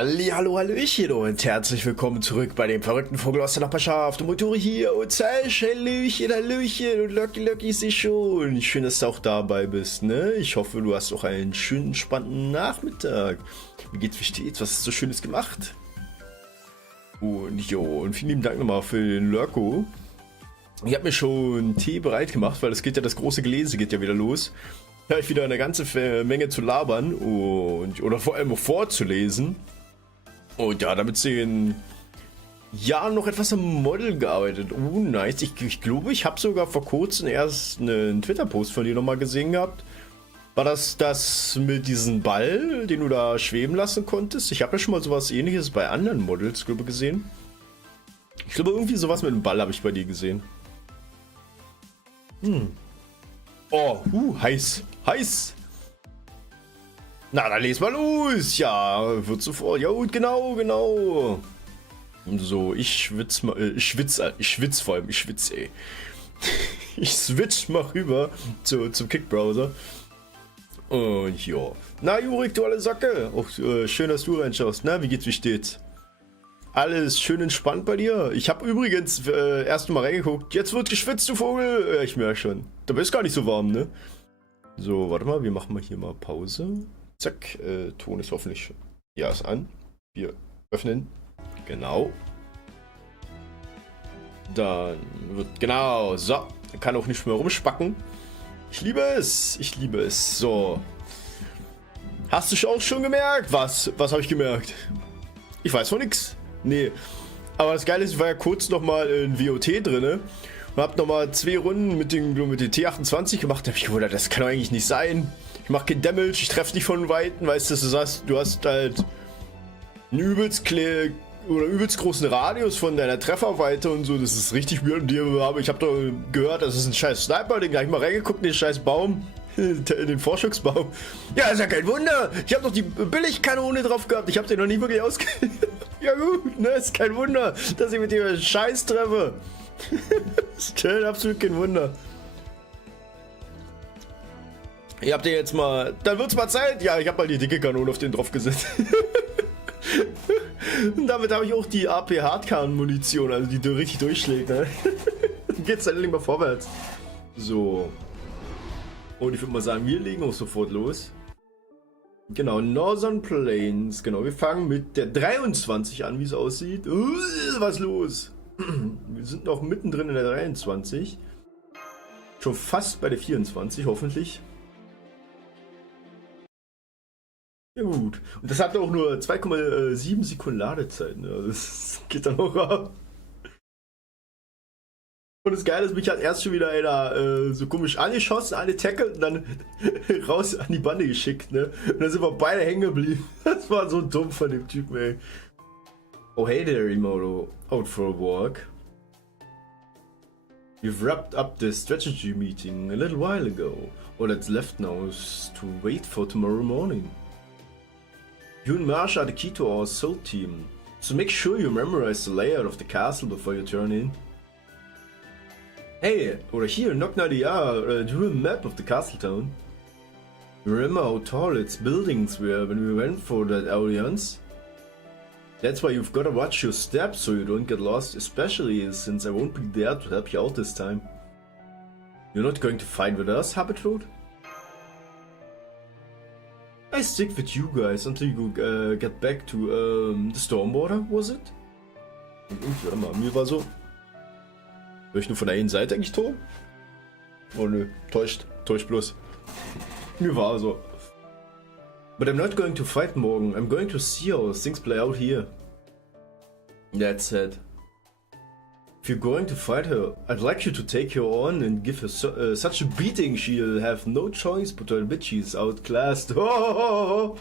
Hallo, Hallöchen und herzlich willkommen zurück bei dem verrückten Vogel aus der Nachbarschaft. Motori hier und Zeich, Hallöchen und Locky ist schon. Schön, dass du auch dabei bist, ne? Ich hoffe, du hast auch einen schönen, spannenden Nachmittag. Wie geht's, wie steht's? Was hast du so Schönes gemacht? Und und vielen lieben Dank nochmal für den Lurko. Ich habe mir schon Tee bereit gemacht, weil es geht ja, das große Gelese geht ja wieder los. Da habe ich wieder eine ganze Menge zu labern oder vor allem auch vorzulesen. Und ja, damit den Jahren noch etwas am Model gearbeitet. Nice. Ich glaube, ich habe sogar vor kurzem erst einen Twitter-Post von dir nochmal gesehen gehabt. War das mit diesem Ball, den du da schweben lassen konntest? Ich habe ja schon mal sowas Ähnliches bei anderen Models, glaube ich, gesehen. Ich glaube, irgendwie sowas mit dem Ball habe ich bei dir gesehen. Oh, heiß. Na, dann les mal los. Ja, wird sofort. Ja, gut, genau. So, ich schwitze, vor allem, ey. Ich switch mal rüber zum Kick-Browser. Und ja. Na, Jurik, du alte Socke. Auch schön, dass du reinschaust. Na, wie geht's, wie steht's? Alles schön entspannt bei dir? Ich habe übrigens erst mal reingeguckt. Jetzt wird geschwitzt, du Vogel. Ja, ich merke schon. Da bist gar nicht so warm, ne? So, warte mal, wir machen mal hier mal Pause. Zack, Ton ist hoffentlich schon. Ja, ist an. Wir öffnen. Genau. Dann wird, genau, so. Dann kann auch nicht mehr rumspacken. Ich liebe es. So. Hast du auch schon gemerkt? Was habe ich gemerkt? Ich weiß von nix. Nee. Aber das Geile ist, ich war ja kurz nochmal in WOT drinne. Und hab nochmal 2 Runden mit den T28 gemacht. Da hab ich gewundert, das kann doch eigentlich nicht sein. Ich mach kein Damage, ich treffe dich von Weitem, weißt du, du hast halt einen übelst großen Radius von deiner Trefferweite und so, das ist richtig weird. Aber ich habe doch gehört, das ist ein scheiß Sniper, den gleich mal reingeguckt in den scheiß Baum, in den Vorschucksbaum. Ja, ist ja kein Wunder, ich habe doch die Billigkanone drauf gehabt, ich habe den noch nie wirklich ausge... Ja gut, ne, ist kein Wunder, dass ich mit dir Scheiß treffe. Ist absolut kein Wunder. Ihr habt ihr jetzt mal... Dann wird's mal Zeit. Ja, ich habe mal die dicke Kanone auf den drauf gesetzt. Und damit habe ich auch die AP Hardcan Munition, also die richtig durchschlägt. Ne? Dann geht's dann endlich mal vorwärts. So. Und ich würde mal sagen, wir legen auch sofort los. Genau, Northern Plains. Genau, wir fangen mit der 23 an, wie es aussieht. Was los? Wir sind noch mittendrin in der 23. Schon fast bei der 24, hoffentlich. Ja gut. Und das hat auch nur 2,7 Sekunden Ladezeit. Ne? Also das geht dann auch ab. Und das Geile ist, mich hat erst schon wieder einer so komisch angeschossen, eine Tackle und dann raus an die Bande geschickt. Ne? Und dann sind wir beide hängen geblieben. Das war so dumm von dem Typen, ey. Oh hey there, Imoto. Out for a walk. We've wrapped up the strategy meeting a little while ago. All that's left now is to wait for tomorrow morning. You and Marsh are the key to our assault team, so make sure you memorize the layout of the castle before you turn in. Hey, over here, knock do you have a map of the castle town? Remember how tall its buildings were when we went for that audience? That's why you've got to watch your steps so you don't get lost, especially since I won't be there to help you out this time. You're not going to fight with us, Habitwood? I stick with you guys until you get back to the Stormwater, was it? Und warte mal, mir war so... Hör ich nur von der einen Seite eigentlich Ton? Oh nö, täuscht bloß. Mir war so. But I'm not going to fight morgen, I'm going to see how things play out here. That said, if you're going to fight her, I'd like you to take her on and give her such a beating she'll have no choice but to admit she's outclassed. Oh,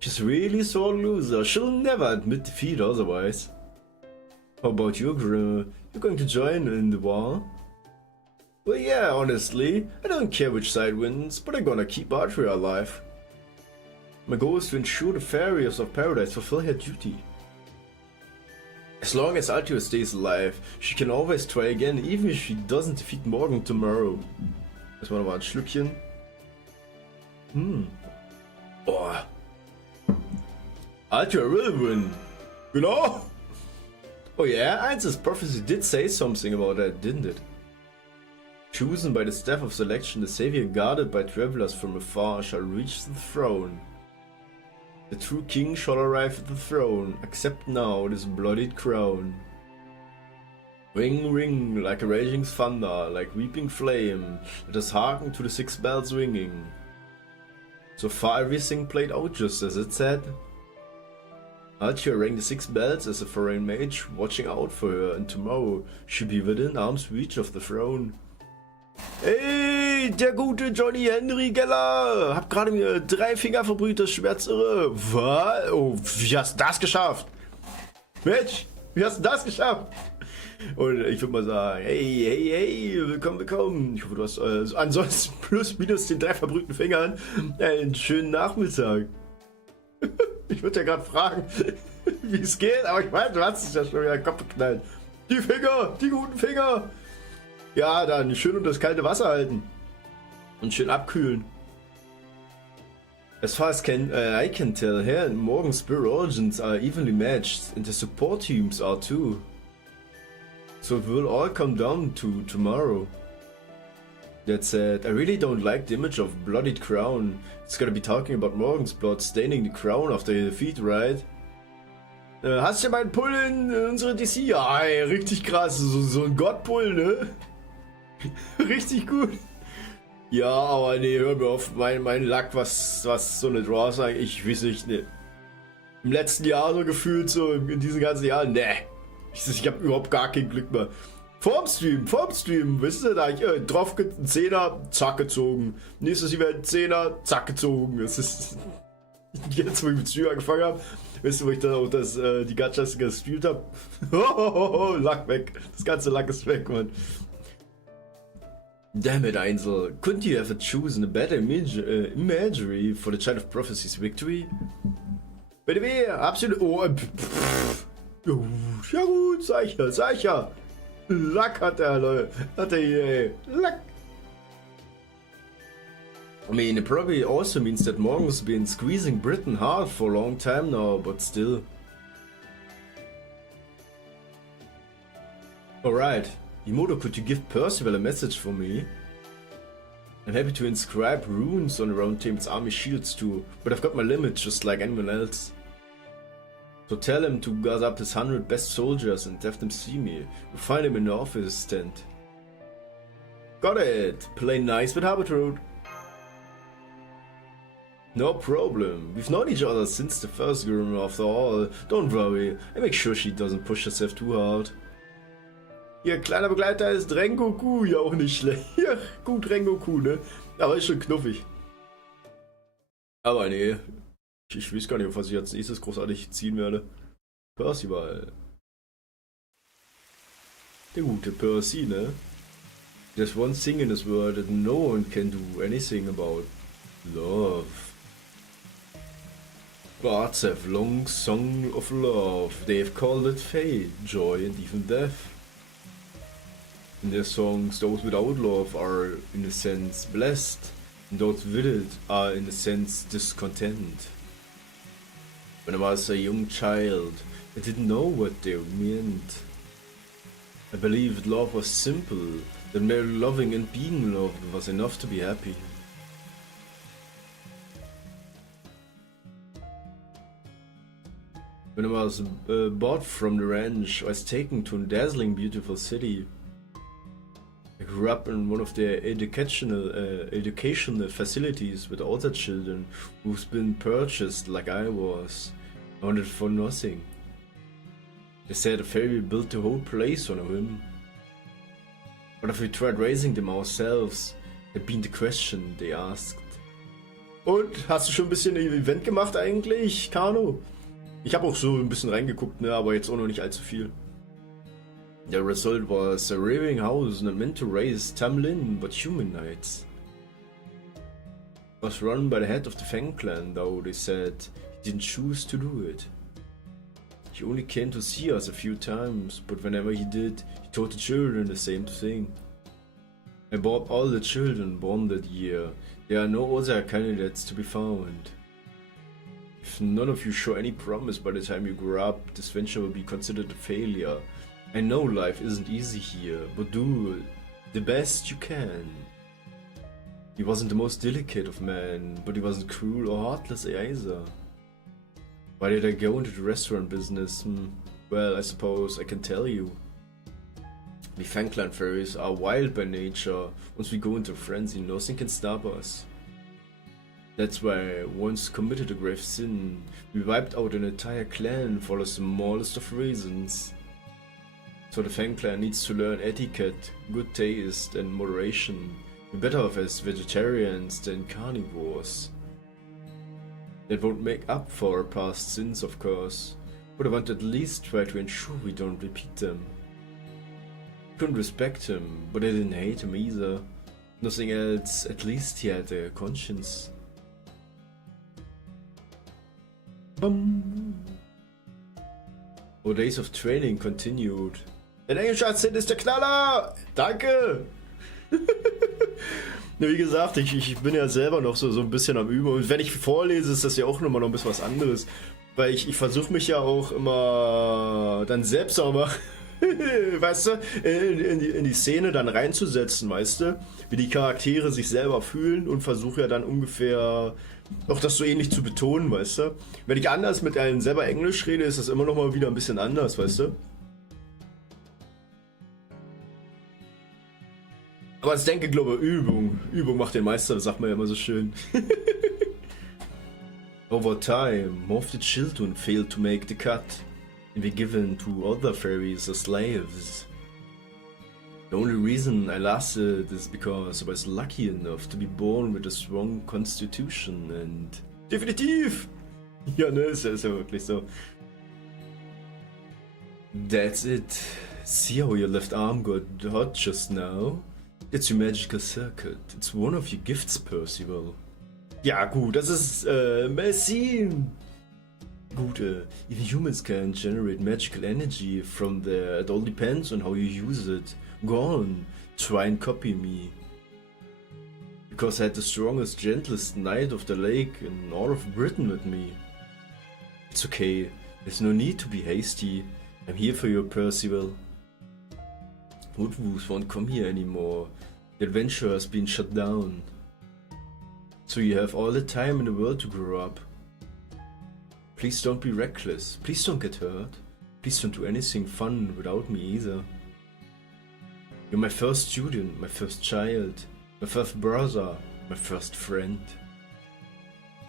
she's really sore loser, she'll never admit defeat otherwise. How about you, Grimmer? You're going to join in the war? Well yeah, honestly, I don't care which side wins, but I'm gonna keep Archery alive. My goal is to ensure the Fairies of Paradise fulfill her duty. As long as Archery stays alive, she can always try again, even if she doesn't defeat Morgan tomorrow. Erstmal nochmal ein Schlückchen. Boah. Ultra will win. Genau. Oh yeah, Einzel's prophecy did say something about that, didn't it? Chosen by the staff of selection, the savior guarded by travelers from afar shall reach the throne. The true king shall arrive at the throne. Accept now this bloodied crown. Ring, ring, like a raging thunder, like weeping flame. Let us hearken to the 6 bells ringing. So far everything played out just as it said. Altia rang the 6 bells as a foreign mage, watching out for her, and tomorrow she'll be within arm's reach of the throne. Hey, der gute Johnny Henry Geller! Hab gerade mir 3 Finger verbrüht, das Schwärzere. Was? Oh, wie hast du das geschafft? Mensch, wie hast du das geschafft? Und ich würde mal sagen, hey, willkommen, willkommen. Ich hoffe, du hast ansonsten plus minus den 3 verbrühten Fingern einen schönen Nachmittag. Ich würde ja gerade fragen, wie es geht, aber ich meine, du hast es ja schon wieder in den Kopf geknallt. Die Finger, die guten Finger. Ja, dann schön unter das kalte Wasser halten. Und schön abkühlen. As far as I can tell, here and Morgan's Spirit Origins are evenly matched, and the support teams are too. So it will all come down to tomorrow. That said, I really don't like the image of bloodied crown. It's gonna be talking about Morgan's blood staining the crown after your defeat, right? Hast du meinen Pull in unsere DC? Ja, ey, richtig krass. So ein Gottpull, ne? Richtig gut. Ja, aber nee, hör mir auf. Mein Lack, was so eine Draws eigentlich, ich weiß nicht, ne. Im letzten Jahr so gefühlt, so in diesen ganzen Jahren, ne. Ich hab überhaupt gar kein Glück mehr. Vorm Stream, wisst ihr, da ich drauf einen 10er, zack gezogen. Nächstes Event 10er, zack gezogen. Das ist jetzt, wo ich mit Stream angefangen habe. Wisst ihr, wo ich dann auch die Gachas gestreamt habe? Lack weg. Das ganze Lack ist weg, Mann. Damn it, Einsel. Couldn't you have chosen a better imagery for the Child of Prophecy's victory? Bitte wer? Absolut. Oh, ja gut, sag ich ja. Lack hat er, Leute. Hat er hier, Lack. I mean, it probably also means that Morgan's been squeezing Britain hard for a long time now, but still. Alright. Imoto, could you give Percival a message for me? I'm happy to inscribe runes on around Tame's army shields too, but I've got my limits just like anyone else. So tell him to gather up his 100 best soldiers and have them see me. We'll find him in the office tent. Got it! Play nice with Harbitrud. No problem. We've known each other since the first room after all. Don't worry. I make sure she doesn't push herself too hard. Ihr kleiner Begleiter ist Rengoku, ja auch nicht schlecht. Ja, gut Rengoku, ne? Aber ist schon knuffig. Aber nee. Ich weiß gar nicht, auf was ich als nächstes großartig ziehen werde. Percival. Der gute Percy, ne? There's one thing in this world that no one can do anything about. Love. Gods have long sung of love. They've called it fate, joy and even death. In their songs, those without love are, in a sense, blessed. And those with it are, in a sense, discontent. When I was a young child, I didn't know what they meant. I believed love was simple, that mere loving and being loved was enough to be happy. When I was bought from the ranch, I was taken to a dazzling beautiful city. I grew up in one of their educational facilities with other children who's been purchased like I was. I wanted for nothing. They said a fairy built the whole place on a whim. What if we tried raising them ourselves? Had been the question they asked. Und, hast du schon ein bisschen ein Event gemacht eigentlich, Kano? Ich habe auch so ein bisschen reingeguckt, ne, aber jetzt auch noch nicht allzu viel. The result was a raving house not meant to raise Tamlin, but human knights. It was run by the head of the Fang clan, though they said he didn't choose to do it. He only came to see us a few times, but whenever he did, he told the children the same thing. I bought all the children born that year. There are no other candidates to be found. If none of you show any promise by the time you grow up, this venture will be considered a failure. I know life isn't easy here, but do the best you can. He wasn't the most delicate of men, but he wasn't cruel or heartless either. Why did I go into the restaurant business? Well, I suppose I can tell you. The Fankland fairies are wild by nature. Once we go into frenzy, nothing can stop us. That's why, once committed a grave sin, we wiped out an entire clan for the smallest of reasons. So the Fang clan needs to learn etiquette, good taste and moderation. We're better off as vegetarians than carnivores. That won't make up for our past sins, of course, but I want to at least try to ensure we don't repeat them. Couldn't respect him, but I didn't hate him either. Nothing else, at least he had a conscience. Bum. Our days of training continued. Dein Englisch-Akzent ist der Knaller! Danke! Wie gesagt, ich bin ja selber noch so ein bisschen am Üben. Und wenn ich vorlese, ist das ja auch nochmal noch ein bisschen was anderes. Weil ich versuche mich ja auch immer dann selbst auch mal, weißt du, in die Szene dann reinzusetzen, weißt du? Wie die Charaktere sich selber fühlen und versuche ja dann ungefähr auch das so ähnlich zu betonen, weißt du? Wenn ich anders mit einem selber Englisch rede, ist das immer noch mal wieder ein bisschen anders, weißt du? Aber ich denke, glaube Übung macht den Meister, das sagt man ja immer so schön. Over time, more of the children failed to make the cut and were given to other fairies as slaves. The only reason I lasted is because I was lucky enough to be born with a strong constitution and... Definitiv! Ja, ne, ist ja wirklich so. That's it. See how your left arm got hot just now? It's your magical circuit. It's one of your gifts, Percival. Ja gut, das ist Messin. Gut, even humans can generate magical energy from there. It all depends on how you use it. Go on, try and copy me. Because I had the strongest, gentlest knight of the lake in all of Britain with me. It's okay, there's no need to be hasty. I'm here for you, Percival. Woodwoos won't come here anymore. The adventure has been shut down. So you have all the time in the world to grow up. Please don't be reckless. Please don't get hurt. Please don't do anything fun without me either. You're my first student, my first child, my first brother, my first friend.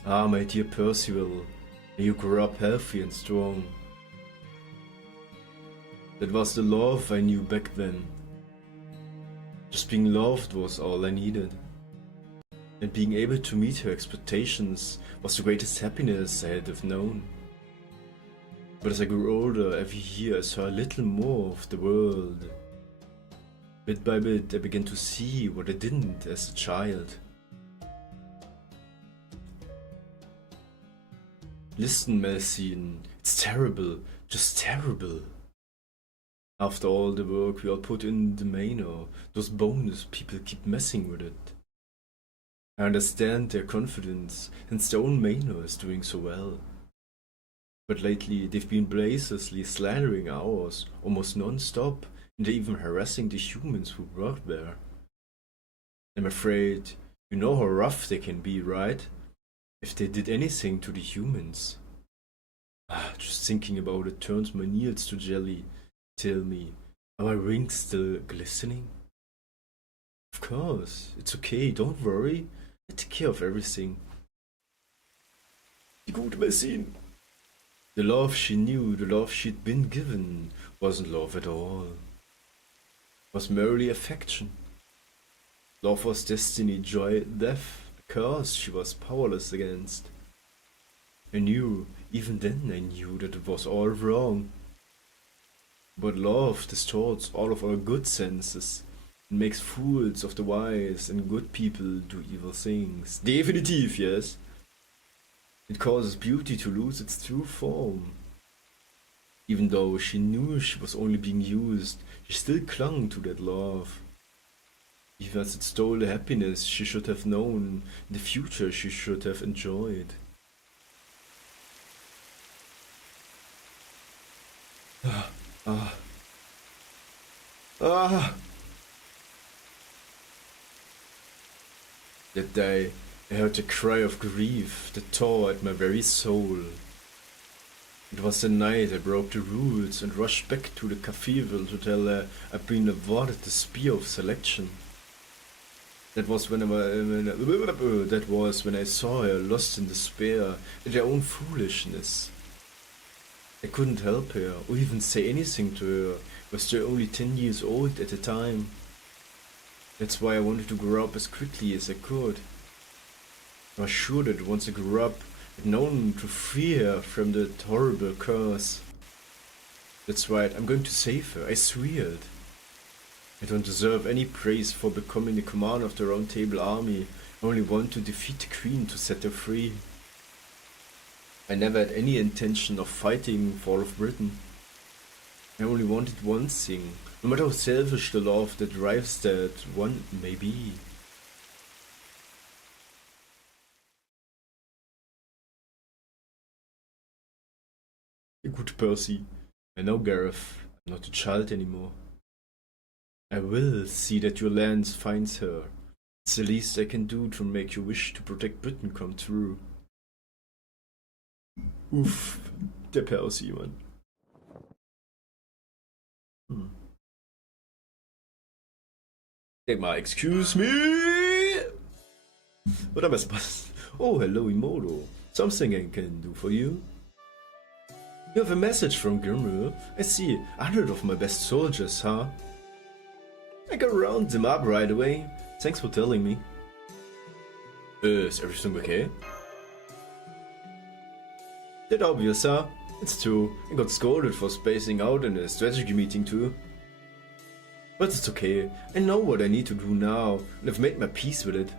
Ah, my dear Percival, may you grow up healthy and strong. That was the love I knew back then. Just being loved was all I needed. And being able to meet her expectations was the greatest happiness I had have known. But as I grew older, every year I saw a little more of the world. Bit by bit I began to see what I didn't as a child. Listen, Melcine, it's terrible, just terrible. After all the work we all put in the manor, those bonus people keep messing with it. I understand their confidence, since their own manor is doing so well. But lately they've been blazingly slandering ours, almost non-stop, and they're even harassing the humans who work there. I'm afraid you know how rough they can be, right? If they did anything to the humans. Just thinking about it turns my nails to jelly. Tell me, are my rings still glistening? Of course, it's okay, don't worry. I take care of everything. Die gute Messine. The love she knew, the love she'd been given, wasn't love at all. It was merely affection. Love was destiny, joy, death, a curse she was powerless against. I knew, even then I knew that it was all wrong. But love distorts all of our good senses and makes fools of the wise, and good people do evil things. Definitiv, yes. It causes beauty to lose its true form. Even though she knew she was only being used, she still clung to that love. Even as it stole the happiness she should have known, the future she should have enjoyed. Ah. Ah. That day, I heard a cry of grief that tore at my very soul. It was the night I broke the rules and rushed back to the cathedral to tell her I'd been awarded the Spear of Selection. That was when I saw her lost in despair at her own foolishness. I couldn't help her or even say anything to her. I was still only 10 years old at the time. That's why I wanted to grow up as quickly as I could. I was sure that once I grew up, I'd known to free her from that horrible curse. That's right, I'm going to save her, I swear it. I don't deserve any praise for becoming the commander of the Round Table Army. I only want to defeat the Queen to set her free. I never had any intention of fighting for all of Britain. I only wanted one thing, no matter how selfish the love that drives that one may be. Good Percy, I know Gareth, I'm not a child anymore. I will see that your land finds her. It's the least I can do to make your wish to protect Britain come true. Uff, der Percy, Mann. Denk mal, excuse me! Oder was? Oh, hello, Imodo. Something I can do for you? You have a message from Grimril. I see 100 of my best soldiers, huh? I can round them up right away. Thanks for telling me. Is everything okay? That obvious, huh? It's true. I got scolded for spacing out in a strategy meeting too. But it's okay. I know what I need to do now, and I've made my peace with it.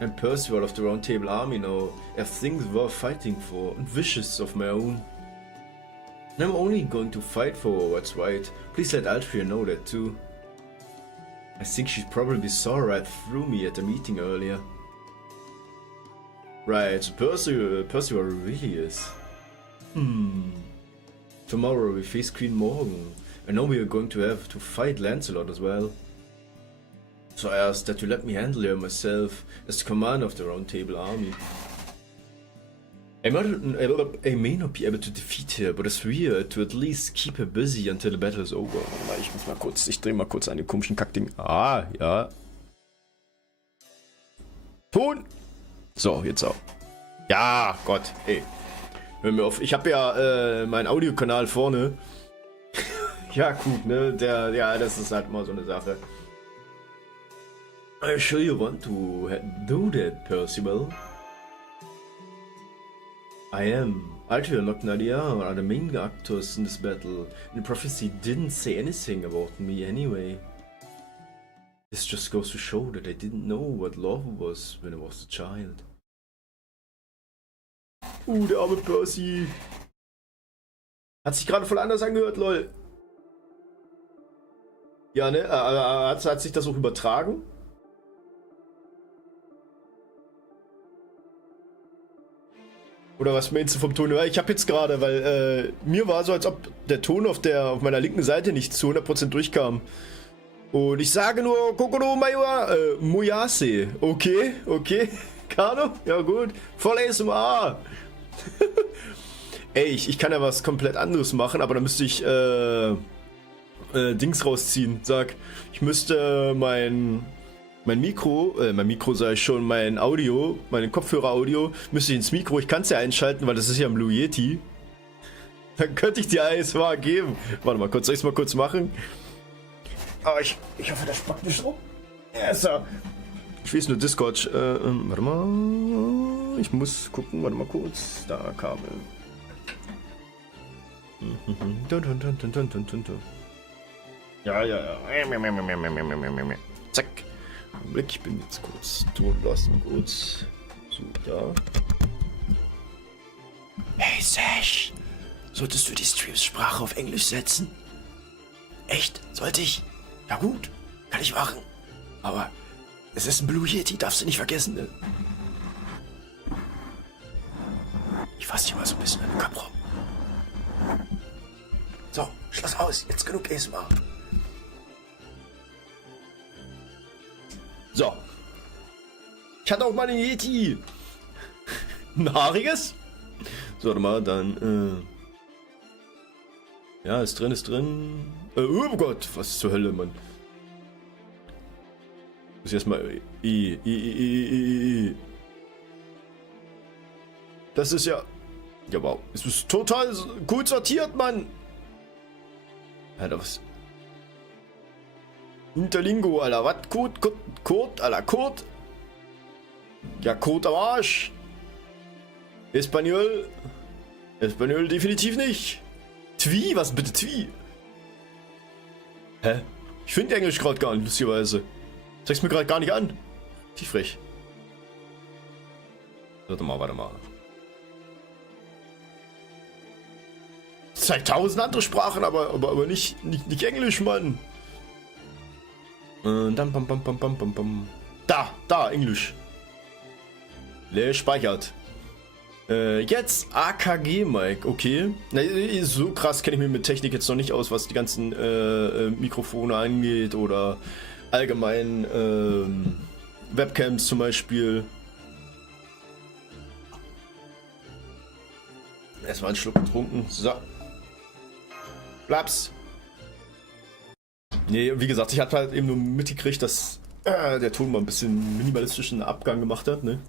I'm Percival of the Round Table Army now. I have things worth fighting for, and wishes of my own. And I'm only going to fight for what's right. Please let Altria know that too. I think she probably saw right through me at the meeting earlier. Right, so Percival really is. Tomorrow we face Queen Morgan. I know we are going to have to fight Lancelot as well. So I asked that you let me handle her myself as the commander of the Round Table Army. I may not be able to defeat her, but it's weird to at least keep her busy until the battle is over. Ich drehe mal kurz an dem komischen Kackding. Ah, ja. Ton! So, jetzt auch. Ja, Gott, ey. Hör mir auf. Ich habe ja meinen Audiokanal vorne. Ja, gut, ne? Ja, das ist halt mal so eine Sache. Are you sure you want to do that, Percival? I am. Altria and Nadia are the main actors in this battle, and the prophecy didn't say anything about me anyway. This just goes to show that I didn't know what love was when I was a child. Der arme Percy. Hat sich gerade voll anders angehört, lol. Ja, ne? Hat sich das auch übertragen? Oder was meinst du vom Ton? Ich habe jetzt gerade, weil mir war so, als ob der Ton auf meiner linken Seite nicht zu 100% durchkam. Und ich sage nur Kokoro Maiwa, Moyase. Okay, okay. Kano? Ja gut. Voll ASMR. Ey, ich kann ja was komplett anderes machen, aber da müsste ich Dings rausziehen. Sag, ich müsste mein Mikro sage ich schon, mein Audio, mein Kopfhörer-Audio, müsste ich ins Mikro, ich kann es ja einschalten, weil das ist ja ein Blue Yeti. Dann könnte ich die ASMR geben. Warte mal kurz, soll ich es mal kurz machen? Aber ich hoffe, das spackt nicht rum. Ja, so. Ich weiß nur Discord. Warte mal. Ich muss gucken, warte mal kurz. Da, Kabel. Ja. Zack. Blick, ich bin jetzt kurz tun lassen, kurz. So, da. Hey Sash! Solltest du die Streamsprache auf Englisch setzen? Echt? Sollte ich? Ja gut, kann ich machen. Aber es ist ein Blue Yeti, darfst du nicht vergessen, ne? Ich fasse dich mal so ein bisschen an den Kopf rum. So, Schluss aus. Jetzt genug ASMR. So. Ich hatte auch mal einen Yeti. Ein haariges. So, warte mal, dann, ja, ist drin. Oh Gott, was zur Hölle, Mann. Muss ich erstmal. Das ist ja. Ja, wow. Es ist total gut sortiert, Mann. Alter, was? Interlingo, Alter. Was? Code, Alter. Code. Ja, Code am Arsch. Espanol definitiv nicht. Twi, was bitte Twi? Hä? Ich finde Englisch gerade gar nicht, lustigerweise. Zeig's mir gerade gar nicht an. Die frech. Warte mal. Es zeigt 1000 andere Sprachen, aber nicht Englisch, Mann. Dann pam. Da, Englisch. Leer speichert. Jetzt AKG Mic, okay. Na, so krass kenne ich mich mit Technik jetzt noch nicht aus, was die ganzen Mikrofone angeht oder allgemein Webcams zum Beispiel. Erstmal einen Schluck getrunken. So. Blaps. Nee, wie gesagt, ich hatte halt eben nur mitgekriegt, dass der Ton mal ein bisschen minimalistischen Abgang gemacht hat, ne?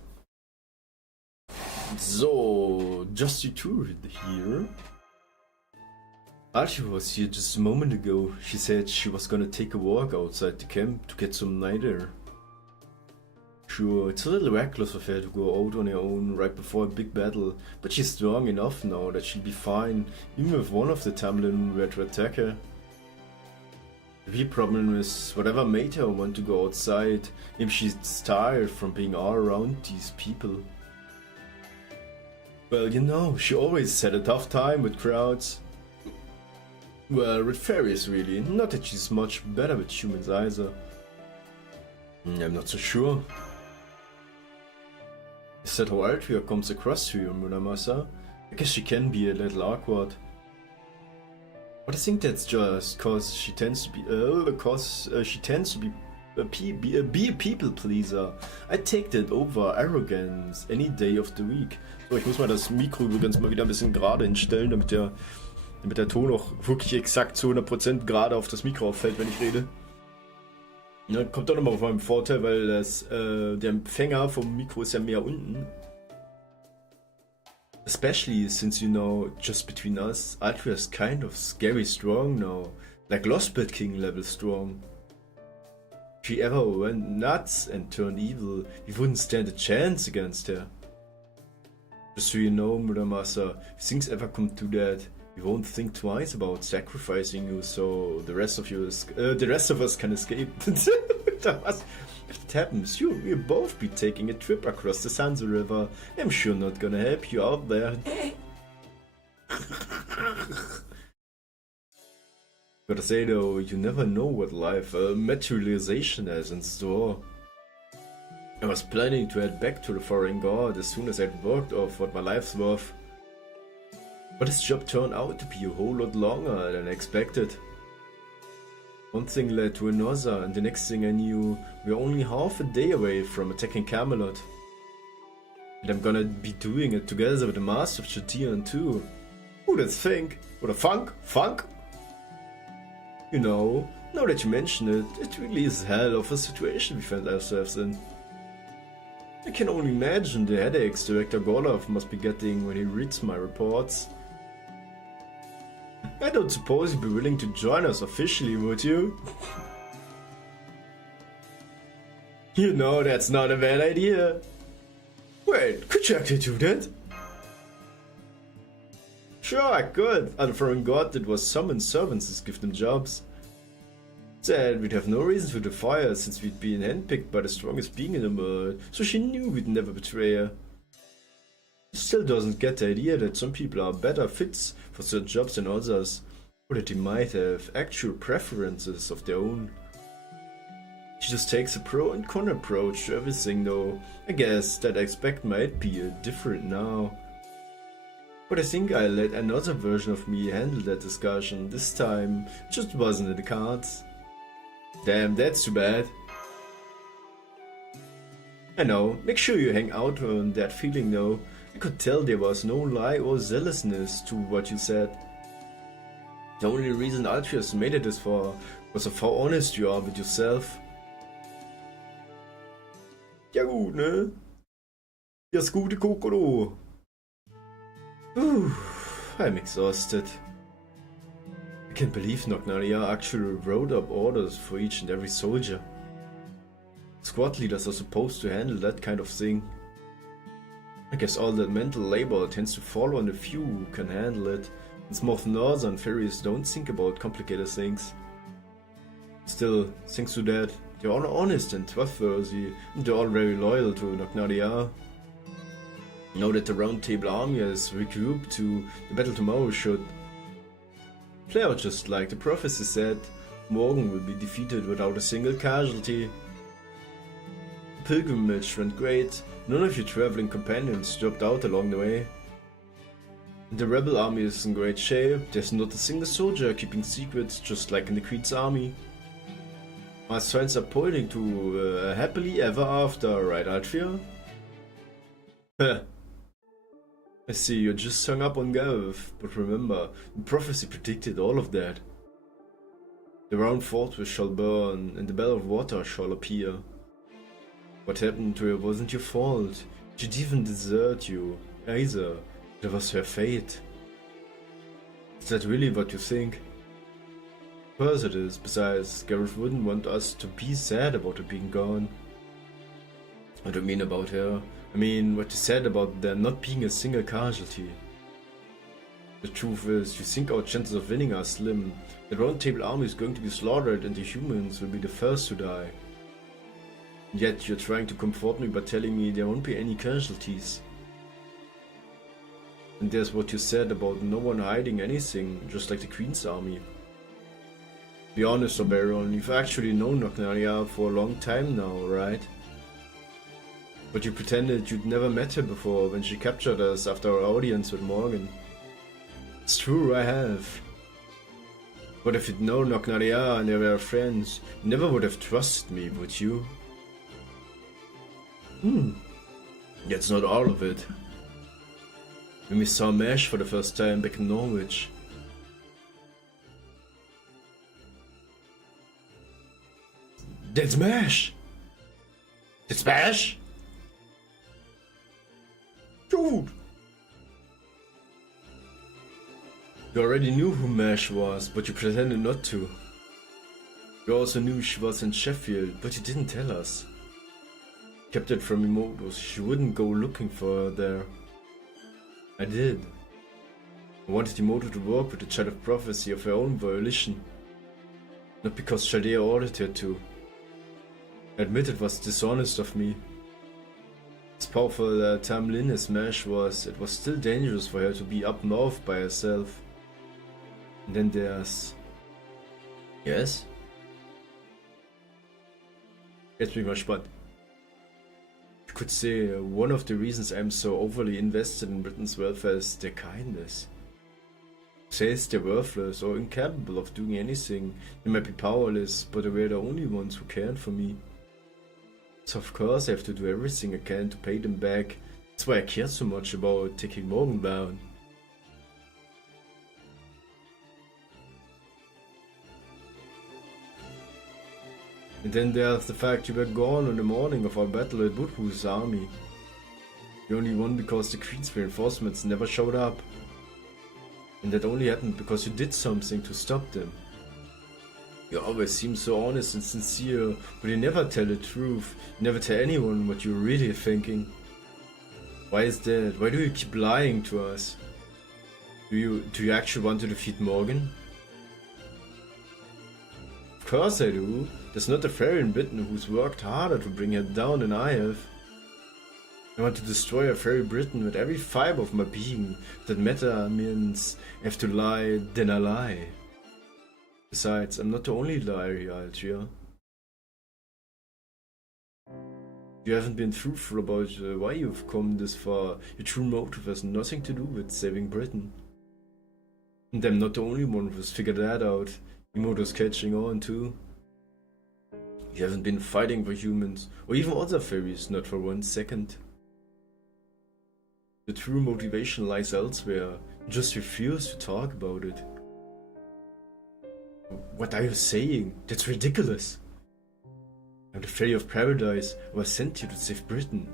So, just you two here. Archie was here just a moment ago. She said she was gonna take a walk outside the camp to get some night air. Sure, it's a little reckless of her to go out on her own right before a big battle, but she's strong enough now that she'll be fine, even if one of the Tamlin were to attack her. The real problem is whatever made her want to go outside, maybe she's tired from being all around these people. Well, you know, she always had a tough time with crowds. Well, with fairies really, not that she's much better with humans either. I'm not so sure. Is that how Altria comes across to you, Muramasa? I guess she can be a little awkward. But I think that's just cause she tends to be be a people pleaser. I take that over arrogance any day of the week. So, ich muss mal das Mikro übrigens mal wieder ein bisschen gerade hinstellen, damit der Ton auch wirklich exakt zu 100% gerade auf das Mikro auffällt, wenn ich rede. Ja, kommt auch nochmal auf meinen Vorteil, weil der Empfänger vom Mikro ist ja mehr unten. Especially since, you know, just between us, Altria's kind of scary strong now. Like Lost King level strong. If she ever went nuts and turned evil, we wouldn't stand a chance against her. Just so you know, Muramasa, if things ever come to that, we won't think twice about sacrificing you so the rest of us can escape. If it happens, we'll both be taking a trip across the Sansa River. I'm sure not gonna help you out there. Gotta say though, you never know what life materialization has in store. I was planning to head back to the Foreign God as soon as I'd worked off what my life's worth. But this job turned out to be a whole lot longer than expected. One thing led to another, and the next thing I knew, we were only half a day away from attacking Camelot. And I'm gonna be doing it together with the Master of Chatian too. Who'd have think? Or the Funk? You know, now that you mention it, it really is hell of a situation we find ourselves in. I can only imagine the headaches Director Gorlov must be getting when he reads my reports. I don't suppose you'd be willing to join us officially, would you? You know that's not a bad idea. Wait, could you actually do that? Sure, I could. And for a god that was summon servants to give them jobs. Said we'd have no reason to defy her since we'd been handpicked by the strongest being in the world, so she knew we'd never betray her. She still doesn't get the idea that some people are better fits for certain jobs than others, or that they might have actual preferences of their own. She just takes a pro and con approach to everything though. I guess that aspect might be different now. But I think I let another version of me handle that discussion. This time, it just wasn't in the cards. Damn, that's too bad. I know, make sure you hang out on that feeling though. I could tell there was no lie or zealousness to what you said. The only reason Altrius made it this far was of how honest you are with yourself. Ja gut, ne? Das gute Kokoro. I'm exhausted. I can't believe Nocnaria actually wrote up orders for each and every soldier. Squad leaders are supposed to handle that kind of thing. I guess all that mental labor tends to fall on the few who can handle it, and some of Northern fairies don't think about complicated things. Still, thanks to that, they're all honest and trustworthy, and they're all very loyal to Nocnaria. Now that the Round Table army has regrouped to the battle tomorrow should play out just like the prophecy said. Morgan will be defeated without a single casualty. The pilgrimage went great, none of your traveling companions dropped out along the way. The rebel army is in great shape, there's not a single soldier keeping secrets just like in the Queen's army. My signs are pointing to a happily ever after, right Altria? Heh. I see you're just hung up on Gav, but remember, the prophecy predicted all of that. The round fortress shall burn, and the bell of water shall appear. What happened to her wasn't your fault. She didn't even desert you, either. That was her fate. Is that really what you think? Of course it is, besides, Gareth wouldn't want us to be sad about her being gone. What do you mean about her? I mean, what you said about there not being a single casualty. The truth is, you think our chances of winning are slim. The Round Table army is going to be slaughtered and the humans will be the first to die. And yet you're trying to comfort me by telling me there won't be any casualties. And there's what you said about no one hiding anything, just like the Queen's army. Be honest, Oberon, you've actually known Nocnaria for a long time now, right? But you pretended you'd never met her before when she captured us after our audience with Morgan. It's true, I have. But if you'd known Nocnaria and they were friends, you never would have trusted me, would you? That's not all of it. When we saw Mesh for the first time back in Norwich. That's Mesh! That's Mesh! Dude! You already knew who Mesh was, but you pretended not to. You also knew she was in Sheffield, but you didn't tell us. Kept it from Imoto, so she wouldn't go looking for her there. I did. I wanted Imoto to work with the Child of Prophecy of her own volition. Not because Shadea ordered her to. I admit it was dishonest of me. As powerful Tamlin as Mesh was, it was still dangerous for her to be up north by herself. And then there's... Yes? Jetzt bin ich mal spannend. You could say one of the reasons I'm so overly invested in Britain's welfare is their kindness. Says they're worthless or incapable of doing anything. They might be powerless, but they were the only ones who cared for me. So of course I have to do everything I can to pay them back. That's why I care so much about taking Morgan down. And then there's the fact you were gone on the morning of our battle at Budhu's army. You only won because the Queen's reinforcements never showed up. And that only happened because you did something to stop them. You always seem so honest and sincere, but you never tell the truth. You never tell anyone what you're really thinking. Why is that? Why do you keep lying to us? Do you actually want to defeat Morgan? Of course I do. There's not a fairy in Britain who's worked harder to bring her down than I have. I want to destroy a fairy Britain with every fiber of my being. If that matter means I have to lie, then I lie. Besides, I'm not the only liar here, Altria. You haven't been truthful about why you've come this far. Your true motive has nothing to do with saving Britain. And I'm not the only one who's figured that out. Emoto's catching on too. You haven't been fighting for humans, or even other fairies, not for 1 second. The true motivation lies elsewhere. You just refuse to talk about it. What are you saying? That's ridiculous. I'm the Fairy of Paradise. I was sent here to save Britain.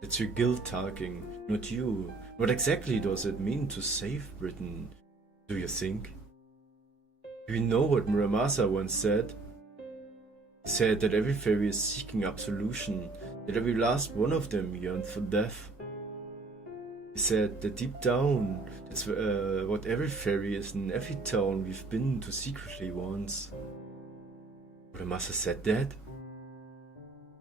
That's your guild talking, not you. What exactly does it mean to save Britain, do you think? Do you know what Muramasa once said? He said that every fairy is seeking absolution, that every last one of them yearned for death. He said that deep down, that's what every fairy is in every town we've been to secretly once. Muramasa said that?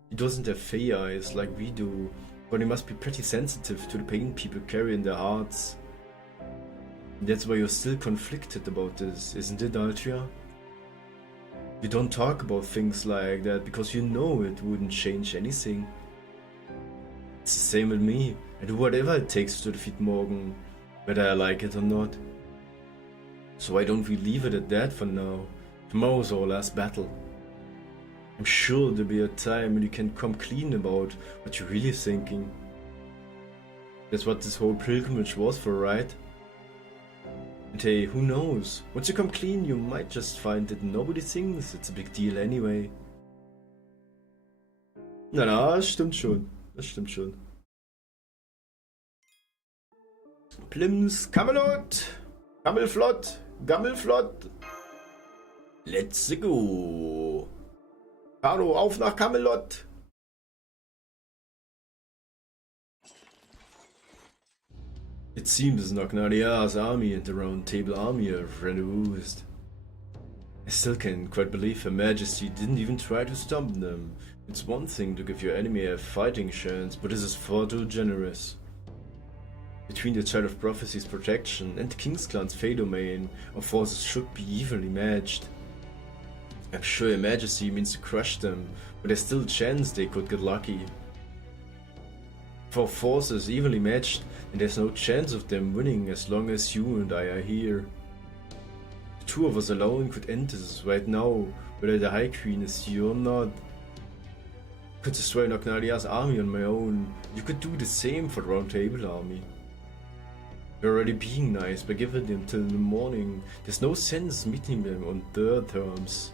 He doesn't have fae eyes like we do, but he must be pretty sensitive to the pain people carry in their hearts. And that's why you're still conflicted about this, isn't it, Altria? You don't talk about things like that because you know it wouldn't change anything. It's the same with me. I do whatever it takes to defeat Morgan, whether I like it or not. So why don't we leave it at that for now? Tomorrow's our last battle. I'm sure there'll be a time when you can come clean about what you're really thinking. That's what this whole pilgrimage was for, right? And hey, who knows? Once you come clean, you might just find that nobody thinks it's a big deal anyway. Na, das stimmt schon. Das stimmt schon. Plims, Camelot! Gammelflott! Gammelflott! Let's go! Hallo, auf nach Camelot! It seems Knocknadia's army and the Round Table army are reduced. I still can't quite believe Her Majesty didn't even try to stop them. It's one thing to give your enemy a fighting chance, but this is far too generous. Between the Child of Prophecy's protection and the King's Clan's Fey domain, our forces should be evenly matched. I'm sure Her Majesty means to crush them, but there's still a chance they could get lucky. If our forces evenly matched, and there's no chance of them winning as long as you and I are here. The two of us alone could end this right now, whether the High Queen is here or not. I could destroy Knocknadia's army on my own. You could do the same for the Round Table army. We're already being nice by giving them till the morning. There's no sense meeting them on their terms.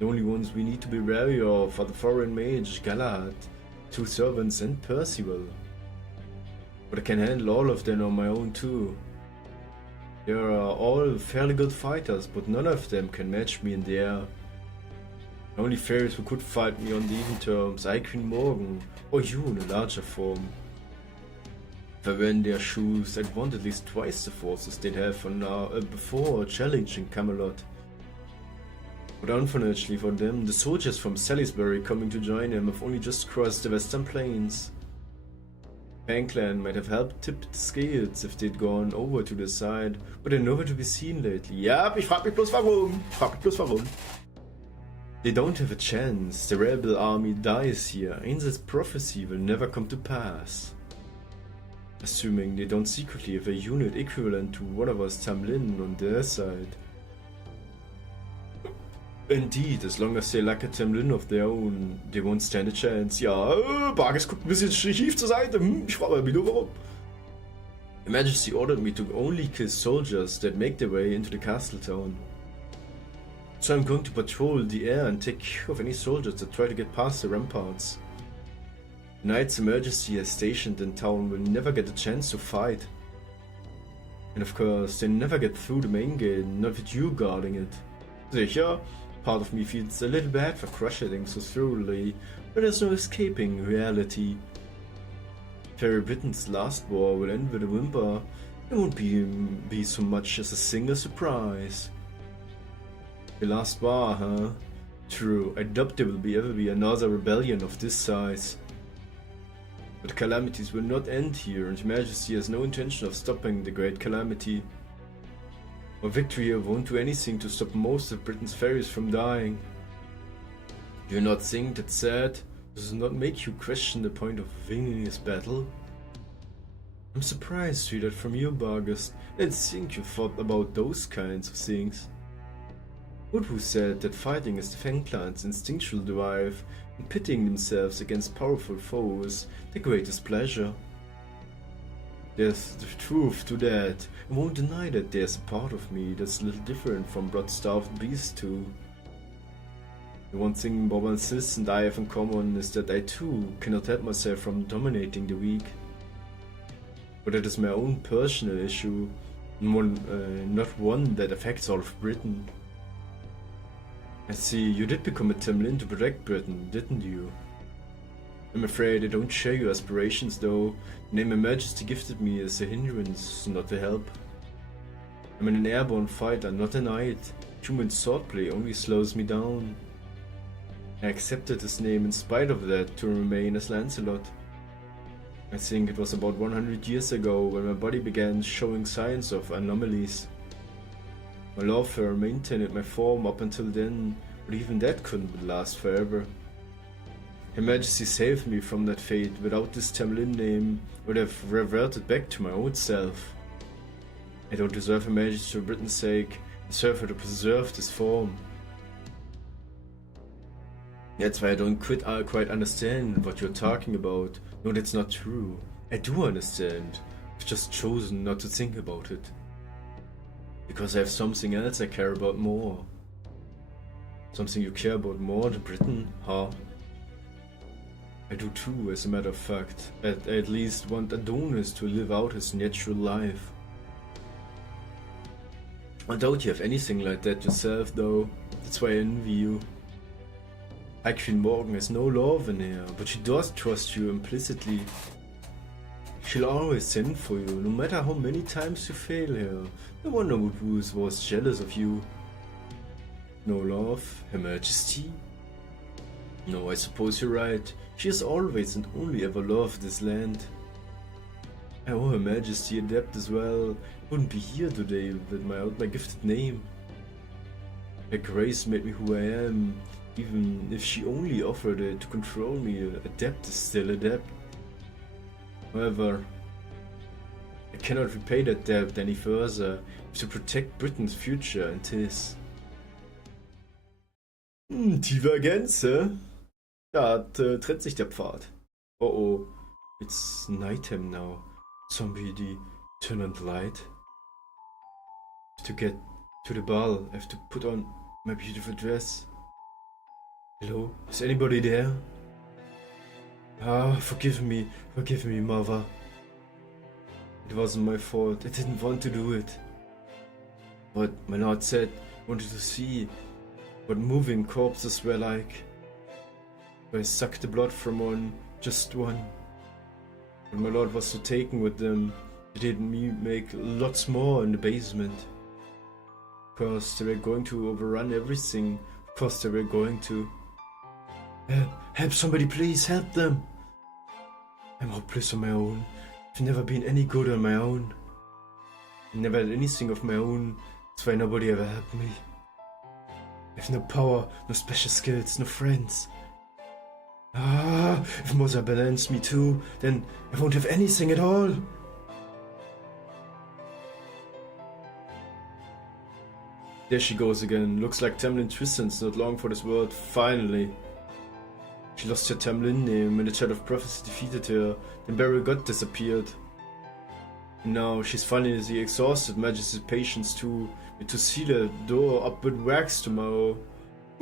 The only ones we need to be wary of are the foreign mage, Galahad, 2 servants and Percival. But I can handle all of them on my own too. They are all fairly good fighters, but none of them can match me in the air. The only fairies who could fight me on the even terms are Queen Morgan, or you in a larger form. If I were in their shoes, I'd want at least twice the forces they'd have for now, before challenging Camelot. But unfortunately for them, the soldiers from Salisbury coming to join them have only just crossed the Western Plains. Fanclan might have helped tip the scales if they'd gone over to the side, but they're nowhere to be seen lately. Yep, ich frag mich bloß warum. They don't have a chance. The rebel army dies here. Ainsley's prophecy will never come to pass. Assuming they don't secretly have a unit equivalent to one of us Tamlin on their side. Indeed, as long as they lack a Tamlin of their own, they won't stand a chance. Ja, Barges guckt ein bisschen schief zur Seite. Ich frage mich nur warum. Her Majesty ordered me to only kill soldiers that make their way into the castle town. So I'm going to patrol the air and take care of any soldiers that try to get past the ramparts. The knights Her Majesty has stationed in town will never get a chance to fight. And of course, they never get through the main gate, not with you guarding it. Sicher, part of me feels a little bad for crushing so thoroughly, but there's no escaping reality. Fairy Britain's last war will end with a whimper. It won't be so much as a single surprise. The last war, huh? True, I doubt there will ever be another rebellion of this size. But calamities will not end here, and Her Majesty has no intention of stopping the Great Calamity. Our victory here won't do anything to stop most of Britain's fairies from dying. Do you not think that's sad? Does it not make you question the point of winning this battle? I'm surprised to hear that from you, Bargus. I didn't think you thought about those kinds of things. Woodwoo said that fighting is the Fang clan's instinctual drive, and pitting themselves against powerful foes their greatest pleasure. There's the truth to that. I won't deny that there's a part of me that's a little different from blood-starved beasts too. The one thing Bob and Sis and I have in common is that I too cannot help myself from dominating the weak. But it is my own personal issue, not one that affects all of Britain. I see, you did become a Tamlin to protect Britain, didn't you? I'm afraid I don't share your aspirations though. The name Her Majesty gifted me is a hindrance, not a help. I'm an airborne fighter, not a knight. Human swordplay only slows me down. I accepted his name in spite of that to remain as Lancelot. I think it was about 100 years ago when my body began showing signs of anomalies. My love for her maintained my form up until then, but even that couldn't last forever. Her Majesty saved me from that fate. Without this Tamlin name, I would have reverted back to my old self. I don't deserve Her Majesty for Britain's sake, I deserve her to preserve this form. That's why I don't quite understand what you're talking about. No, that's not true. I do understand. I've just chosen not to think about it. Because I have something else I care about more. Something you care about more than Britain, huh? I do too, as a matter of fact. I at least want Adonis to live out his natural life. I doubt you have anything like that yourself though. That's why I envy you. High Queen Morgan has no love in her, but she does trust you implicitly. She'll always send for you, no matter how many times you fail her. No wonder Woodwoo was jealous of you. No love, Her Majesty? No, I suppose you're right. She has always and only ever loved this land. I owe Her Majesty a debt as well. I wouldn't be here today without my gifted name. Her grace made me who I am. Even if she only offered it to control me, a debt is still a debt. However, I cannot repay that debt any further to protect Britain's future and his. Divergenze? Da trennt sich der Pfad. Oh oh, it's nighttime now. Somebody turn on the light. To get to the ball, I have to put on my beautiful dress. Hello, is anybody there? Ah, forgive me, mother. It wasn't my fault, I didn't want to do it. But my lord said, wanted to see what moving corpses were like. I sucked the blood from one, just one. But my lord was so taken with them, they did me make lots more in the basement. Of course, they were going to overrun everything. Of course, they were going to. Help somebody, please, help them! I'm hopeless on my own. I've never been any good on my own. I never had anything of my own, that's why nobody ever helped me. I have no power, no special skills, no friends. Ah, if Mother balanced me too, then I won't have anything at all. There she goes again. Looks like Tamlin Twistan's not long for this world, finally. She lost her Tamlin name when the Child of Prophecy defeated her, then Beryl God disappeared. And now she's finally exhausted Majesty's patience to seal the door up with wax tomorrow.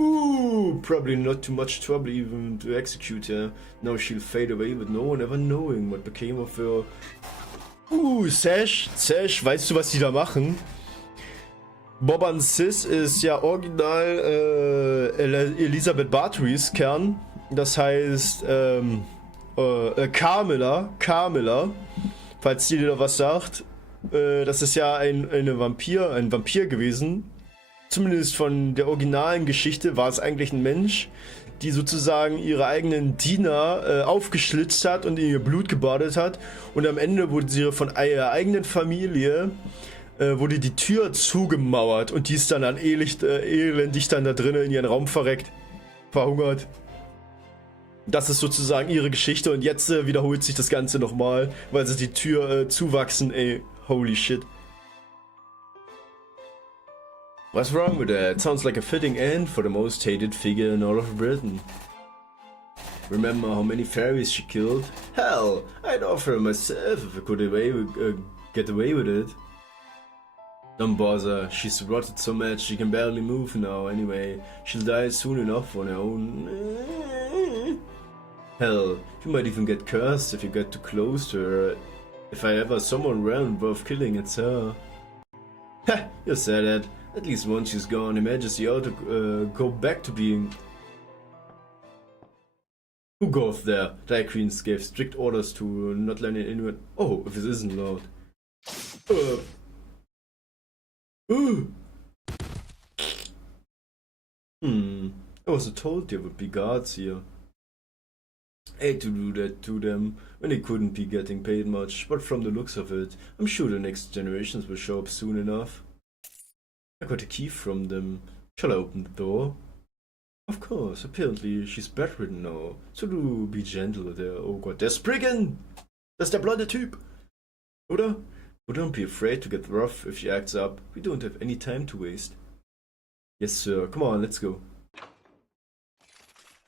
Ooh, probably not too much trouble even to execute her. Now she'll fade away with no one ever knowing what became of her. Sash, weißt du, was die da machen? Bob and Sis ist ja original Elizabeth Bathory's Kern. Das heißt, Carmilla, falls die dir da was sagt. Das ist ja ein Vampir gewesen. Zumindest von der originalen Geschichte war es eigentlich ein Mensch, die sozusagen ihre eigenen Diener aufgeschlitzt hat und in ihr Blut gebadet hat. Und am Ende wurde sie von ihrer eigenen Familie wurde die Tür zugemauert und die ist dann elendig dann da drinnen in ihren Raum verreckt. Verhungert. Das ist sozusagen ihre Geschichte und jetzt wiederholt sich das Ganze nochmal, weil sie die Tür zuwachsen, ey. Holy shit. What's wrong with that? Sounds like a fitting end for the most hated figure in all of Britain. Remember how many fairies she killed? Hell, I'd offer her myself if I could get away with it. Don't bother, she's rotted so much she can barely move now anyway. She'll die soon enough on her own. Hell, you might even get cursed if you get too close to her. If I ever someone around worth killing, it's her. Ha! You said that. At least once she's gone, Her Majesty ought to go back to being... Who goes there? Dire Queens gave strict orders to not let anyone... Oh, if this isn't loud. I wasn't told there would be guards here. I hate to do that to them when they couldn't be getting paid much, but from the looks of it, I'm sure the next generations will show up soon enough. I got a key from them. Shall I open the door? Of course, apparently she's bedridden now, so do be gentle with her. Oh god, there's Spriggan! Das ist der blonde Typ! Oder? But don't be afraid to get rough if she acts up. We don't have any time to waste. Yes, sir. Come on, let's go.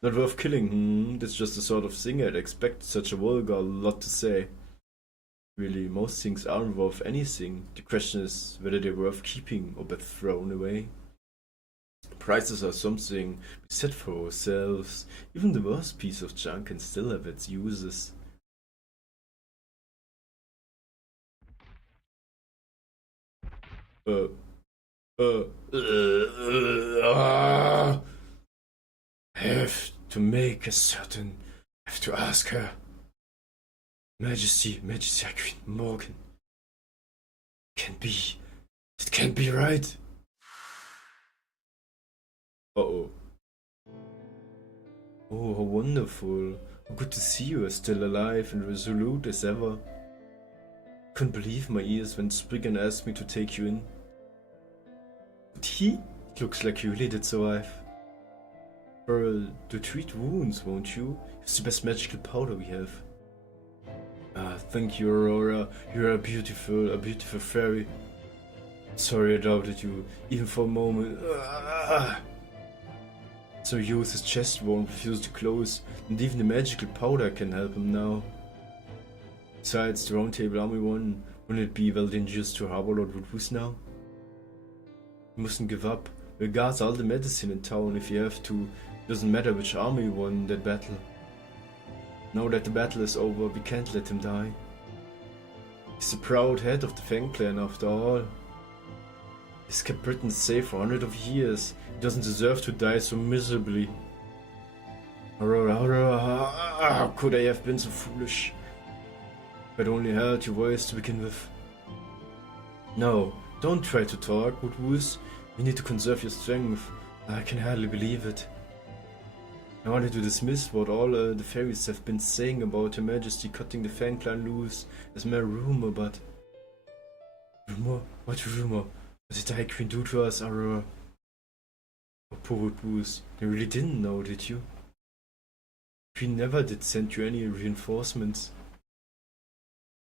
Not worth killing, That's just the sort of thing I'd expect such a vulgar lot to say. Really, most things aren't worth anything. The question is whether they're worth keeping or best thrown away. Prices are something we set for ourselves. Even the worst piece of junk can still have its uses. I have to make a certain... I have to ask her. Majesty, Queen Morgan. It can't be right. Uh-oh. Oh, how wonderful. How good to see you are still alive and resolute as ever. Couldn't believe my ears when Spriggan asked me to take you in. But he? It looks like you really did survive. To treat wounds, won't you? It's the best magical powder we have. Thank you, Aurora. You're a beautiful fairy. Sorry I doubted you, even for a moment. So his chest won't refuse to close, and even the magical powder can help him now. Besides, the Round Table Army wouldn't it be well dangerous to harbor Lord Woodwose now? You mustn't give up. We'll guard all the medicine in town if you have to. It doesn't matter which army won that battle. Now that the battle is over, we can't let him die. He's the proud head of the Fang clan after all. He's kept Britain safe for hundreds of years. He doesn't deserve to die so miserably. Aurora, how could I have been so foolish? I'd only heard your voice to begin with. No, don't try to talk, Woodwose. You need to conserve your strength. I can hardly believe it. I wanted to dismiss what all the fairies have been saying about Her Majesty cutting the Fang clan loose as mere rumor, but... Rumor? What rumor? What did the High Queen do to us, Aurora? Oh, poor Woodwose. You really didn't know, did you? Queen never did send you any reinforcements.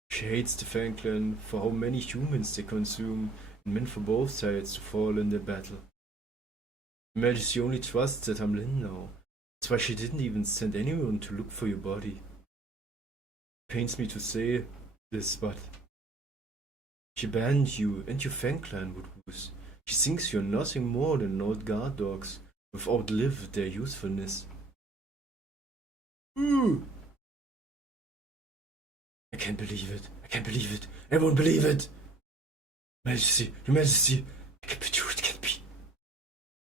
She hates the Fang clan for how many humans they consume, and meant for both sides to fall in the battle. Her Majesty only trusts that I'm Lin now. That's why she didn't even send anyone to look for your body. It pains me to say this, but she banned you and your Fang clan, Woodwose. She thinks you're nothing more than old guard dogs who've outlived their usefulness. Ooh. I can't believe it. I won't believe it. Majesty, Your Majesty, it can't be true, it can't be.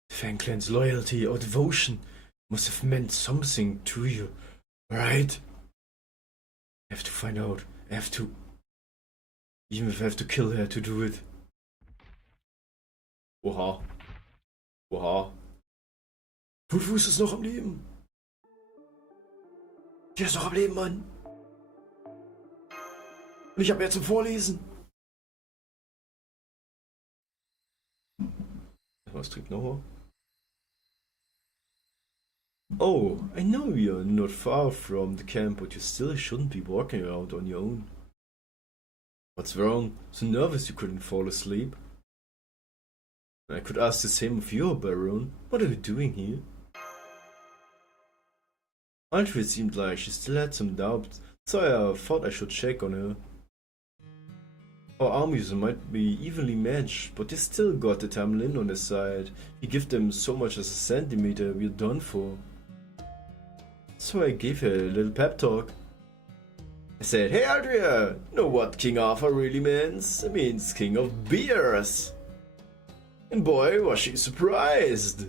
The Fang clan's loyalty or devotion must have meant something to you, right? I have to find out. I have to. Even if I have to kill her to do it. Oha. Woodwose ist noch am Leben. Der ist noch am Leben, Mann. Und ich habe mehr zum Vorlesen. Was trinkt noch? Oh, I know you're not far from the camp, but you still shouldn't be walking around on your own. What's wrong? So nervous you couldn't fall asleep? I could ask the same of you, Baron. What are you doing here? Altria seemed like she still had some doubts, so I thought I should check on her. Our armies might be evenly matched, but they still got the Tamlin on their side. You give them so much as a centimeter, we're done for. So I gave her a little pep talk. I said, "Hey Aldria, know what King Arthur really means? It means King of Birbs." And boy, was she surprised.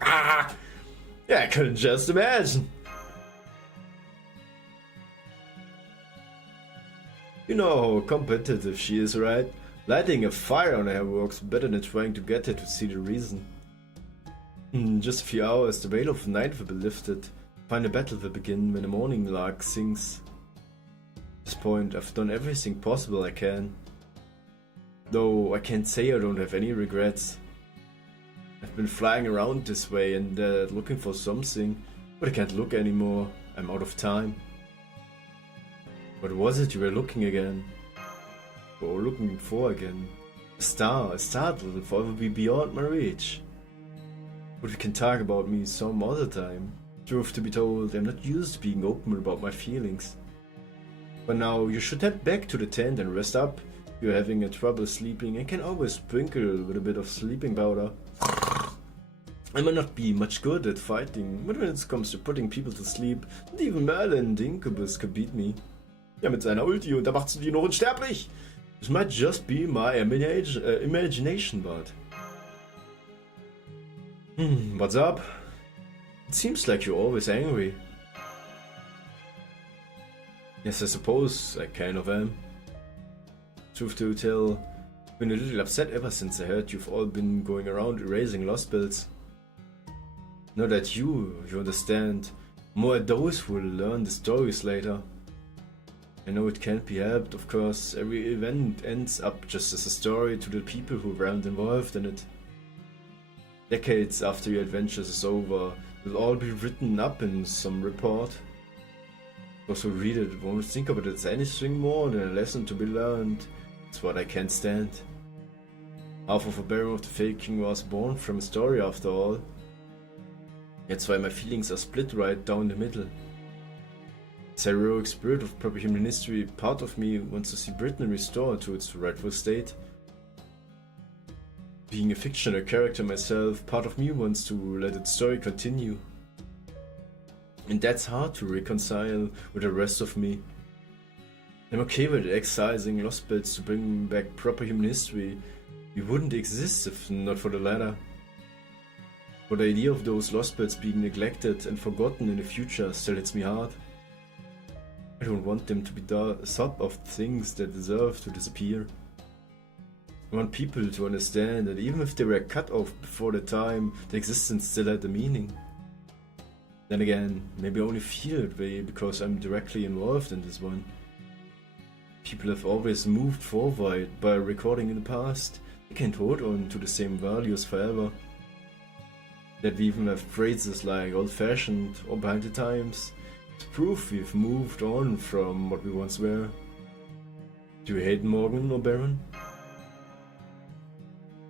Yeah, I couldn't just imagine. You know how competitive she is, right? Lighting a fire on her works better than trying to get her to see the reason. In just a few hours, the veil of night will be lifted. Final battle will begin when the morning lark sings. At this point, I've done everything possible I can. Though I can't say I don't have any regrets. I've been flying around this way and looking for something, but I can't look anymore. I'm out of time. What was it you were looking again? Or looking for again? A star that will forever be beyond my reach. But we can talk about me some other time. Truth to be told, I'm not used to being open about my feelings. But now you should head back to the tent and rest up. You're having trouble sleeping and can always sprinkle with a bit of sleeping powder. I might not be much good at fighting, but when it comes to putting people to sleep, even Merlin the Incubus could beat me. Ja, mit seiner Ulti und da macht sie die noch unsterblich. This might just be my imagination, but... what's up? It seems like you're always angry. Yes, I suppose I kind of am. Truth to tell, I've been a little upset ever since I heard you've all been going around erasing lost builds. Not that you understand, more at those who will learn the stories later. I know it can't be helped, of course, every event ends up just as a story to the people who weren't involved in it. Decades after your adventures is over, it'll all be written up in some report. Those who read it won't think of it as anything more than a lesson to be learned. It's what I can't stand. Half of a Baron of the Faking was born from a story after all. That's why my feelings are split right down the middle. As a heroic spirit of proper human history, part of me wants to see Britain restored to its rightful state. Being a fictional character myself, part of me wants to let its story continue. And that's hard to reconcile with the rest of me. I'm okay with excising lost bits to bring back proper human history. We wouldn't exist if not for the latter. But the idea of those lost bits being neglected and forgotten in the future still hits me hard. I don't want them to be the sub of things that deserve to disappear. I want people to understand that even if they were cut off before the time, their existence still had a meaning. Then again, maybe I only feel that way because I'm directly involved in this one. People have always moved forward by recording in the past. They can't hold on to the same values forever. That we even have phrases like old-fashioned or behind the times. It's proof we've moved on from what we once were. Do you hate Morgan or Baron?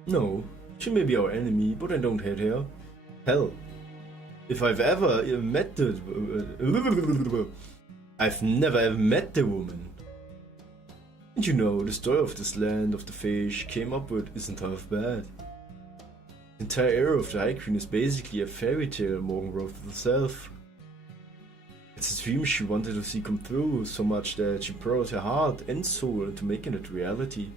No, she may be our enemy, but I don't hate her. Hell, if I've ever met I've never ever met the woman. And you know, the story of this land of the Fae she came up with isn't half bad. The entire era of the High Queen is basically a fairy tale Morgan wrote herself. It's a dream she wanted to see come through so much that she poured her heart and soul into making it reality.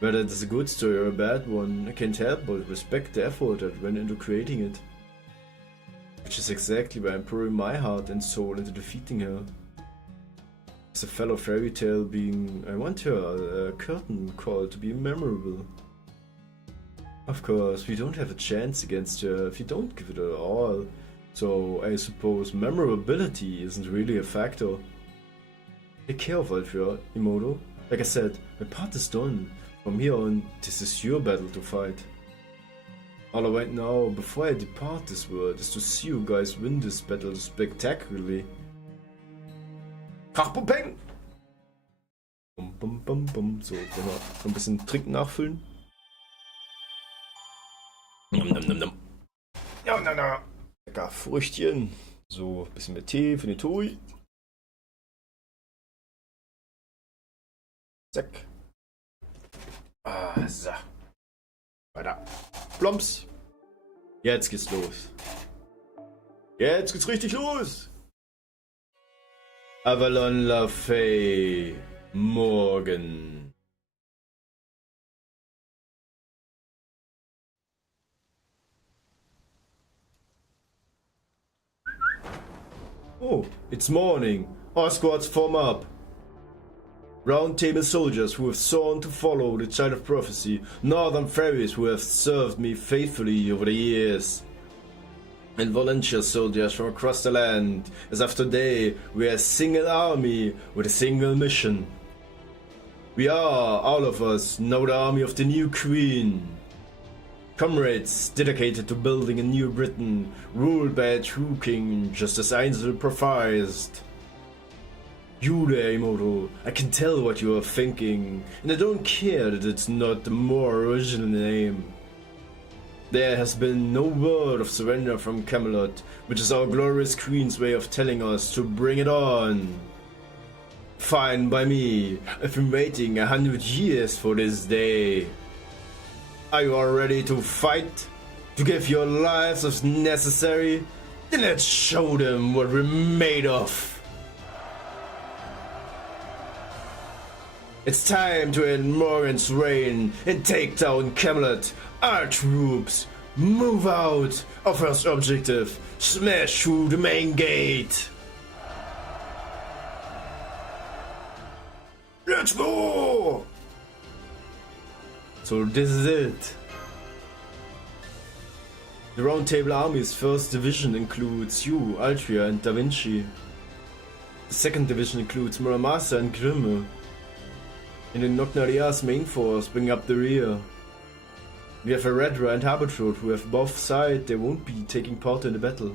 Whether it is a good story or a bad one, I can't help but respect the effort that went into creating it. Which is exactly why I'm pouring my heart and soul into defeating her. As a fellow fairy tale being, I want her curtain call to be memorable. Of course, we don't have a chance against her if you don't give it her all, so I suppose memorability isn't really a factor. Take care of Alfia, Imoto. Like I said, my part is done. From here on, this is your battle to fight. All I want now, before I depart this world, is to see you guys win this battle spectacularly. Krachpupeng! Bum, bum, bum, bum. So, können wir noch ein bisschen Trinken nachfüllen. Nom, nom, nom, nom. Ja, na, na. Lecker Früchtchen. So, ein bisschen mehr Tee für den Toi. Zack. Ah, so. Weiter. Plumps. Jetzt geht's los. Jetzt geht's richtig los. Avalon LaFay. Morgen. Oh, it's morning. Our squads form up. Round table soldiers who have sworn to follow the Child of Prophecy, northern fairies who have served me faithfully over the years, and volunteer soldiers from across the land, as of today we are a single army with a single mission. We are, all of us, now the army of the new Queen. Comrades dedicated to building a new Britain, ruled by a true king, just as Einzel prophesied. You there, Imoto, I can tell what you are thinking, and I don't care that it's not the more original name. There has been no word of surrender from Camelot, which is our glorious queen's way of telling us to bring it on. Fine by me, I've been waiting 100 years for this day. Are you all ready to fight? To give your lives as necessary? Then let's show them what we're made of. It's time to end Morgan's reign and take down Camelot. Our troops, move out. Our first objective, smash through the main gate. Let's go! So this is it. The Round Table Army's first division includes you, Altria and Da Vinci. The second division includes Muramasa and Grimme. And in Nognaria's main force bring up the rear. We have Eredra and Harbitrode who have both said they won't be taking part in the battle.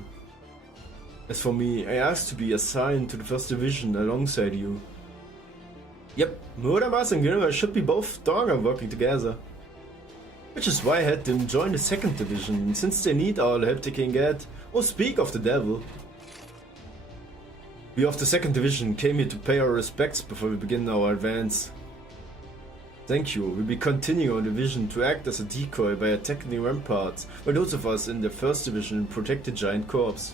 As for me, I asked to be assigned to the first division alongside you. Yep, Muramasa and Grimme should be both stronger working together. Which is why I had them join the second division, since they need all the help they can get. Oh, speak of the devil. We of the second division came here to pay our respects before we begin our advance. Thank you. We'll be continuing our division to act as a decoy by attacking the ramparts, while those of us in the first division protect the giant corpse.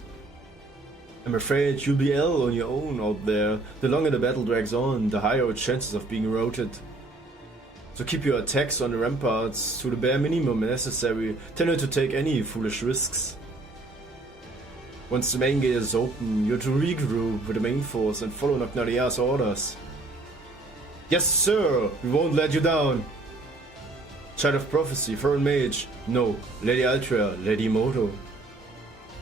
I'm afraid you'll be ill on your own out there. The longer the battle drags on, the higher our chances of being routed. So keep your attacks on the ramparts to the bare minimum necessary. Try not to take any foolish risks. Once the main gate is open, you're to regroup with the main force and follow Nognaria's orders. Yes, sir! We won't let you down! Child of Prophecy, Foreign Mage, no. Lady Altria, Lady Imoto.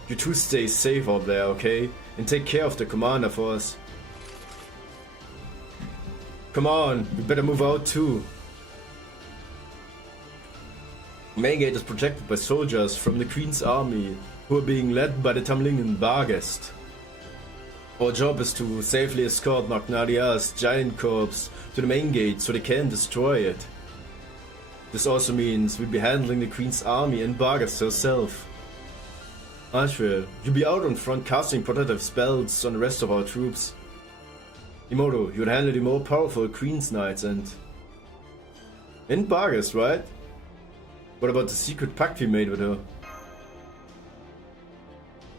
You two stay safe out there, okay? And take care of the commander for us. Come on, we better move out too. Main gate is protected by soldiers from the Queen's army, who are being led by the Tamlingen Barghest. Our job is to safely escort Nognaria's giant corpse to the main gate so they can destroy it. This also means we'll be handling the Queen's army and Barghest herself. Altria, you'll be out on front casting protective spells on the rest of our troops. Imoto, you'll handle the more powerful Queen's Knights and Barghest, right? What about the secret pact we made with her?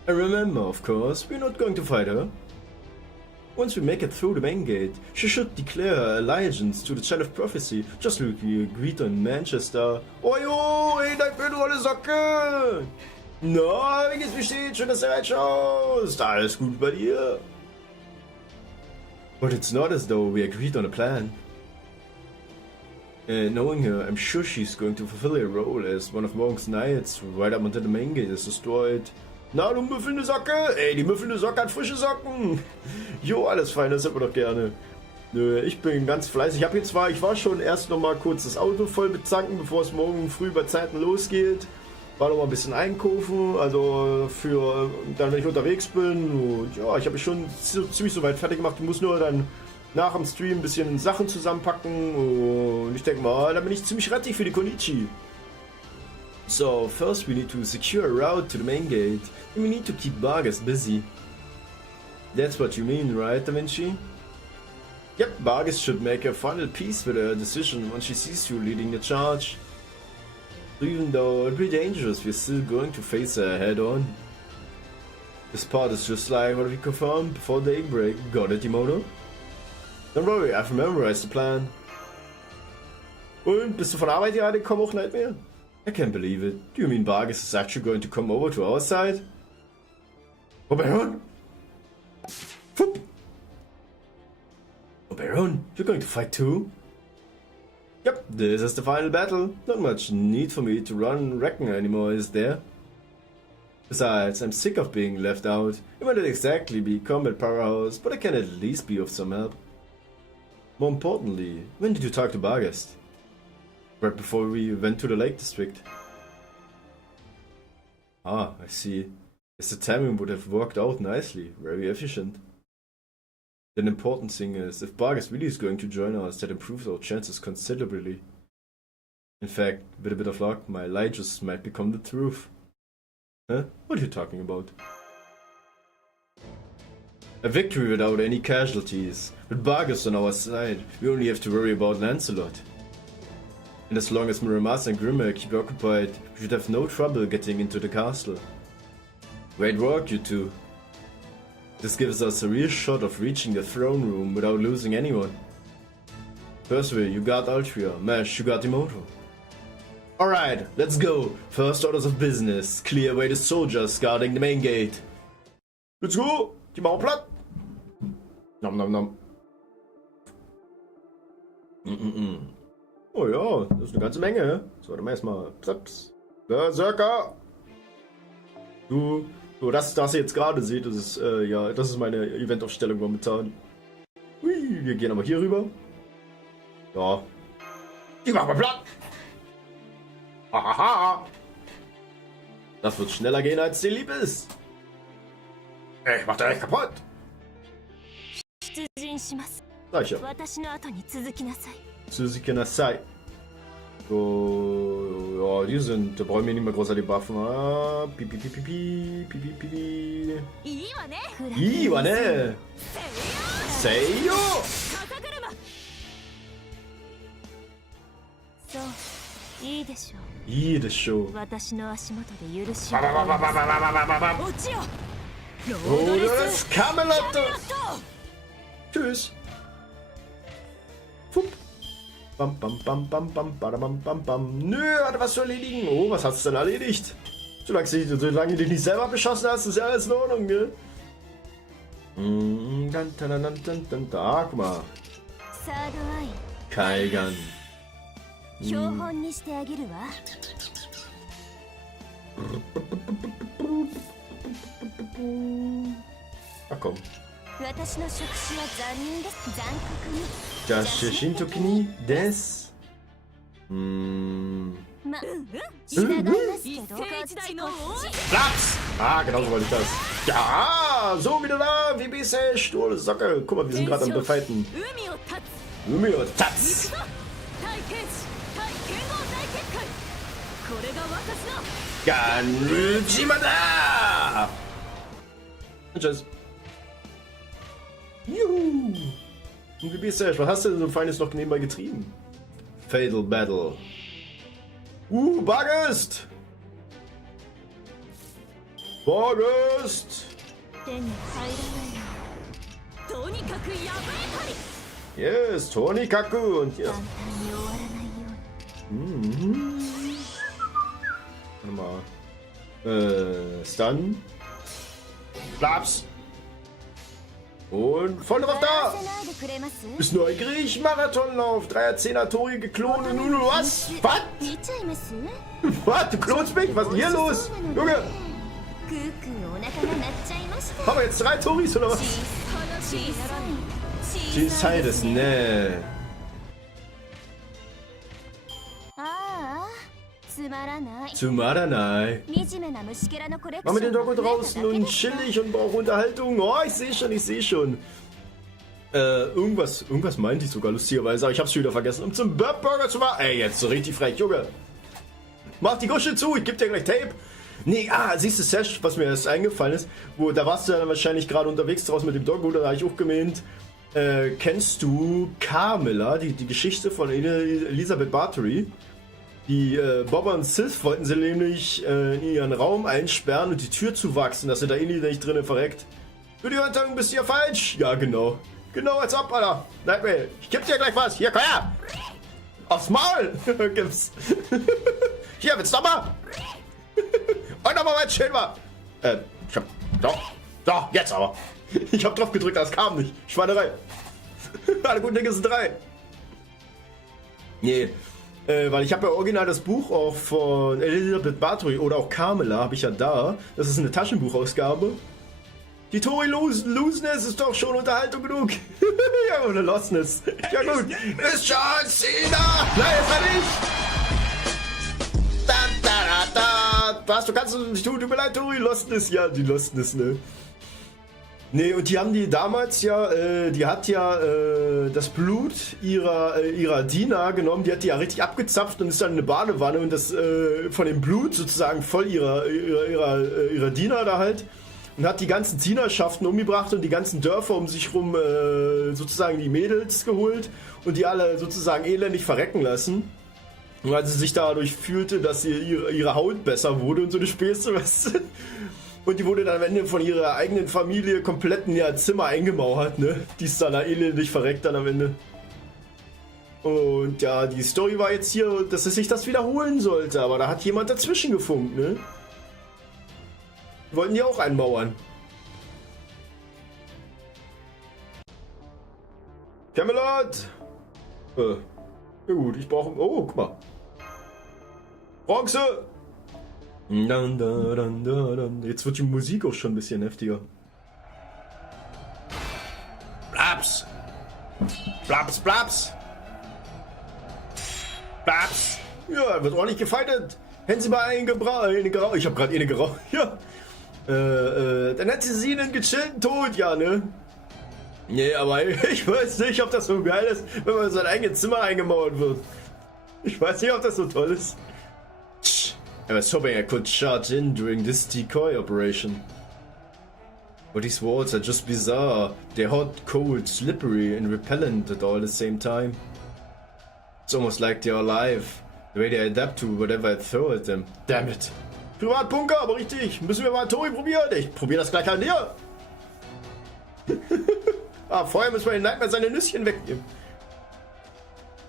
And remember, of course, we're not going to fight her. Once we make it through the main gate, she should declare her allegiance to the Child of Prophecy, just like we agreed on Manchester. Ojo, hey, da bin du alle Socke! Na, wie geht's mir steht? Schön, dass du reinschaust. Alles gut bei dir. But it's not as though we agreed on a plan. Knowing her, I'm sure she's going to fulfill her role as one of Morgan's Knights right up until the main gate is destroyed. Na, du müffelnde Socke! Ey, die müffelnde Socke hat frische Socken! Jo, alles fein, das hätten wir doch gerne. Nö, ich bin ganz fleißig. Ich war schon erst noch mal kurz das Auto voll bezanken, bevor es morgen früh bei Zeiten losgeht. war noch mal ein bisschen einkaufen, also für dann, wenn ich unterwegs bin. Und ja, ich habe mich schon ziemlich so weit fertig gemacht. Ich muss nur dann nach dem Stream ein bisschen Sachen zusammenpacken. Und ich denke mal, dann bin ich ziemlich rettig für die Konichi. So, first we need to secure a route to the main gate. And we need to keep Vargas busy. That's what you mean, right, Da Vinci? Yep, Vargas should make a final peace with her decision once she sees you leading the charge. Even though it'd be dangerous, we're still going to face her head on. This part is just like what we confirmed before daybreak. Got it, Imoto? Don't worry, I've memorized the plan. Und, bist du von Arbeit gerade gekommen auch nicht mehr? I can't believe it. Do you mean Vargas is actually going to come over to our side? Oh, Baron! Whoop! Oh, Baron, you're going to fight too? Yep, this is the final battle. Not much need for me to run Reckon anymore, is there? Besides, I'm sick of being left out. It might not exactly be combat powerhouse, but I can at least be of some help. More importantly, when did you talk to Bargast? Right before we went to the Lake District. Ah, I see. Yes, the timing would have worked out nicely. Very efficient. The important thing is, if Bargast really is going to join us, that improves our chances considerably. In fact, with a bit of luck, my lie just might become the truth. Huh? What are you talking about? A victory without any casualties. With Bargast on our side, we only have to worry about Lancelot. And as long as Miramas and Grimmer keep occupied, we should have no trouble getting into the castle. Great work, you two. This gives us a real shot of reaching the throne room without losing anyone. Percival, you got Altria. Mesh, you got Imoto. Alright, let's go. First orders of business. Clear away the soldiers guarding the main gate. Let's go! Die machen platt! Nom nom nom. Oh ja, das ist eine ganze Menge. So, dann erstmal. Psaps. Berserker! Du. So, das ihr jetzt gerade seht, das ist, ja, das ist meine Eventaufstellung momentan. Hui, wir gehen aber hier rüber. Ja. Die machen wir platt! Hahaha! Das wird schneller gehen, als dir lieb ist. Ich mach dir echt kaputt! Sag ich ja. Suzuki Nasai. So, ja, die sind, da brauchen wir nicht mehr großartig buffen. Ah, pipi pipi pipi pipi pipi. Iwa ne? Seiyo!いいでしょう。私の足元で許しを。Lodes Camelot! Tschüss! Fupp. Bam bam bam bam bam bam bam bam. Nö, hatte was zu erledigen. Oh, was hast du denn erledigt? Solange du dich nicht selber beschossen hast, ist ja alles in Ordnung, gell? Da, guck mal. Kaigan. Ach komm. Das Shintoki des. Platz! Ah, genau so wollte ich das. Ja, so wieder da, wie Bisech, du alte Socke. Guck mal, wir sind gerade am Befighten. Umio Tatz! Ganjimada! Tschüss. Juhu! Und wie Bisech, was hast du denn so Feines noch nebenbei getrieben? Fatal Battle. Bargast! Bargast! Yes, Tonikaku und hier. Warte mal. Stun. Klaps. Und voll drauf da! Bist neugierig? Marathonlauf, 3er, 10er, Tori geklont und nun was? Was? Was? Du klonst mich? Was ist denn hier los? Junge! Haben wir jetzt 3 Toris oder was? Shizai desu ne. Zumaranai. Mach mit den Doggo draußen und chillig und brauche Unterhaltung. Oh, ich sehe schon. Irgendwas meinte ich sogar lustigerweise, aber ich hab's schon wieder vergessen, um zum Burger zu machen. Ey, jetzt so richtig frech, Junge. Mach die Gusche zu, ich geb dir gleich Tape. Nee, siehst du, Sesh, was mir erst eingefallen ist, da warst du dann wahrscheinlich gerade unterwegs draußen mit dem Doggo, da habe ich auch gemeint, kennst du Carmilla, die Geschichte von Elizabeth Bathory? Die Bobber und Sith wollten sie nämlich in ihren Raum einsperren und die Tür zuwachsen, dass sie da nicht drinnen verreckt. Für die Handlung bist du ja falsch. Ja, genau. Genau, als ob, Alter. Nightmare, ich geb dir gleich was. Hier, komm her. Aufs Maul. Gib's. Hier, willst du nochmal? Und nochmal, weil es schön war. Ich hab... Doch, jetzt aber. Ich hab drauf gedrückt, das kam nicht. Schweinerei. Alle guten Dinge sind 3. Nee, weil ich habe ja original das Buch auch von Elizabeth Bathory oder auch Carmilla habe ich ja da. Das ist eine Taschenbuchausgabe. Die Tori Looseness ist doch schon Unterhaltung genug. Ja, oder Lostness. Ja gut. Ist John Cena. Nein, jetzt war nicht. Was, du kannst es nicht tun. Tut mir leid, Tori. Lostness. Ja, die Lostness, ne. Nee, und die haben die damals ja, die hat ja das Blut ihrer Diener genommen, die hat die ja richtig abgezapft und ist dann in eine Badewanne und das von dem Blut sozusagen voll ihrer Diener da halt. Und hat die ganzen Dienerschaften umgebracht und die ganzen Dörfer um sich rum sozusagen die Mädels geholt und die alle sozusagen elendig verrecken lassen. Und als sie sich dadurch fühlte, dass ihre Haut besser wurde und so eine Späße, weißt du? Und die wurde dann am Ende von ihrer eigenen Familie komplett in ihr Zimmer eingemauert, ne? Die ist dann da elendig verreckt dann am Ende. Und ja, die Story war jetzt hier, dass es sich das wiederholen sollte, aber da hat jemand dazwischen gefunkt, ne? Wollten die auch einmauern. Camelot! Ja gut, ich brauche... Oh, guck mal. Bronze! Jetzt wird die Musik auch schon ein bisschen heftiger. Blaps! Blaps, blaps! Blaps! Ja, wird ordentlich gefeitet. Hätten Sie mal eine geraucht. Ich habe gerade eine geraucht. Ja. Dann hätte sie einen gechillten Tod, ja, ne? Nee, aber ich weiß nicht, ob das so geil ist, wenn man in sein eigenes Zimmer eingemauert wird. Ich weiß nicht, ob das so toll ist. I was hoping I could charge in during this decoy operation. But these walls are just bizarre. They're hot, cold, slippery and repellent at all the same time. It's almost like they're alive. The way they adapt to whatever I throw at them. Damn it. Privatbunker, aber richtig. Müssen wir mal Tori probieren. Ich probiere das gleich an dir. Vorher müssen wir den Nightmare seine Nüsschen wegnehmen.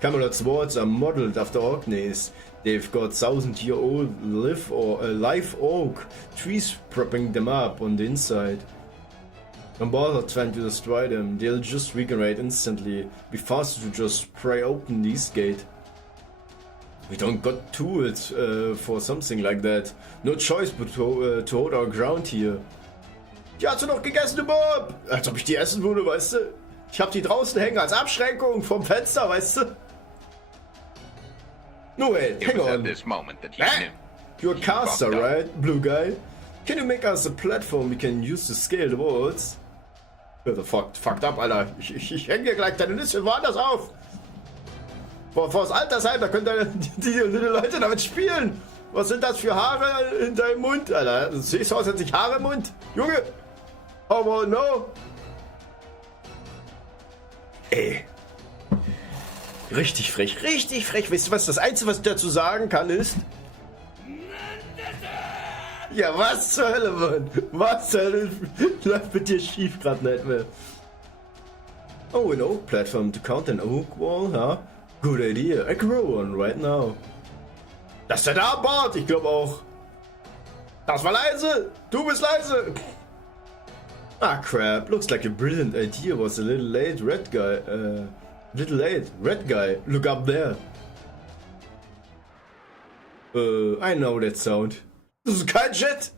Camelot's walls are modeled after Orkneys. They've got 1,000-year-old live oak trees propping them up on the inside. Don't bother trying to destroy them. They'll just regenerate instantly. Be faster to just pry open this gate. We don't got tools for something like that. No choice but to hold our ground here. Die hast du noch gegessen, du Bob! Als ob ich die essen würde, weißt du? Ich hab die draußen hängen als Abschränkung vom Fenster, weißt du? No wait, hang on. You're a caster, right, blue guy? Can you make us a platform we can use to scale the walls? Fucked up, Alter. Ich häng dir gleich deine Nüsschen woanders auf. Vors Altersheim, da können die Leute damit spielen. Was sind das für Haare in deinem Mund, Alter? Du siehst aus, als hätte ich Haare im Mund. Junge! Oh no! Ey. Richtig frech, richtig frech. Weißt du was? Das Einzige, was ich dazu sagen kann, ist... Ja, was zur Hölle, Mann? Was zur Hölle läuft mit dir schief gerade nicht mehr? Oh, an oak platform to count an oak wall, huh? Good idea. I grow one right now. Das ist der Darmbord, ich glaube auch. Das war leise. Du bist leise. Ah, crap. Looks like a brilliant idea was a little late, red guy. Little late, red guy. Look up there. I know that sound. Das ist kein Jet.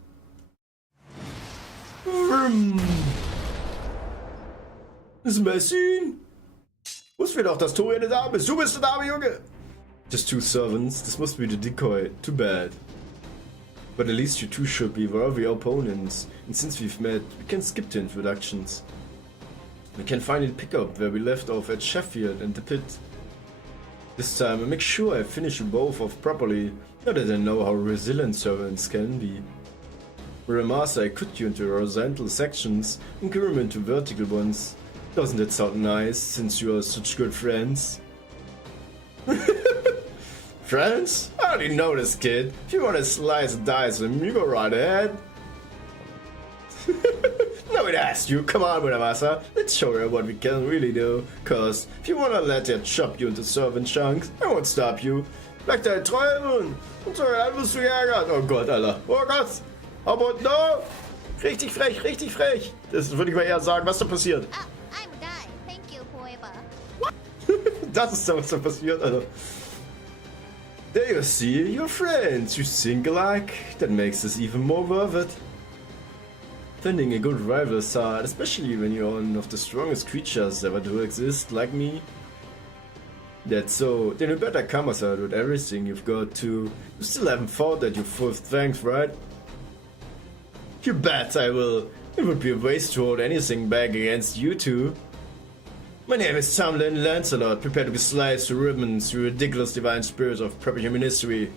Das ist ein Messin. Wussten wir doch, dass Tori eine Dame ist. Du bist eine Dame, Junge. Just 2 servants. This must be the decoy. Too bad. But at least you two should be wherever your opponents. And since we've met, we can skip the introductions. We can finally pick up where we left off at Sheffield and the pit. This time I make sure I finish you both off properly, now that I know how resilient servants can be. For a master I cut you into horizontal sections and grew them into vertical ones. Doesn't that sound nice, since you are such good friends? Friends? I already know this kid. If you want to slice and dice him, you go right ahead. No, it asked you. Come on, Muramasa. Let's show her what we can really do. Cause if you wanna let her chop you into servant chunks, I won't stop you. Bleib dein Träumen. Und so wirst du geärgert. Oh Gott, Alter. Oh Gott. Aber no. Richtig frech, richtig frech. Das würde ich mal eher sagen, was da passiert. Oh, I'm done. Thank you forever. Das ist da, was da passiert, Alter. There you see, your friends. You think alike. That makes this even more worth it. Finding a good rival is hard, especially when you're one of the strongest creatures ever to exist, like me. That's so. Then you better come aside with everything you've got to. You still haven't fought at your full strength, right? You bet I will. It would be a waste to hold anything back against you two. My name is Tamlin Lancelot, prepared to be sliced to ribbons through ridiculous divine spirits of proper human history.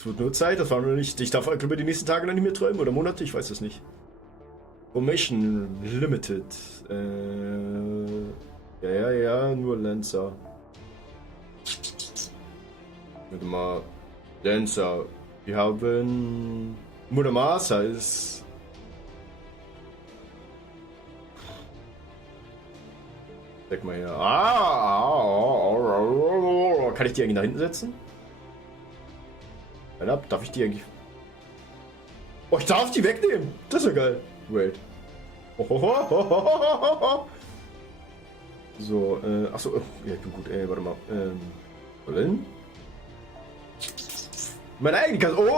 Es wird nur Zeit, das war noch nicht. Ich darf über die nächsten Tage noch nicht mehr träumen oder Monate, ich weiß es nicht. Formation Limited. Ja, nur Lancer. Warte mal. Lancer. Wir haben. Muramasa ist. Sag mal hier. Kann ich die eigentlich da hinten setzen? Darf ich die eigentlich... Oh, ich darf die wegnehmen! Das ist ja geil. Wait. So, achso, ja, gut, warte mal. Wollen? Meine eigene Karte. Ja.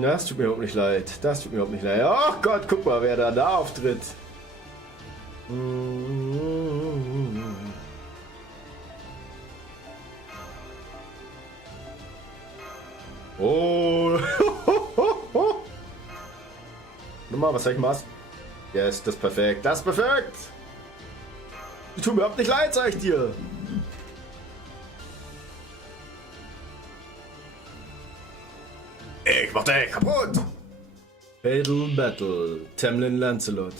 Das tut mir überhaupt nicht leid. Ach Gott, guck mal, wer da auftritt. Oh. Nochmal, was soll ich machen? Yes, das ist perfekt. Das ist perfekt. Die tut mir überhaupt nicht leid, sag ich dir. Ich mach dich kaputt. Fatal Battle. Tamlin Lancelot.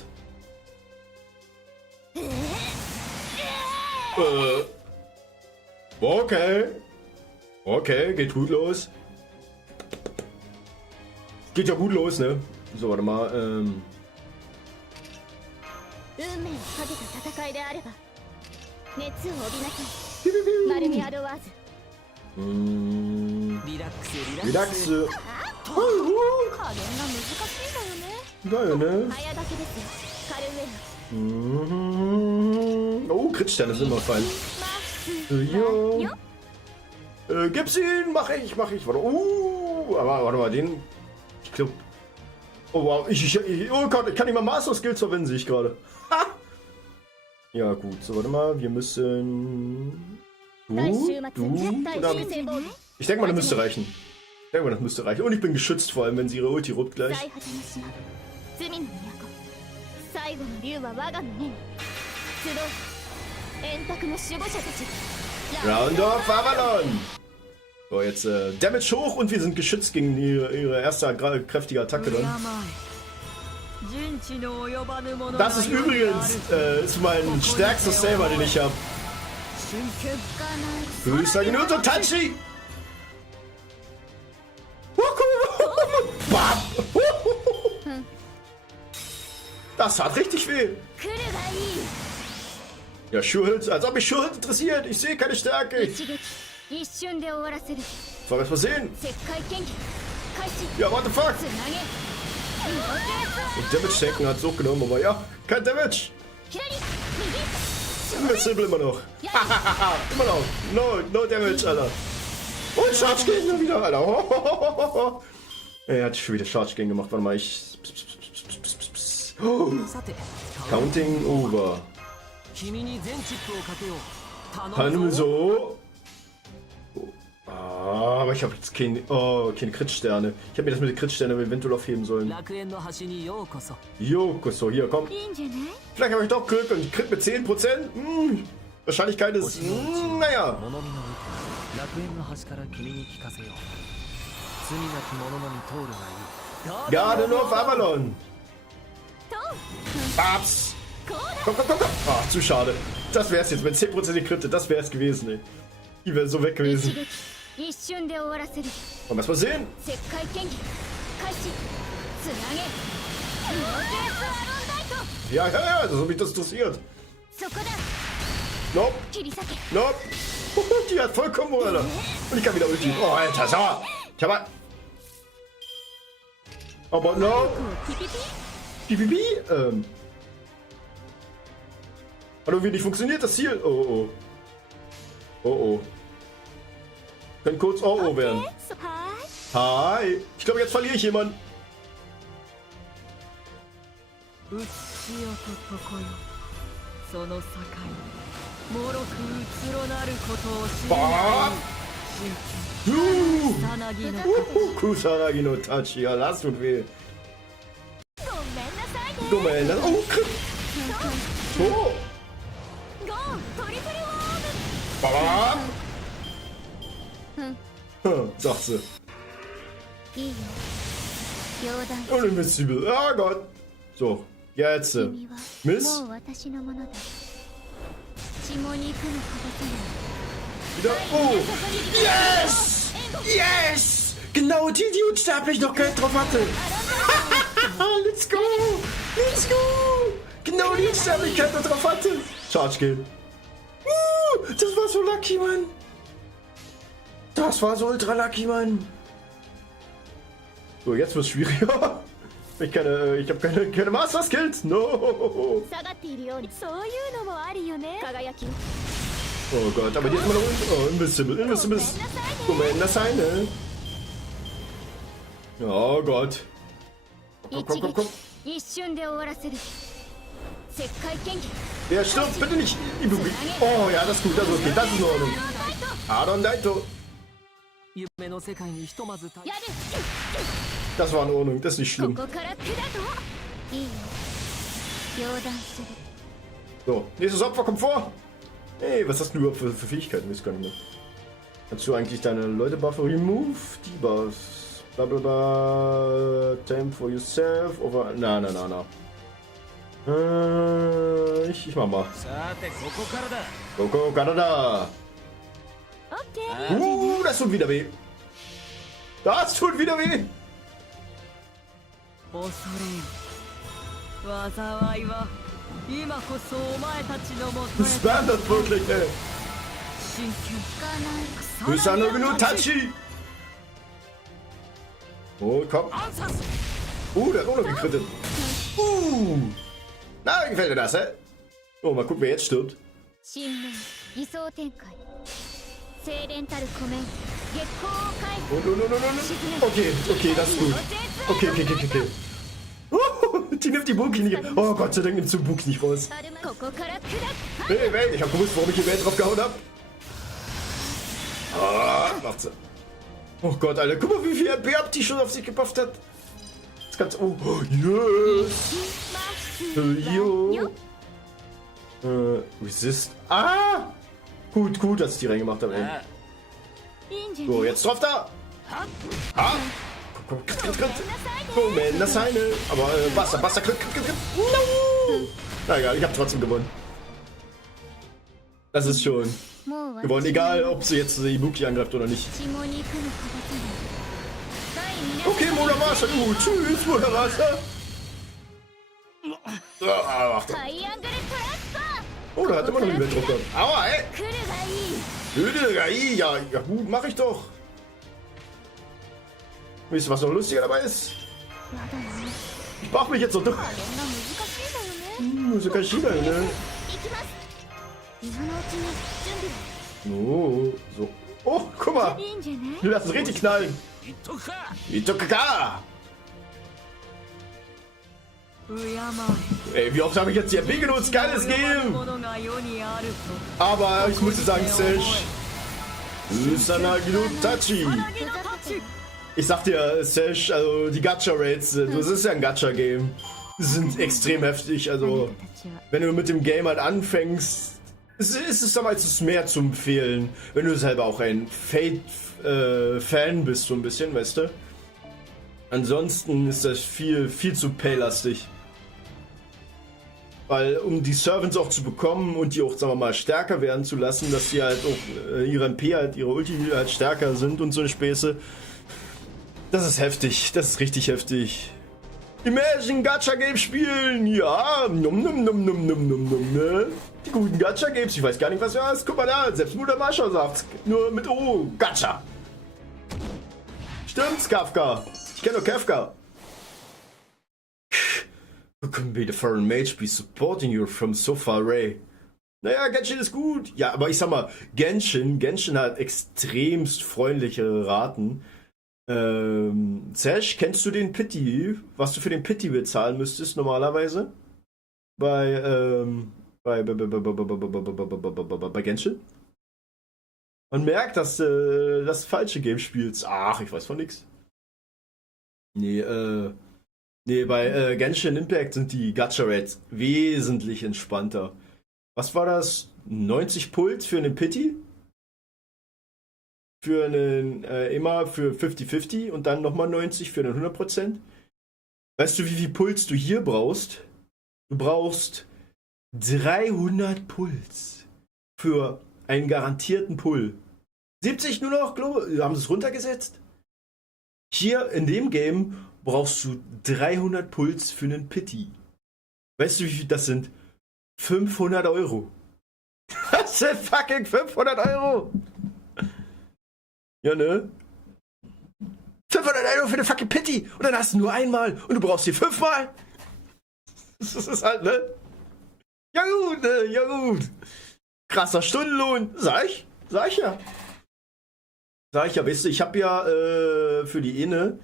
Okay, geht gut los. Geht ja gut los, ne? So, warte mal, Relax. Geil, ne? Oh, Crit-Sterne sind immer fein. Jo. Gib's ihn! Mach ich. Warte. Aber warte mal, den. Ich glaube. Oh wow, oh Gott, ich kann nicht mal Master Skills verwenden, sehe ich gerade. Ja, gut, so warte mal, wir müssen. Du. Ich denke mal, das müsste reichen. Und ich bin geschützt, vor allem wenn sie ihre Ulti ruppt gleich. Round of Avalon! So, jetzt Damage hoch und wir sind geschützt gegen ihre erste kräftige Attacke dann. Das ist übrigens ist mein stärkster Saber, den ich habe. Höchster Genüsse Tachi! Das hat richtig weh. Ja, Schuld, als ob mich Schuld interessiert. Ich sehe keine Stärke. Soll ich mal sehen? Ja, what the fuck? Und Damage tanken hat es auch genommen, aber ja, kein Damage. Invincible immer noch. Immer noch. No Damage, Alter. Und Charge Gegner wieder, Alter. Er hat schon wieder Charge Gegner gemacht. Warte mal, ich. Counting over. Kann so. Ah, aber ich habe jetzt keine Crit-Sterne. Ich habe mir das mit den Crit-Sternen eventuell aufheben sollen. Yokoso, hier, komm. Vielleicht habe ich doch Glück und Crit mit 10%. Wahrscheinlichkeit ist, naja. Garden of Avalon. Babs. Komm. Ah, zu schade. Das wär's jetzt mit 10% Crit. Das wär's gewesen, ey. Die wäre so weg gewesen. Wollen wir erst mal sehen. Ja, das hat mich das interessiert. Nope. Die hat vollkommen Moral. Und ich kann wieder ulti. Oh, Alter, sauer. Ich hab aber no. Pipipi? Hat irgendwie nicht funktioniert, das Ziel. Oh. Können kurz werden. Hi. Ich glaube, jetzt verliere ich jemanden. Kusanagi no Tachi. Ja, das tut weh. Oh, Crit. Oh. Sagt sie. Uninvincible. Oh Gott. So, jetzt. Miss. Wieder. Oh. Yes! Genau die unsterblich noch Geld drauf hatte. Let's go. Genau die Unsterblichkeit noch drauf hatte. Charge Kill. Das war so lucky, Mann. Das war so ultra lucky, Mann. So, jetzt wird's schwieriger. Ich hab keine Master Skills. No. Oh Gott, aber die ist immer noch Invincible. Commander seine. Oh Gott. Komm. Der stirbt, bitte nicht. Oh ja, das ist gut, das ist okay, das ist in Ordnung. Adon Daito. Das war in Ordnung, das ist nicht schlimm. So, nächstes Opfer kommt vor. Hey, was hast du überhaupt für Fähigkeiten? Weiß gar nicht mehr. Kannst du eigentlich deine Leute buffer remove? Die Buffs. Blablabla. Time for yourself. Over. Na. Ich mach mal. Koko Kanada. Das tut wieder weh. Spam das wirklich, ey. Kusanagi no Tachi. Oh, komm. Der hat auch noch gekrittet. Na, gefällt dir das, hä? Oh, mal gucken, wer jetzt stirbt. Und. Okay, das ist gut. Okay. Die nimmt die Buki nicht. Oh Gott sei Dank nimmt sie den Buki nicht raus. Hey, ich hab gewusst, warum ich hier Welt drauf gehauen hab. Macht sie. Oh Gott, Alter, guck mal, wie viel Berb die schon auf sich gebufft hat. Das kannst du. Oh, yes! Resist. Gut, dass ich die reingemacht habe, ey. So, jetzt drauf da. Komm, Commander seine. Aber Wasser, Crit. No! Na egal, ich habe trotzdem gewonnen. Das ist schon gewonnen, egal ob sie jetzt die Ibuki angreift oder nicht. Okay, Monawasa, tschüss, Monawasa. Oh, da hat immer noch einen Weltdruck gehabt. Aua, ey! Ja, gut, mach ich doch. Wisst ihr, was noch lustiger dabei ist? Ich brauch mich jetzt noch durch. So kann ich sein, ne? So. Oh, guck mal. Wir lassen es richtig knallen. Itokaka. Ey, wie oft habe ich jetzt die MP genutzt? Geiles Game! Aber ich muss sagen, Sesh. Tachi. Ich sag dir, Sesh, also die Gacha-Rates, das ist ja ein Gacha-Game. Die sind extrem heftig, also wenn du mit dem Game halt anfängst, ist es damals mehr zu empfehlen, wenn du selber auch ein Fate-Fan bist, so ein bisschen, weißt du? Ansonsten ist das viel zu paylastig. Weil, um die Servants auch zu bekommen und die auch, sagen wir mal, stärker werden zu lassen, dass sie halt auch ihre MP halt, ihre Ulti halt stärker sind und so eine Späße. Das ist heftig, das ist richtig heftig. Imagine Gacha Games spielen, ja, ne? Die guten Gacha Games, ich weiß gar nicht, was das ist. Guck mal da, selbst Mutter Mascha sagt, nur mit O, Gacha. Stimmt's, Kafka? Ich kenne nur Kafka. Who can be the foreign mage be supporting you from so far away? Naja, Genshin ist gut. Ja, aber ich sag mal, Genshin hat extremst freundliche Raten. Sesh, kennst du den Pity? Was du für den Pity bezahlen müsstest normalerweise? Bei Genshin? Man merkt, dass du das falsche Game spielst. Ach, ich weiß von nix. Nee, bei Genshin Impact sind die Gacha-Rates wesentlich entspannter. Was war das? 90 Puls für einen Pity? Für einen, immer für 50-50 und dann nochmal 90 für einen 100%. Weißt du, wie viel Puls du hier brauchst? Du brauchst 300 Puls für einen garantierten Pull. 70 nur noch, haben sie es runtergesetzt? Hier in dem Game brauchst du 300 Puls für einen Pity. Weißt du, wie viel das sind? 500 Euro. Das sind fucking 500 Euro! Ja, ne? 500 Euro für eine fucking Pity! Und dann hast du nur einmal und du brauchst hier 5-mal! Das ist halt, ne? Ja gut, ne? Ja gut. Krasser Stundenlohn. Sag ich ja. Weißt du, ich hab ja für die Inne,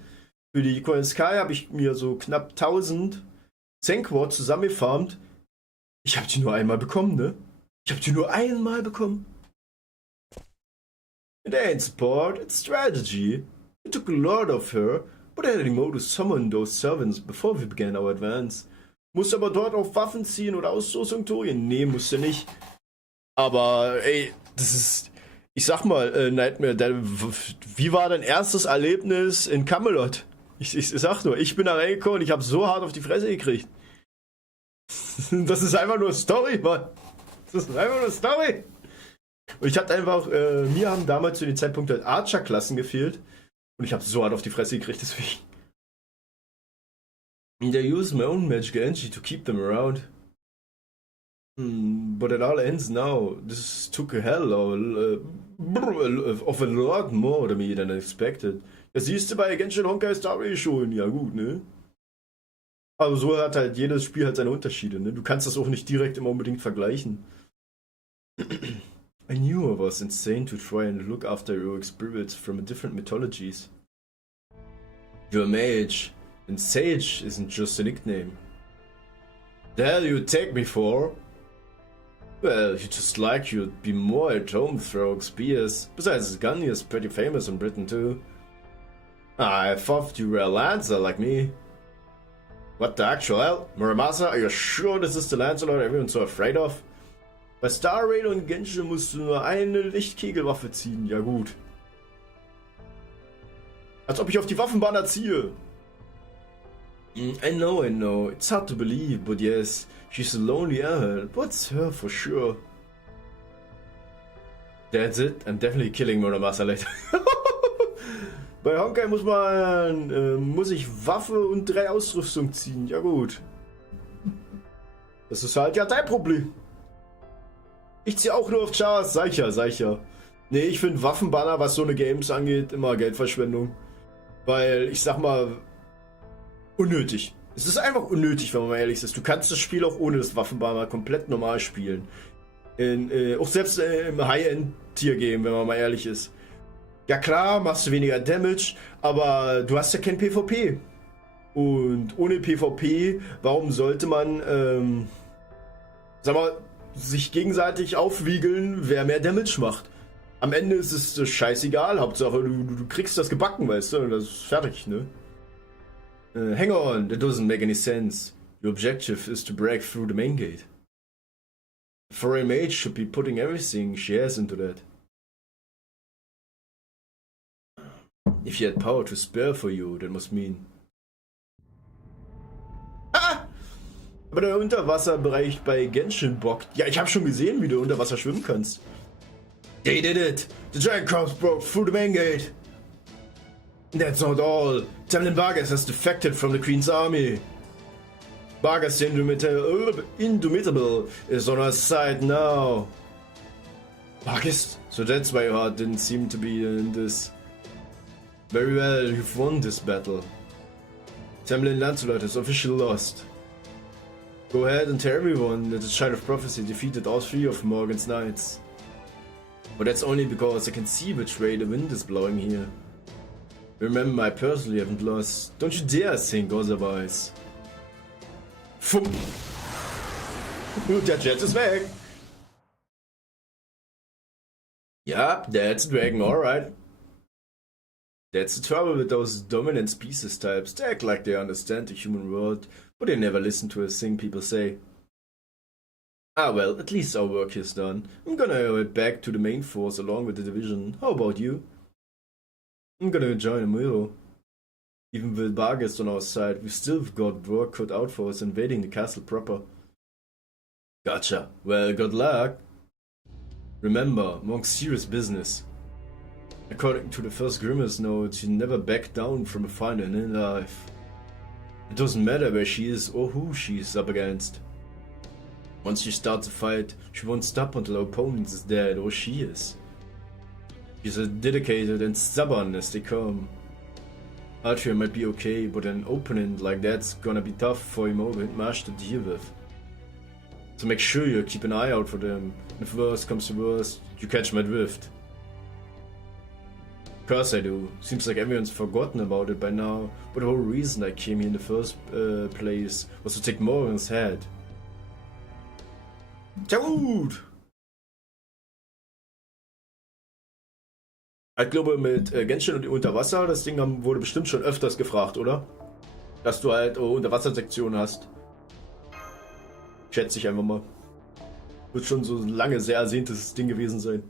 für die Coin Sky habe ich mir so knapp 1000 Zenquad zusammengefarmt. Ich hab die nur einmal bekommen, ne? Ich hab die nur einmal bekommen. It ain't sport, it's strategy. We took a lot of her, but I had a mode to summon those servants before we began our advance. Musst aber dort auf Waffen ziehen oder Ausrüstung torien? Nee, musst du nicht. Aber, ey, das ist... Ich sag mal, Nightmare, wie war dein erstes Erlebnis in Camelot? Ich sag nur, ich bin da reingekommen und ich hab so hart auf die Fresse gekriegt. Das ist einfach nur Story, Mann. Das ist einfach nur Story. Und ich hatte einfach, mir haben damals zu dem Zeitpunkt halt Archer-Klassen gefehlt. Und ich hab so hart auf die Fresse gekriegt, deswegen. They use my own magic energy to keep them around. But it all ends now. This took a hell of a lot more to me than I expected. Das siehst du bei Genshin Honkai Story schon. Ja gut, ne? Aber so hat halt jedes Spiel halt seine Unterschiede, ne? Du kannst das auch nicht direkt immer unbedingt vergleichen. I knew I was insane to try and look after heroic spirits from different mythologies. You're a mage, and sage isn't just a nickname. The hell you take me for? Well, you just like you'd be more at home throwing spears. Besides, Gunny is pretty famous in Britain too. I thought you were a Lancer like me. What the actual hell? Muramasa, are you sure this is the Lancelot everyone's so afraid of? Bei Star Raider und Genshin musst du nur eine Lichtkegelwaffe ziehen. Ja gut. Als ob ich auf die Waffenbanner ziehe. I know. It's hard to believe, but yes, she's a lonely airhead. What's her for sure? That's it. I'm definitely killing Muramasa later. Bei Honkai muss ich Waffe und 3 Ausrüstung ziehen. Ja gut. Das ist halt ja dein Problem. Ich ziehe auch nur auf Chars. Sag ich ja. Nee, ich finde Waffenbanner, was so eine Games angeht, immer Geldverschwendung. Weil, ich sag mal, unnötig. Es ist einfach unnötig, wenn man mal ehrlich ist. Du kannst das Spiel auch ohne das Waffenbanner komplett normal spielen. Auch selbst im High-End-Tier-Game, wenn man mal ehrlich ist. Ja klar, machst du weniger Damage, aber du hast ja kein PvP. Und ohne PvP, warum sollte man, sag mal, sich gegenseitig aufwiegeln, wer mehr Damage macht? Am Ende ist es scheißegal, Hauptsache du kriegst das gebacken, weißt du, und das ist fertig, ne? Hang on, that doesn't make any sense. Your objective is to break through the main gate. The foreign mage should be putting everything she has into that. If you had power to spare for you, that must mean... Ah! Aber der Unterwasserbereich bei Genshin bockt. Ja, ich habe schon gesehen, wie du unter Wasser schwimmen kannst. They did it! The giant corpse broke through the main gate! That's not all. Tamlin Vargas has defected from the Queen's army. Vargas the Indomitable is on our side now. Vargas? So that's why your heart didn't seem to be in this. Very well, you've won this battle. Tamlin Lancelot is officially lost. Go ahead and tell everyone that the Child of Prophecy defeated all 3 of Morgan's knights. But that's only because I can see which way the wind is blowing here. Remember, I personally haven't lost. Don't you dare think otherwise. Fumm. Der Jet ist weg. Yeah, that's a dragon, alright. That's the trouble with those dominant species types. They act like they understand the human world, but they never listen to a thing people say. Ah well, at least our work is done. I'm gonna head back to the main force along with the division. How about you? I'm gonna join Amiro. Even with Vargas on our side, we've still got work cut out for us invading the castle proper. Gotcha. Well, good luck. Remember, among serious business. According to the first Grimace note, you never back down from a fight in life. It doesn't matter where she is or who she is up against. Once she starts a fight, she won't stop until her opponent is dead or she is. She's as dedicated and stubborn as they come. Archer might be okay, but an opponent like that's gonna be tough for Marsh to deal with. So make sure you keep an eye out for them. If worst comes to worst, you catch my drift. Of course I do. Seems like everyone's forgotten about it by now, but the whole reason I came here in the first place was to take Morgan's head. Tja gut! Ich glaube, mit Genshin und Unterwasser, das Ding wurde bestimmt schon öfters gefragt, oder? Dass du halt Unterwassersektionen hast. Schätze ich einfach mal. Wird schon so lange sehr ersehntes Ding gewesen sein.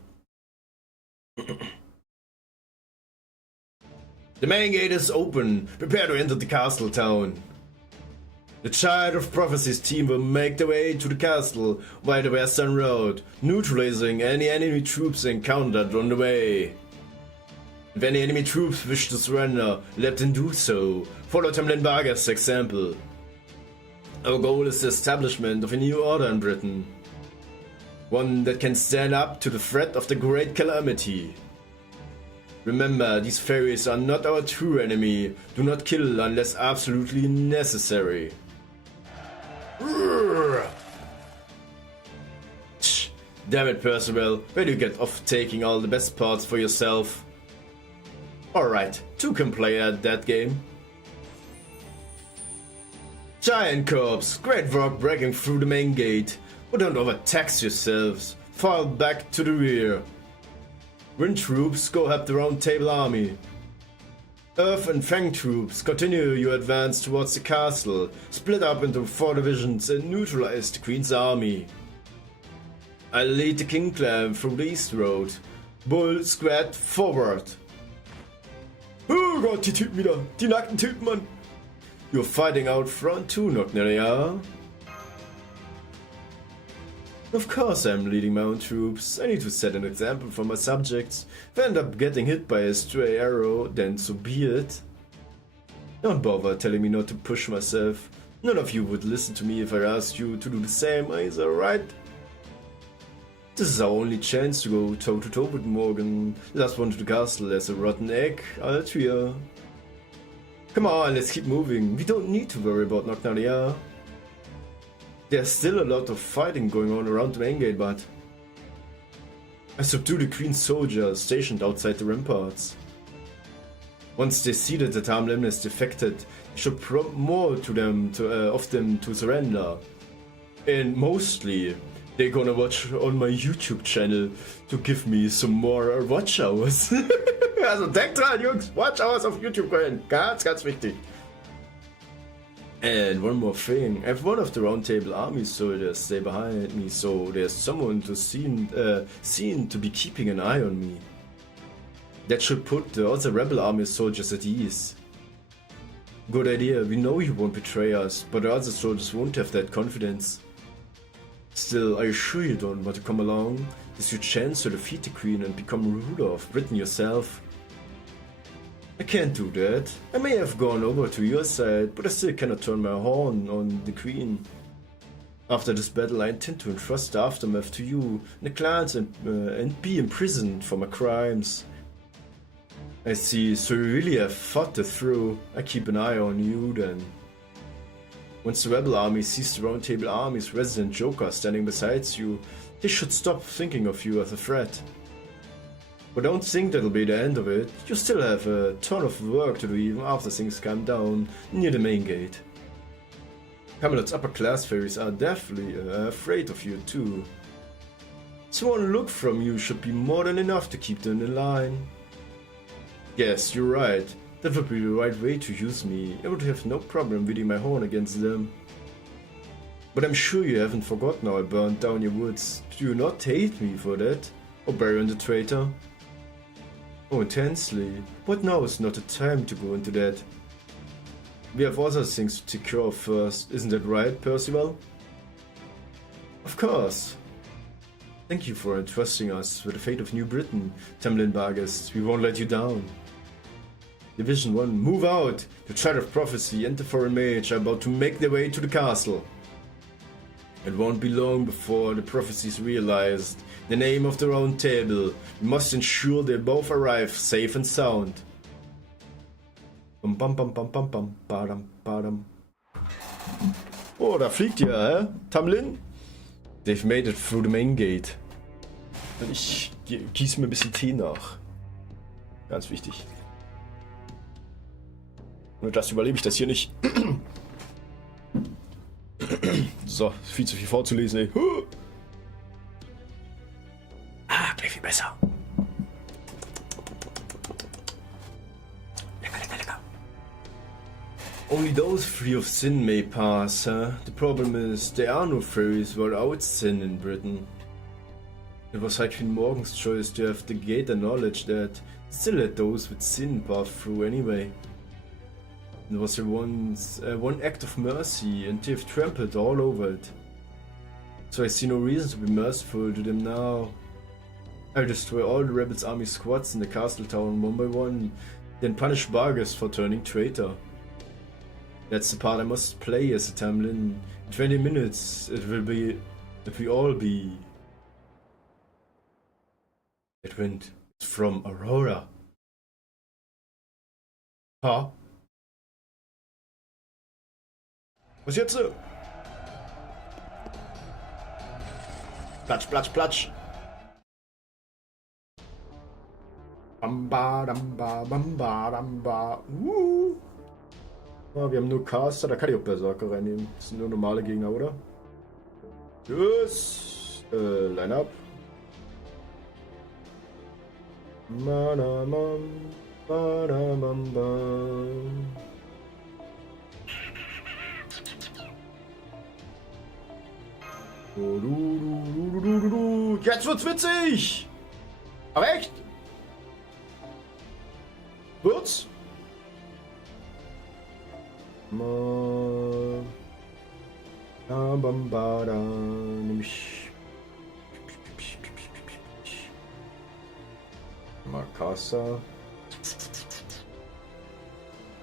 The main gate is open. Prepare to enter the castle town. The Child of Prophecy's team will make their way to the castle via the western road, neutralizing any enemy troops encountered on the way. If any enemy troops wish to surrender, let them do so. Follow Tamlin Vargas' example. Our goal is the establishment of a new order in Britain. One that can stand up to the threat of the Great Calamity. Remember, these fairies are not our true enemy. Do not kill unless absolutely necessary. Damn it, Percival. Where do you get off taking all the best parts for yourself? Alright, 2 can play at that game. Giant Corps, great work breaking through the main gate. But don't overtax yourselves. Fall back to the rear. Wind troops, go help the Round Table army. Earth and Fang troops, continue your advance towards the castle. Split up into 4 divisions and neutralize the Queen's army. I'll lead the King Clan through the East Road. Bull, Squad, forward. Oh Gott, die Typen wieder. Die nackten Typen, Mann. You're fighting out front too, Nocneria. Of course I'm leading my own troops. I need to set an example for my subjects. If I end up getting hit by a stray arrow, then so be it. Don't bother telling me not to push myself. None of you would listen to me if I asked you to do the same, is that right? This is our only chance to go toe-to-toe with Morgan. Last one to the castle as a rotten egg, Altria. Come on, let's keep moving. We don't need to worry about Nocnaria. There's still a lot of fighting going on around the main gate, but I subdue the Queen's soldiers stationed outside the ramparts. Once they see that the time limit is defected, you should prompt more to them of them to surrender. And mostly, they're gonna watch on my YouTube channel to give me some more watch hours. Also denkt dran, Jungs, watch hours auf YouTube gönnen. Ganz, ganz wichtig. And one more thing, I have one of the Round Table army soldiers stay behind me, so there's someone to seen to be keeping an eye on me. That should put the other rebel army soldiers at ease. Good idea, we know you won't betray us, but the other soldiers won't have that confidence. Still, are you sure you don't want to come along? This is your chance to defeat the Queen and become ruler of Britain yourself. I can't do that. I may have gone over to your side, but I still cannot turn my horn on the Queen. After this battle, I intend to entrust the aftermath to you and the clans and be imprisoned for my crimes. I see, so you really have fought it through. I keep an eye on you then. Once the rebel army sees the Round Table army's resident Joker standing beside you, they should stop thinking of you as a threat. But don't think that'll be the end of it. You still have a ton of work to do even after things calm down near the main gate. Camelot's upper class fairies are definitely afraid of you too. So one look from you should be more than enough to keep them in line. Yes, you're right. That would be the right way to use me. I would have no problem beating my horn against them. But I'm sure you haven't forgotten how I burned down your woods. Do you not hate me for that? Or Baron the traitor? Oh, intensely. But now is not the time to go into that. We have other things to take care of first, isn't that right, Percival? Of course. Thank you for entrusting us with the fate of New Britain, Tamlin Vargas. We won't let you down. Division 1, move out! The Child of Prophecy and the Foreign Mage are about to make their way to the castle. It won't be long before the prophecies realized. In the name of the Round Table, we must ensure they both arrive safe and sound. Bam, bam, bam, bam, bam, bam, badam, badam. Oh, da fliegt ja, hä? Tamlin? They've made it through the main gate. Ich gieße mir ein bisschen Tee nach. Ganz wichtig. Nur das überlebe ich das hier nicht. So, viel zu viel vorzulesen, ey. Ah, gleich viel besser. Lecker, lecker, lecker. Only those free of sin may pass, huh? The problem is, there are no fairies without sin in Britain. It was High Queen Morgan's choice to have the gate acknowledge that, still let those with sin pass through anyway. It was one act of mercy, and they've trampled all over it. So I see no reason to be merciful to them now. I'll destroy all the rebels' army squads in the castle town one by one, then punish Vargas for turning traitor. That's the part I must play as a Tamlin. In 20 minutes it will all be... It went from Aurora. Huh? Was jetzt? Platsch, platsch, platsch. Bamba, damba, bamba, damba. Oh, wir haben nur Caster, da kann ich auch Berserker reinnehmen. Das sind nur normale Gegner, oder? Tschüss. Line-Up. Manamam, manamam. Jetzt wird's witzig! Aber echt? Wird's? Nämlich Makasa.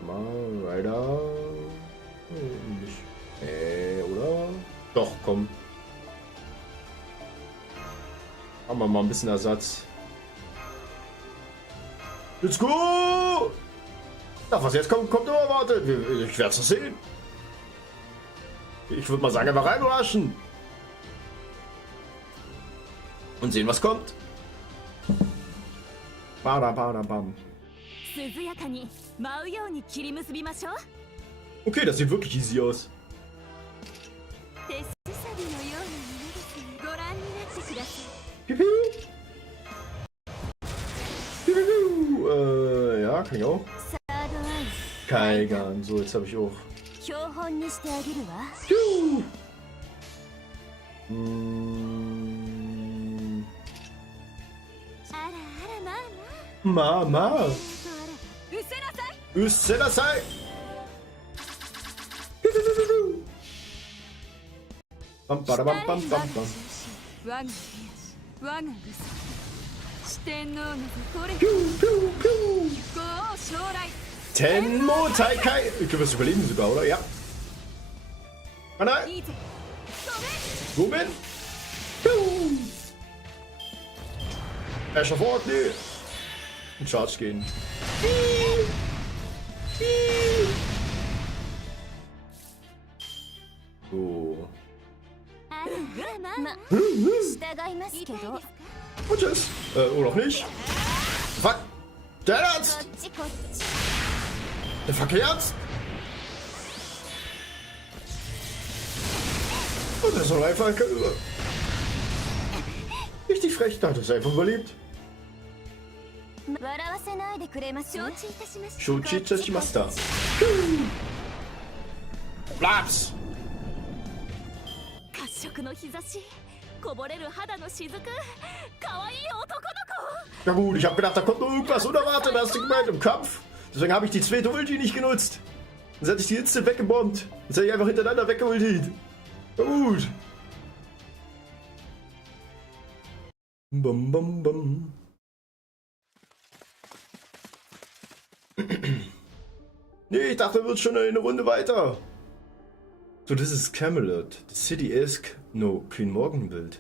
Mal Rider. Oder? Doch, komm. Machen wir mal ein bisschen Ersatz. Let's go! Na, was jetzt kommt, kommt unerwartet. Ich werde es sehen. Ich würde mal sagen, einfach reinraschen. Und sehen, was kommt. Bada, bada, bam. 涼やかに舞うように切り結びましょう。 Okay, das sieht wirklich easy aus. 手すさびのようなものですね。ご覧になってください。 Piu, piu. Piu, piu, piu. Ja, kann ich auch. サードアイ Kaigan, so, jetzt habe ich auch. 標本にしてあげるわ。 Piu. Mm. あらあらまあまあ。 Mama. うせなさい。 Usedasai. Piu, piu, piu, piu, piu. Bam, badabam, bam, bam, bam. 我が手足、我がぐさ。四天王のこれ。 Piu, piu, piu. ご王将来。 Tenmo Taikai. Ich glaube, wir überleben sogar, oder? Ja. Ah, nein. いいぜ。 Ruben. Piu. Asher fort, nee. In Charge gehen. So. あらまあ。従いますけど。 Und tschüss. Oder auch nicht. Fuck. Der Ernst. こっちこっち。 Der Verkehrt. Und das ist doch einfach richtig frech, da hat es einfach überlebt. 笑わせないでくれます。承知いたしました。 Shochi Chachimasta. Blaps. 褐色の日差し、こぼれる肌の雫、可愛い男の Ja gut, ich habe gedacht, da kommt noch irgendwas unerwartet, hast du gemeint, im Kampf. Deswegen habe ich die zweite Ulti nicht genutzt. Sonst hätte ich die instant weggebombt. Sonst hätte ich einfach hintereinander weggeultet. Ja gut. Bum, bum, bum. Nee, ich dachte, wird schon eine Runde weiter. So, this is Camelot. The city-esque, no, Clean Morgan build.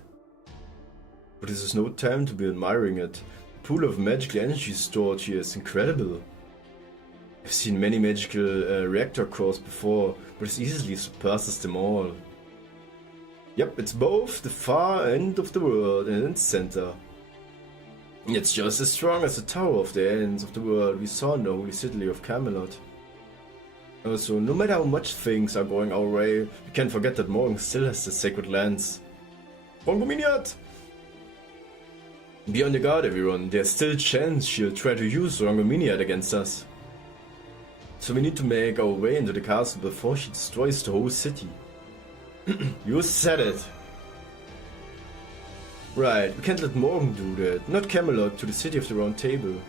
But this is no time to be admiring it. The pool of magical energy stored here is incredible. I've seen many magical reactor cores before, but it easily surpasses them all. Yep, it's both the far end of the world and its center. It's just as strong as the tower of the ends of the world we saw in the holy city of Camelot. Also, no matter how much things are going our way, we can't forget that Morgan still has the sacred lands. Rongominiat! Be on the guard, everyone. There's still a chance she'll try to use Rongominiat against us. So we need to make our way into the castle before she destroys the whole city. You said it! Right, we can't let Morgan do that. Not Camelot to the city of the Round Table.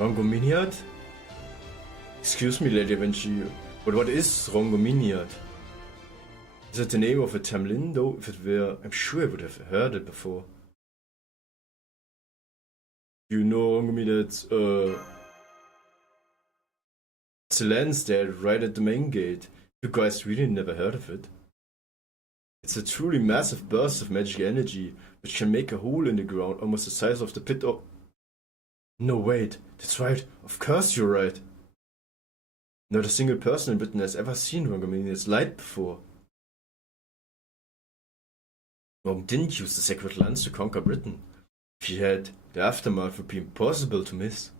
Rongominiat? Excuse me, Lady Aventio, but what is Rongominiat? Is it the name of a Tamlin, though? If it were, I'm sure I would have heard it before. You know Rongominiat, it's a lens there right at the main gate. You guys really never heard of it? It's a truly massive burst of magic energy, which can make a hole in the ground almost the size of the pit of... No, wait, that's right, of course you're right. Not a single person in Britain has ever seen Rongominiat's light before. Morgan didn't use the sacred lands to conquer Britain. If he had, the aftermath would be impossible to miss.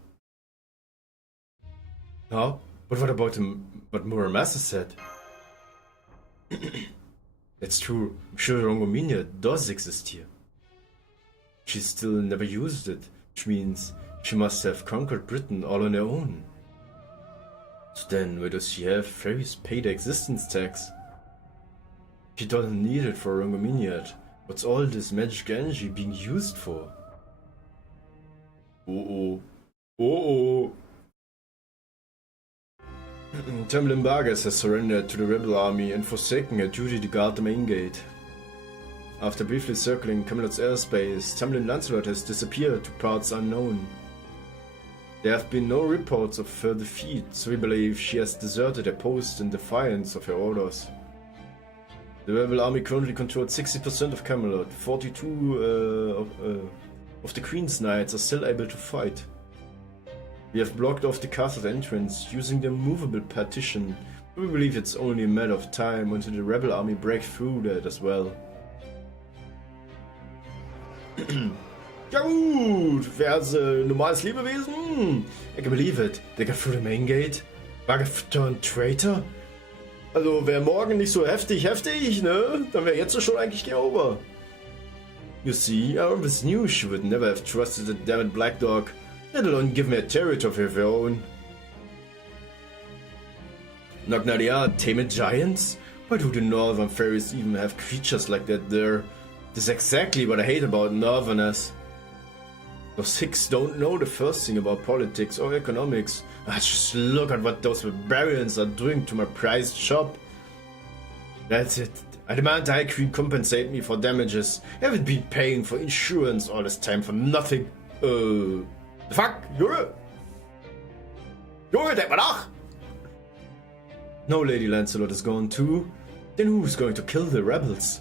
Huh? But what about what Muramasa said? That's true. I'm sure Rongominiat does exist here. She still never used it, which means she must have conquered Britain all on her own. So then, where does she have fairies pay the existence tax? She doesn't need it for Rongominiat. What's all this magic energy being used for? Oh oh. Tamlin Vargas has surrendered to the rebel army and forsaken her duty to guard the main gate. After briefly circling Camelot's airspace, Tamlin Lancelot has disappeared to parts unknown. There have been no reports of her defeat, so we believe she has deserted her post in defiance of her orders. The rebel army currently controls 60% of Camelot. 42 of the Queen's Knights are still able to fight. We have blocked off the castle's entrance using the movable partition. We believe it's only a matter of time until the rebel army breaks through that as well. Ja gut, wer ist normales Lebewesen? I can believe it. They got through the main gate. Baka turned traitor? Also wäre morgen nicht so heftig, ne? Dann wäre jetzt schon eigentlich Game over. You see, I always knew she would never have trusted the damned black dog, let alone give me a territory of her own. Nognaria, tamed giants? Why do the northern fairies even have creatures like that there? This is exactly what I hate about northerners. Those hicks don't know the first thing about politics or economics. Just look at what those barbarians are doing to my prized shop. That's it. I demand the High Queen compensate me for damages. I haven't been paying for insurance all this time for nothing. The fuck? Junge, denk mal nach! No, Lady Lancelot is gone too. Then who's going to kill the rebels?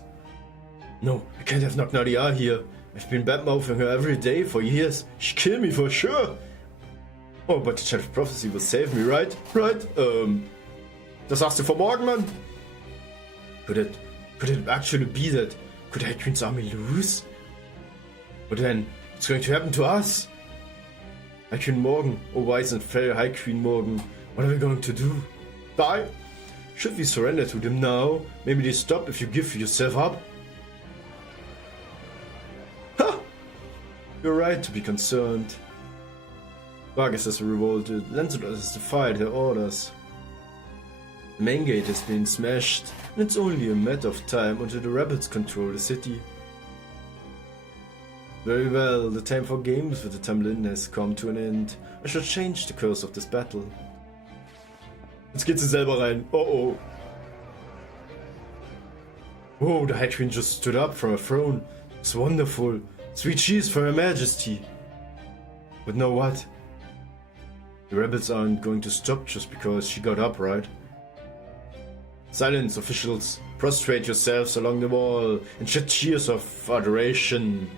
No, I can't have Nognaria here. I've been badmouthing her every day for years. She'll kill me for sure. Oh, but the Child of Prophecy will save me, right? Right? Das sagst du vor morgen, Mann? Could it actually be that? Could High Queen's army lose? But then, what's going to happen to us? High Queen Morgan, oh wise and fair High Queen Morgan, what are we going to do? Die? Should we surrender to them now? Maybe they stop if you give yourself up? Ha! You're right to be concerned. Vargas has revolted, Lancelot has defied her orders. The main gate has been smashed, and it's only a matter of time until the rebels control the city. Very well, the time for games with the Tamlin has come to an end. I shall change the course of this battle. Jetzt geht sie selber rein. Oh oh. Whoa, the High Queen just stood up from her throne. It's wonderful. Sweet cheese for Her Majesty. But know what? The rebels aren't going to stop just because she got up, right? Silence, officials. Prostrate yourselves along the wall and shed tears of adoration.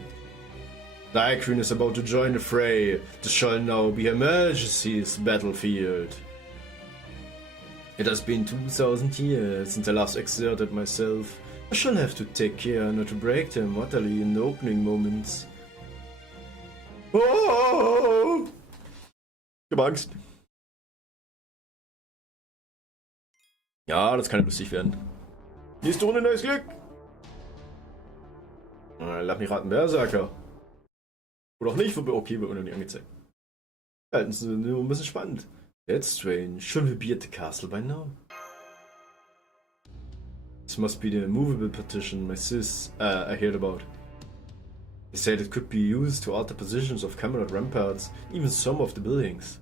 The High Queen is about to join the fray. This shall now be Her Majesty's battlefield. It has been 2,000 years since I last exerted myself. I shall have to take care not to break them utterly in the opening moments. Oh! Ich hab Angst. Ja, das kann lustig werden. Nächste Runde, neues Glück! Lass mich raten, Berserker. Oder auch nicht, okay, wird mir noch nicht angezeigt. Ja, das ist nur ein bisschen spannend. That's strange. Should we be at the castle by now? This must be the movable partition my sis I heard about. They said it could be used to alter positions of Camelot ramparts, even some of the buildings.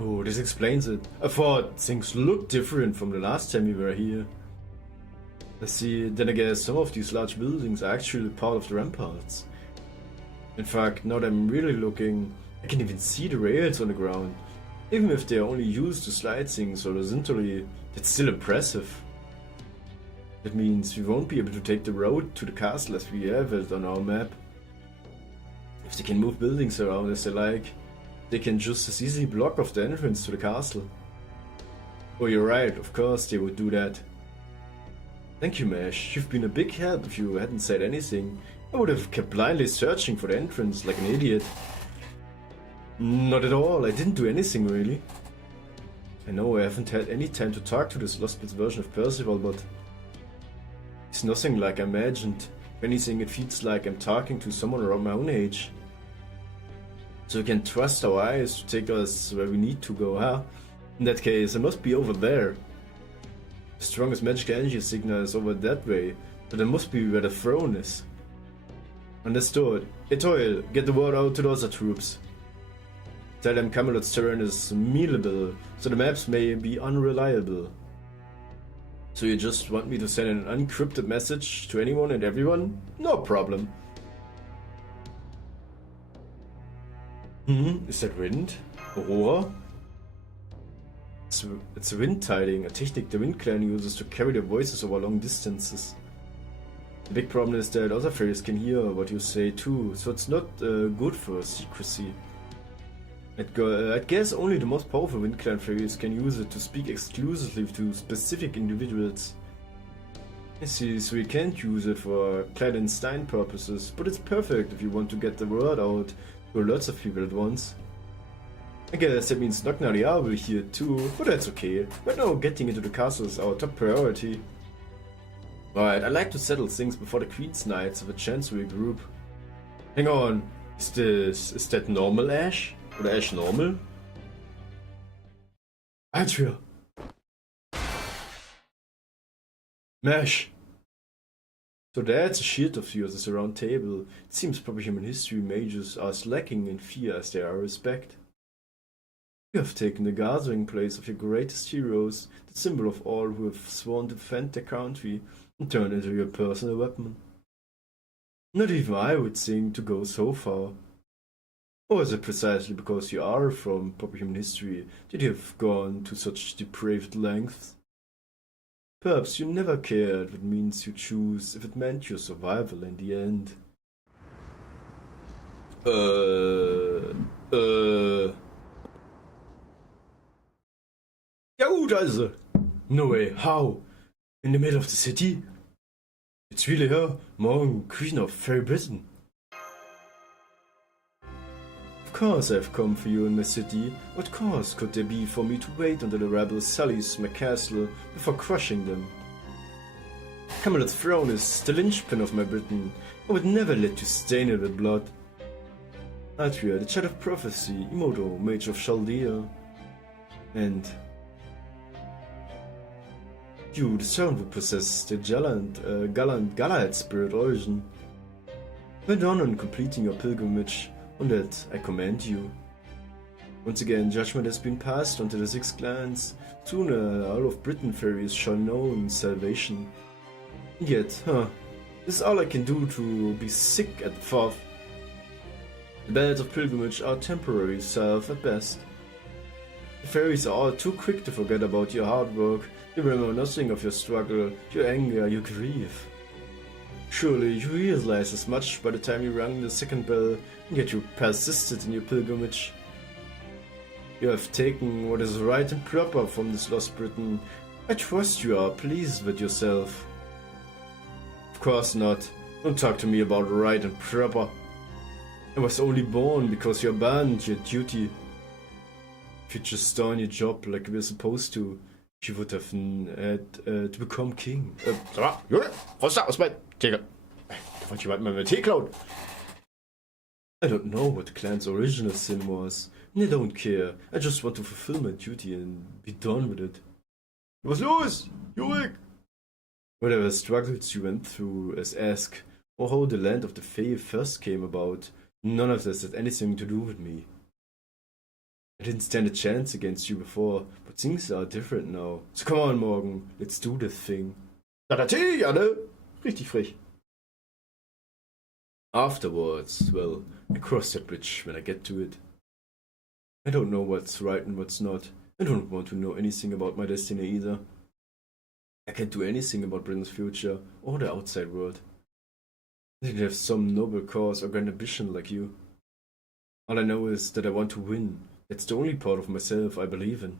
Oh, this explains it. I thought things looked different from the last time we were here. I see, then I guess some of these large buildings are actually part of the ramparts. In fact, now that I'm really looking, I can even see the rails on the ground. Even if they are only used to slide things horizontally, that's still impressive. That means we won't be able to take the road to the castle as we have it on our map. If they can move buildings around as they like, they can just as easily block off the entrance to the castle. Oh, you're right, of course they would do that. Thank you, Mesh. You've been a big help. If you hadn't said anything, I would have kept blindly searching for the entrance like an idiot. Not at all, I didn't do anything really. I know I haven't had any time to talk to this Lost Bits version of Percival, but it's nothing like I imagined. If anything, it feels like I'm talking to someone around my own age. So we can trust our eyes to take us where we need to go, huh? In that case, I must be over there. The strongest magical energy signal is over that way, but it must be where the throne is. Understood. Etoile, get the word out to the other troops. Tell them Camelot's terrain is mealable, so the maps may be unreliable. So you just want me to send an unencrypted message to anyone and everyone? No problem. Is that wind? Aurora? It's wind tiding, a technique the Wind Clan uses to carry their voices over long distances. The big problem is that other fairies can hear what you say too, so it's not good for secrecy. I guess only the most powerful Wind Clan fairies can use it to speak exclusively to specific individuals. I see, so you can't use it for clandestine purposes, but it's perfect if you want to get the word out to lots of people at once. I guess that means Nocnaria will hear too, but that's okay. Right now, getting into the castle is our top priority. Right, I'd like to settle things before the Queen's Knights have a chance to regroup. Hang on, is that normal Ash? Or Ash normal? Atria! Mash! So that's a shield of yours is a round table. It seems proper human history mages are as lacking in fear as they are respect. You have taken the gathering place of your greatest heroes, the symbol of all who have sworn to defend their country, and turned into your personal weapon. Not even I would think to go so far. Or is it precisely because you are from proper human history that you have gone to such depraved lengths? Perhaps you never cared what means you choose if it meant your survival in the end. Ja gut also. No way, how? In the middle of the city? It's really her, morgen Queen of Fairy Britain. Of course I've come for you in my city. What cause could there be for me to wait until the rebels sullies my castle before crushing them? Camelot's throne is the linchpin of my Britain. I would never let you stain it with blood. Atria, the child of prophecy, Imodo, mage of Chaldea, and you, the servant who possessed the gallant Galahad spirit origin. Well done on completing your pilgrimage. On that, I commend you. Once again, judgment has been passed onto the 6 clans. Soon all of Britain fairies shall know salvation. Yet, this is all I can do to be sick at the thought. The bells of pilgrimage are temporary salve at best. The fairies are all too quick to forget about your hard work. They remember nothing of your struggle, your anger, your grief. Surely you realize as much by the time you rang the second bell, and yet you persisted in your pilgrimage. You have taken what is right and proper from this lost Britain. I trust you are pleased with yourself. Of course not. Don't talk to me about right and proper. I was only born because you abandoned your duty. If you just done your job like we were supposed to, you would have had to become king. Sag mal, Junge, raus da aus meinem Tee. Wollte jemand mal meinen Tee klauen? I don't know what the clan's original sin was, and I don't care. I just want to fulfill my duty and be done with it. Was los, Junge? Whatever struggles you went through as Ask, or how the land of the Fae first came about, none of this had anything to do with me. I didn't stand a chance against you before, but things are different now. So come on, Morgan, let's do this thing. Na, der Tee, ja, ne? Richtig frech. Afterwards, well, I cross that bridge when I get to it. I don't know what's right and what's not. I don't want to know anything about my destiny either. I can't do anything about Britain's future or the outside world. I didn't have some noble cause or grand ambition like you. All I know is that I want to win. That's the only part of myself I believe in.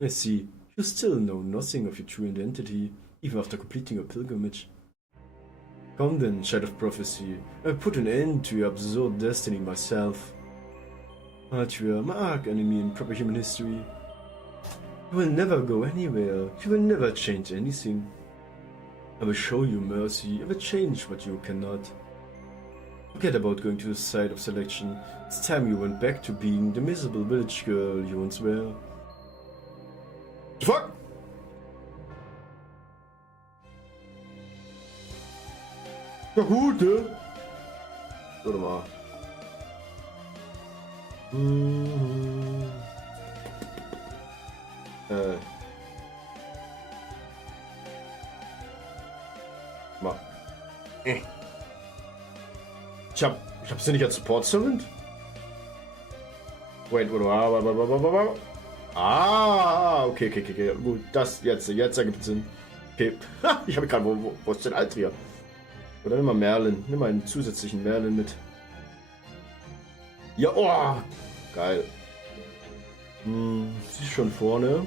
I see, you still know nothing of your true identity, even after completing your pilgrimage. Come then, child of prophecy, I'll put an end to your absurd destiny myself. Atria, my arch-enemy in proper human history. You will never go anywhere, you will never change anything. I will show you mercy, I will change what you cannot. Forget about going to the site of selection. It's time you went back to being the miserable village girl you once were. Fuck! Ja gut, ne? Warte mal. Mal. Ich hab sie nicht als Support-Servant? Wait, warte. Ah, okay, gut, das, jetzt ergibt Sinn. Okay, ich habe gerade, wo ist denn Altria? Oder nimm mal Merlin, nimm mal einen zusätzlichen Merlin mit. Ja, oh, geil. Sie ist schon vorne.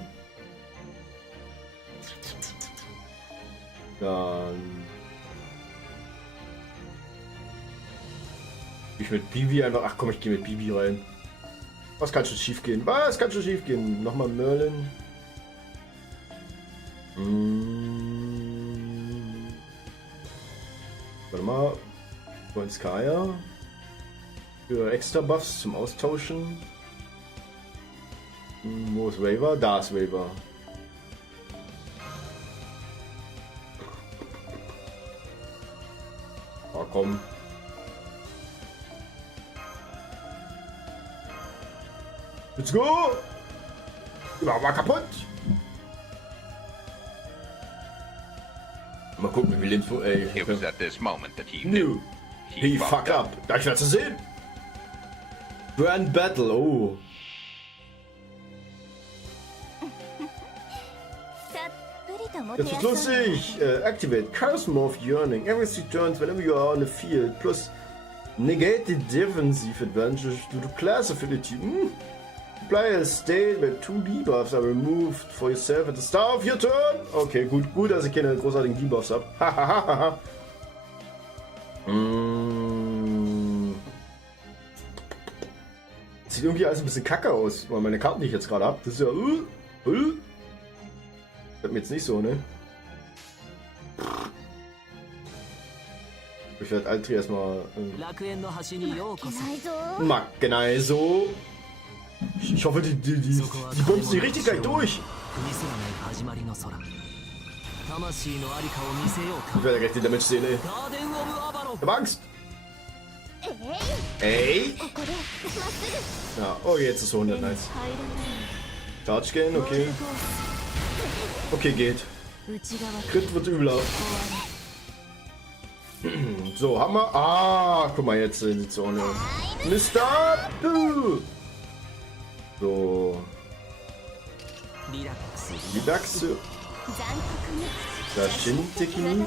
Dann... Ich mit Bibi einfach... Ach komm, ich gehe mit Bibi rein. Was kann schon schief gehen? Was kann schon schief gehen? Nochmal Merlin. Warte mal. Wollen Skaya. Für extra Buffs zum Austauschen. Wo ist Waver? Da ist Waver. Oh, komm. Let's go! Ja, war kaputt! Mal gucken, wie viel Info. Ey, It was at this moment that he knew. He fucked up. Da ich werde zu sehen. Grand Battle, oh. Jetzt ist lustig. Activate Charisma of Yearning. Every 3 turns whenever you are on the field. Plus negate the defensive advantage to the class affinity. Apply a state where 2 debuffs are removed for yourself at the start of your turn. Okay, gut, dass ich keine großartigen Debuffs habe. Hahaha. Sieht irgendwie alles ein bisschen kacke aus, weil meine Karten, die ich jetzt gerade habe, das ist ja... Das mir jetzt nicht so, ne? Ich werde Altri erstmal... Genau so. Ich hoffe, die bumsen die richtig gleich durch. Ich werde gleich die Damage sehen, ey. Ich hab Angst. Ey! Ja, oh, jetzt ist 100, nice. Charge gehen, okay. Okay, geht. Crit wird übler. So, haben wir... Ah, guck mal, jetzt in die Zone. Mr. So. Relax. Da Shintekini.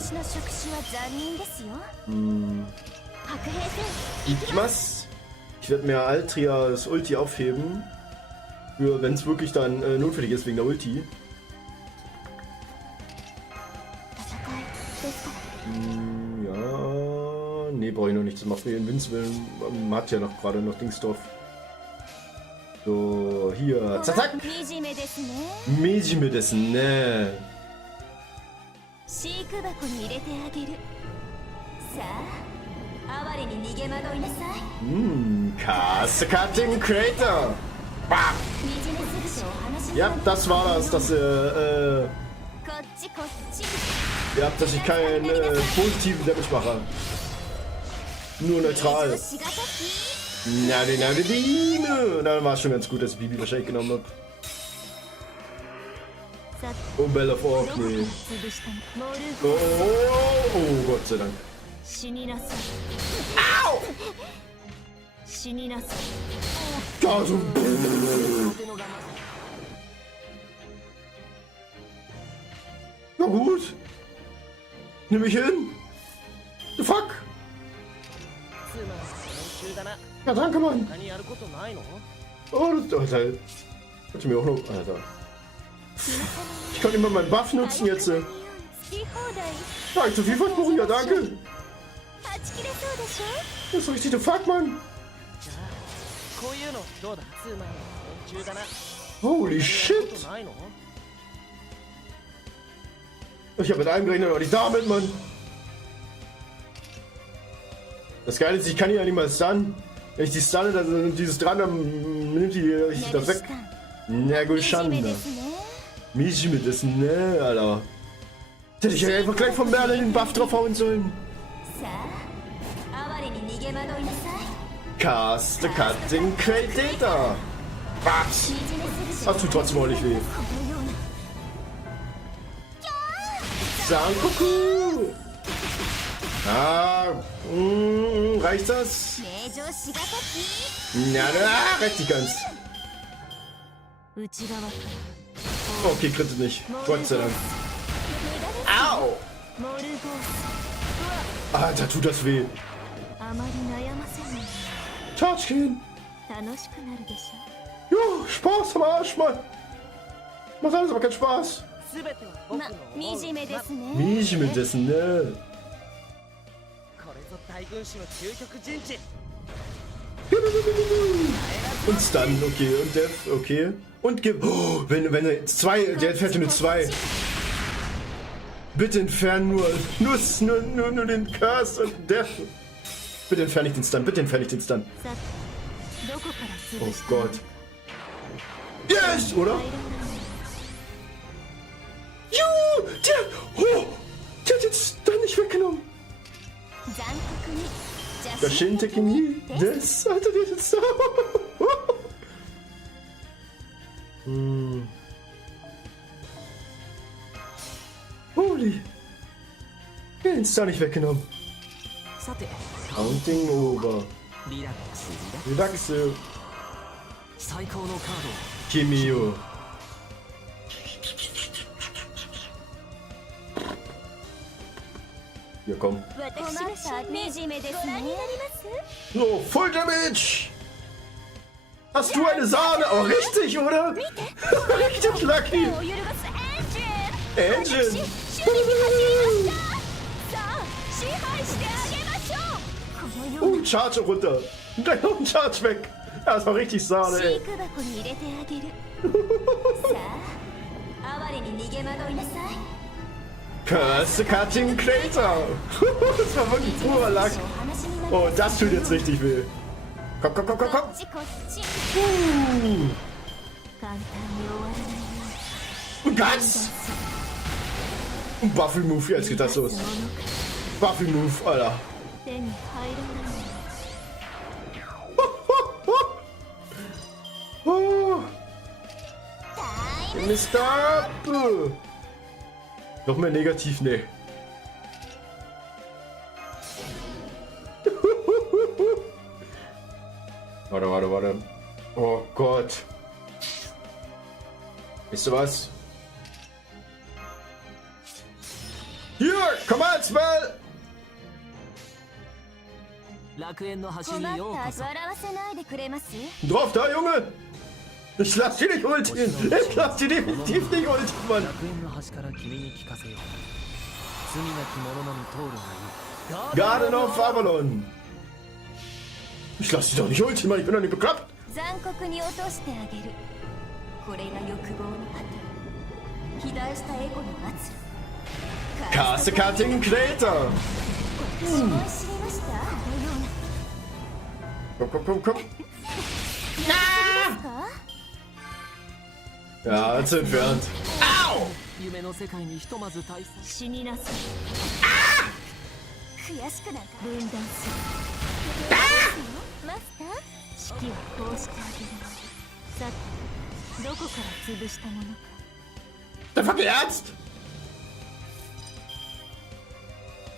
Ich werde mir Altria das Ulti aufheben. Für wenn es wirklich dann notwendig ist wegen der Ulti. Ja. Nee, brauche ich noch nicht. Das macht mir Invincible. Man hat ja noch gerade noch Dingsdorf. So, hier. Zack! Mijime desu ne. Cast-Cutting Crater! Bam! Ja, das war das, ja, dass ich keinen positiven Damage mache. Nur neutral. Dann war es schon ganz gut, dass ich Bibi wahrscheinlich genommen habe. Oh, Bell of Orc, nee. Oh, Gott sei Dank. Au! Da so. Na gut. Nimm mich hin. The fuck? Ja, danke, Mann. Oh, das Alter. Hätte mir auch noch... Alter. Ich kann immer meinen Buff nutzen jetzt. Ja, ich zu viel versprochen, ja, danke. Das ist richtig the fuck, Mann. Holy shit. Ich hab mit einem gerechnet, aber nicht damit, Mann. Das Geile ist, ich kann die ja nicht mal stunnen. Wenn ich die stunne, dann nimmt dieses dran, dann nimmt die das weg. Na gut, Schande. Mijime desu ne, Alter. Hätte ich ja einfach gleich vom Merlin den Buff draufhauen sollen. Cast-Cutting Crater. Was? Das tut trotzdem auch nicht weh. Sankoku. Ah, reicht das? Ja, reicht nicht ganz. Okay, kriegt nicht. Gott sei Dank. Au! Alter, tut das weh. Charge gehen. Jo, Spaß am Arsch, Mann. Macht alles aber keinen Spaß. ま、惨めですね。Mijime dessen, ne? Und Stun, okay, und Death, okay. Und oh, wenn er zwei, der fährt nur zwei. Bitte entfernen nur den Curse und Death. Bitte entferne ich den Stun, bitte entferne ich den Stun. さてどこから潰 Oh した Gott. Yes, oder? Juhu, der hat den Stun nicht weggenommen. 残酷に Der Shinteki nie. Das, Alter, der hat den Stun. Holy. Der hat den Stun nicht weggenommen. さて Counting over. リラックスリラック Relaxe. ス最高のカードを Kimio. Ja, komm. 私が惨めですね。So, Full Damage! Hast du eine Sahne? Oh, richtig, oder? Richtig lucky! を揺るがすエンジン Engine! 修理に走りましたさあ支配してあげましょうこのよう Oh, Charge runter! Und gleich noch ein Charge weg! Das war richtig Sahne, 飼 ey! 育箱に入れてあげるさあ哀れに逃げ惑いなさい Curse Cutting Crater! Das war wirklich purer Lack! お話になり Oh, das tut jetzt richtig weh! Komm, komm, komm, komm, こ komm! っちこっち Uh. 簡単に終わらないよ Und ganz! Und Buffy-Move, jetzt geht das los! Buffy-Move, Alter! 手に入らない Oh. Mr. Noch mehr negativ, ne. Warte. Oh Gott. Wisst ihr was? Hier, komm mal, Spell! 楽園の端困っにようこそた笑わせないでくれます Drauf da, Junge! Ich lass dich nicht ultieren! Ich lass dich definitiv nicht ultieren, Mann! 楽園の端から君に聞かせよう罪なき者のみ通るがいい Garden of Avalon! Ich lass dich doch nicht ultieren, Mann, ich bin doch nicht bekloppt! 残酷に落としてあげるこれが欲望の果て肥大したエゴの末路 Cast Cutting Crater! 私も知りましたこのような Komm. Ja, hat's entfernt. 夢の世界にひとまず退散死になさい悔しくなんか分断するマスター式はこうしてあげるさてどこから潰したものか Der vergerzt!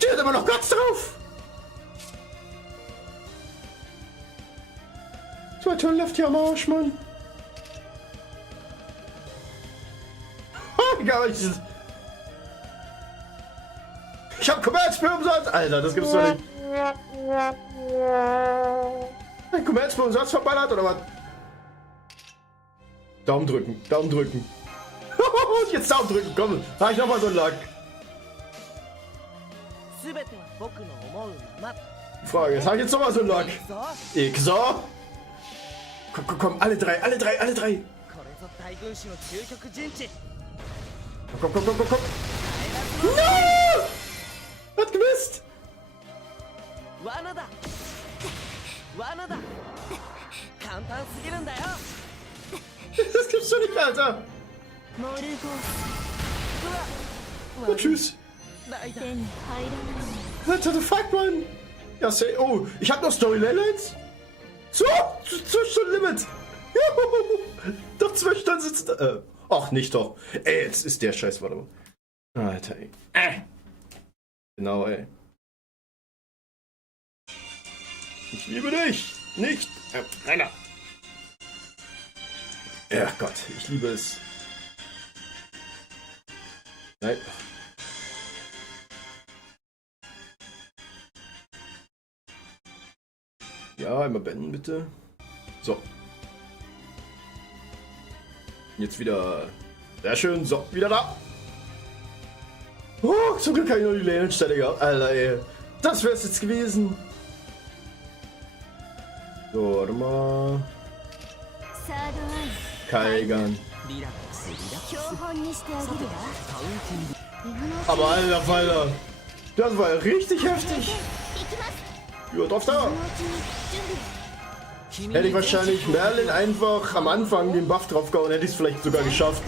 Der hat immer noch Guts drauf! So, Turn Left hier am Arsch, Mann! Egal, ich hab Commerz-Umsatz! Alter, das gibt's doch nicht! Ein Commerz-Umsatz verballert oder was? Daumen drücken. Jetzt Daumen drücken, komm! Mach ich nochmal so einen Lack! 全ては僕の思うまま Frage, jetzt hab ich jetzt nochmal so einen Lack! そう Ich so! Komm, alle drei! これぞ大軍師の究極陣地 Komm! No! Hat gemisst! 罠だ簡単すぎるんだよ Das gibt's doch nicht, Alter! モルゴース Oh, tschüss! ないだ手に入らない What the fuck, Mann? Ja, say, oh, ich hab noch Story-Leylights? So, 12 Stunden Limit! Juhu. Doch 12 Stunden sitzt da. Ach, nicht doch. Ey, jetzt ist der Scheiß, warte mal. Alter, ey. Genau, ey. Ich liebe dich! Nicht! Nein! Ja, Gott, ich liebe es. Nein. Ja, einmal beenden bitte. So. Jetzt wieder. Sehr schön. So, wieder da. Oh, zum Glück kann ich nur die Länenstelle gehabt. Alter, ey. Das wär's jetzt gewesen. So, warte mal. サードアイ Kaigan. リラックスリラックス標本にしてあげるわカウンティング Aber alter Falter. Das war ja richtig heftig. 行きます Ja, drauf da. そのうちに準備 Hätte ich wahrscheinlich Merlin einfach am Anfang den Buff draufgehauen, hätte ich es vielleicht sogar geschafft.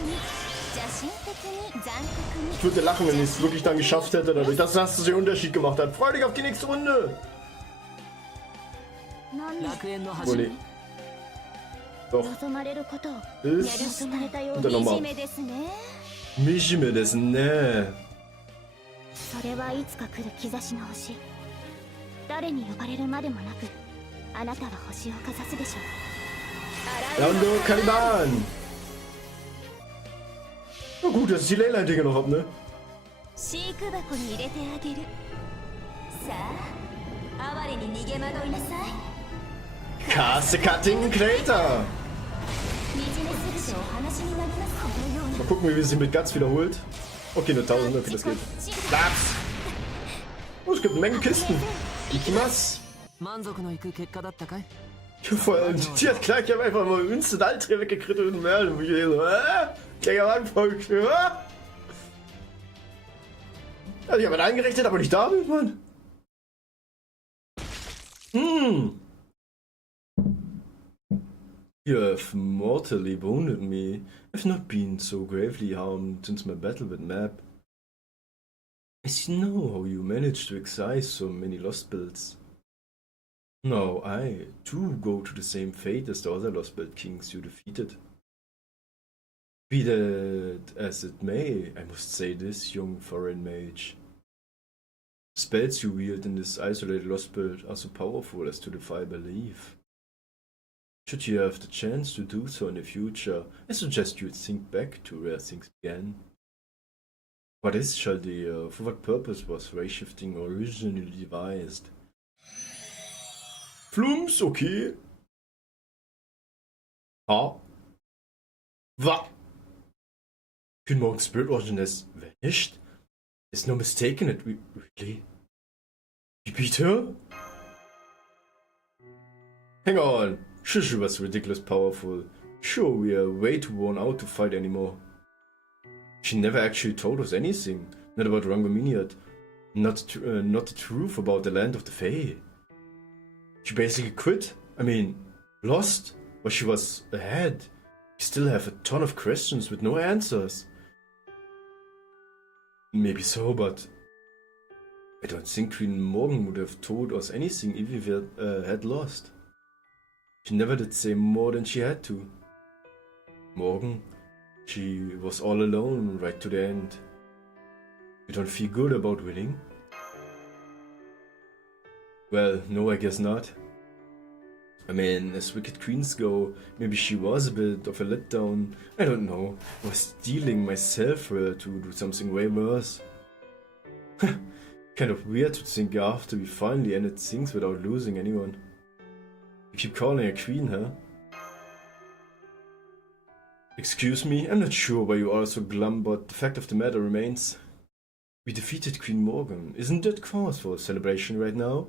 邪神的に残酷に Ich würde lachen, wenn ich es wirklich dann geschafft hätte, dadurch, dass das den Unterschied gemacht hat. Freu dich auf die nächste Runde. 何 楽園の始 Wohl ま nee. Doch. 望まれることをや Ist らされたよう Und dann に nochmal. 惨めですね Mishime dessen, ne. それはいつか来る兆しの星誰に呼ばれるまでもなくあなたは星をかざすでしょう Lando Caliban. Na gut, dass ich die Leyline-Dinge noch hab, ne? 飼育箱に入れてあげるさあ哀れに逃げ惑いなさい Cast Cutting Crater. 惨めすぎてお話になりますこのような Mal gucken, wie wir sie mit Guts wiederholt. Okay, nur 1000, okay, das geht. Laps. Oh, es gibt eine Menge Kisten. Ikimas. 満足のいく結果だったかい Ja, vor allem, die hat gleich einfach mal instant Altria weggekriegt und Merlin. Wo ich so, gleich am Anfang. Also ich habe eingerechnet, aber nicht damit, Mann. You have mortally wounded me. I've not been so gravely harmed since my battle with Map. I know how you managed to excise so many lost builds. Now I, too, go to the same fate as the other lost build kings you defeated. Be that as it may, I must say this, young foreign mage. Spells you wield in this isolated lost build are so powerful as to defy belief. Should you have the chance to do so in the future, I suggest you think back to where things began. What is Chaldea? For what purpose was ray shifting originally devised? Flums, okay. Ah. What? Good morning, Spirit Origin has vanished? There's no mistaking it, really? You beat her? Hang on. Sure, she was ridiculously powerful. Sure, we are way too worn out to fight anymore. She never actually told us anything. Not about Rangominiad. Not the truth about the land of the Fae. She basically quit. I mean, lost. But she was ahead. We still have a ton of questions with no answers. Maybe so, but I don't think Queen Morgan would have told us anything if we had lost. She never did say more than she had to. Morgan, she was all alone right to the end. You don't feel good about winning? Well, no, I guess not. I mean, as wicked queens go, maybe she was a bit of a letdown. I don't know. I was stealing myself for her to do something way worse. Kind of weird to think after we finally ended things without losing anyone. You keep calling her queen, huh? Excuse me, I'm not sure why you are so glum, but the fact of the matter remains. We defeated Queen Morgan. Isn't that cause for a celebration right now?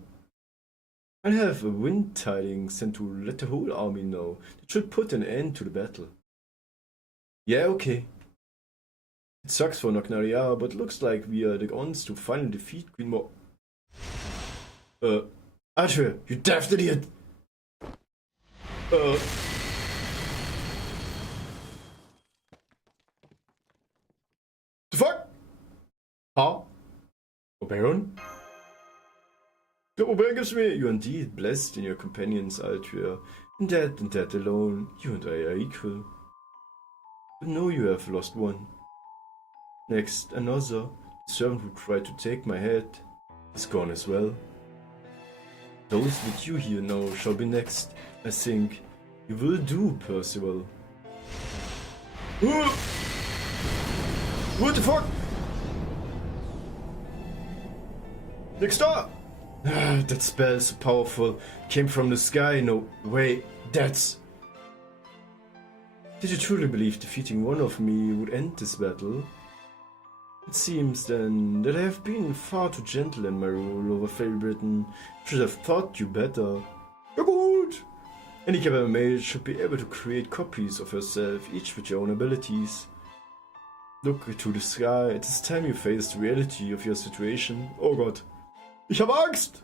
I'll have a wind tidings sent to let the whole army know. That should put an end to the battle. Yeah, okay. It sucks for Nocnaria, but looks like we are the ones to finally defeat Queen Morgan. Archer, you daft idiot! The fuck? Huh? Oberon? The Oberon gives me. You are indeed blessed in your companions, Altria. And that alone, you and I are equal. But no, you have lost one. Next, another. The servant who tried to take my head is gone as well. Those that you here know shall be next. I think you will do, Percival. What the fuck? Next up! That spell is so powerful. Came from the sky. No way. That's... Did you truly believe defeating one of me would end this battle? It seems then that I have been far too gentle in my rule over Fairy Britain. Should have thought you better. Ja gut! Any clever mage should be able to create copies of herself, each with your own abilities. Look to the sky, it is time you face the reality of your situation. Oh Gott. Ich hab Angst!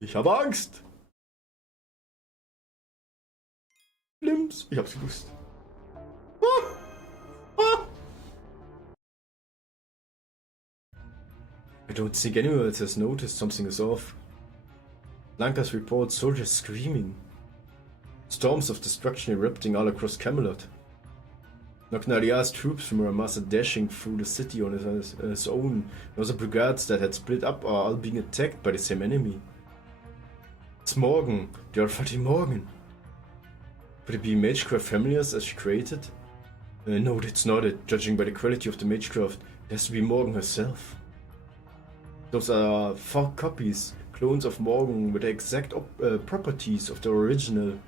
Ich hab Angst! Birbs, ich hab's gewusst. Ah! Ah! I don't think anyone else has noticed something is off. Lanka's reports soldiers screaming. Storms of destruction erupting all across Camelot. Nognalia's troops from Ramaz are dashing through the city on his own. Those brigades that had split up are all being attacked by the same enemy. It's Morgan, the Alfati Morgan. Could it be Magecraft familiars as she created? No, that's not it. Judging by the quality of the Magecraft, it has to be Morgan herself. Those are 4 copies, clones of Morgan with the exact properties of the original.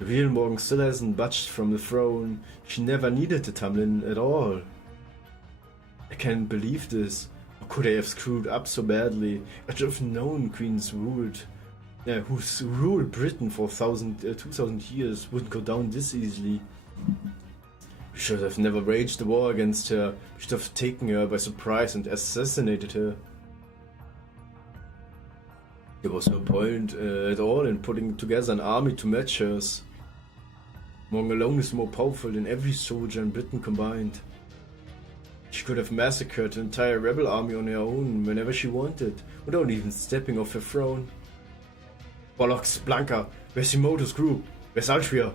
The real Morgan still hasn't budged from the throne. She never needed the Tamlin at all. I can't believe this. How could I have screwed up so badly? I should have known Queen's who's ruled Britain for 2,000 years wouldn't go down this easily. We should have never waged the war against her. We should have taken her by surprise and assassinated her. There was no point at all in putting together an army to match hers. Morgan alone is more powerful than every soldier in Britain combined. She could have massacred an entire rebel army on her own whenever she wanted, without even stepping off her throne. Bollocks, Blanca, where's Imoto's group? Where's Altria?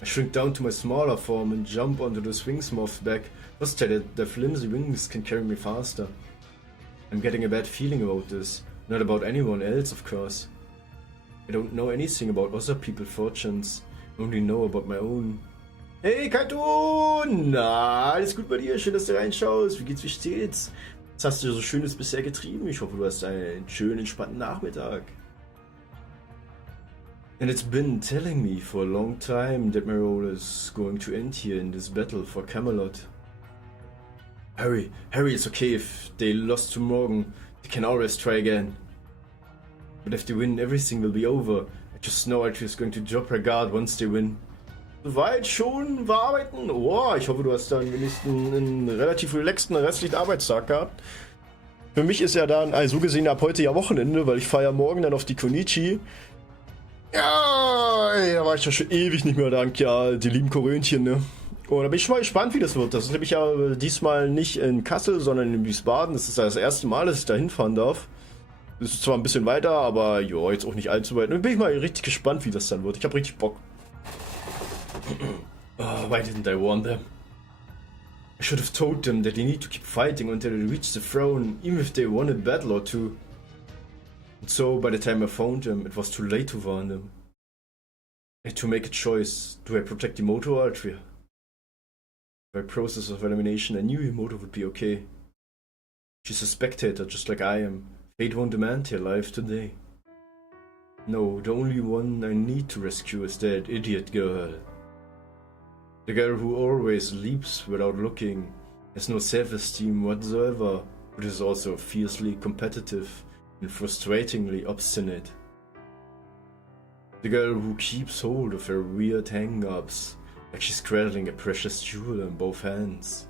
I shrink down to my smaller form and jump onto the Swings Moth's back, just that their flimsy wings can carry me faster. I'm getting a bad feeling about this, not about anyone else of course. I don't know anything about other people's fortunes, only know about my own. Hey Kaito! Na, alles gut bei dir? Schön, dass du reinschaust. Wie geht's, wie steht's? Was hast du so Schönes bisher getrieben? Ich hoffe, du hast einen schönen, entspannten Nachmittag. And it's been telling me for a long time that my role is going to end here in this battle for Camelot. Hurry, it's okay if they lost to Morgan. They can always try again. But if they win, everything will be over. I just know Archie is going to drop her guard once they win. Soweit schon bearbeiten? Oh, ich hoffe, du hast dann wenigstens einen relativ relaxten restlichen Arbeitstag gehabt. Für mich ist ja dann, also so gesehen, ab heute ja Wochenende, weil ich fahre ja morgen dann auf die Konichi. Ja, ey, da war ich ja schon ewig nicht mehr, dank ja, die lieben Korönchen, ne? Und da bin ich schon mal gespannt, wie das wird. Das ist nämlich ja diesmal nicht in Kassel, sondern in Wiesbaden. Das ist ja das erste Mal, dass ich da hinfahren darf. Das ist zwar ein bisschen weiter, aber ja, jetzt auch nicht allzu weit. Und bin ich mal richtig gespannt, wie das dann wird. Ich habe richtig Bock. Oh, why didn't I warn them? I should have told them that they need to keep fighting until they reach the throne, even if they won a battle or two. And so, by the time I found them, it was too late to warn them. I had to make a choice. Do I protect Imoto or Altria? By process of elimination, I knew Imoto would be okay. She's a spectator, just like I am. Fate won't demand her life today. No, the only one I need to rescue is that idiot girl. The girl who always leaps without looking, has no self-esteem whatsoever, but is also fiercely competitive and frustratingly obstinate. The girl who keeps hold of her weird hang-ups, like she's cradling a precious jewel in both hands.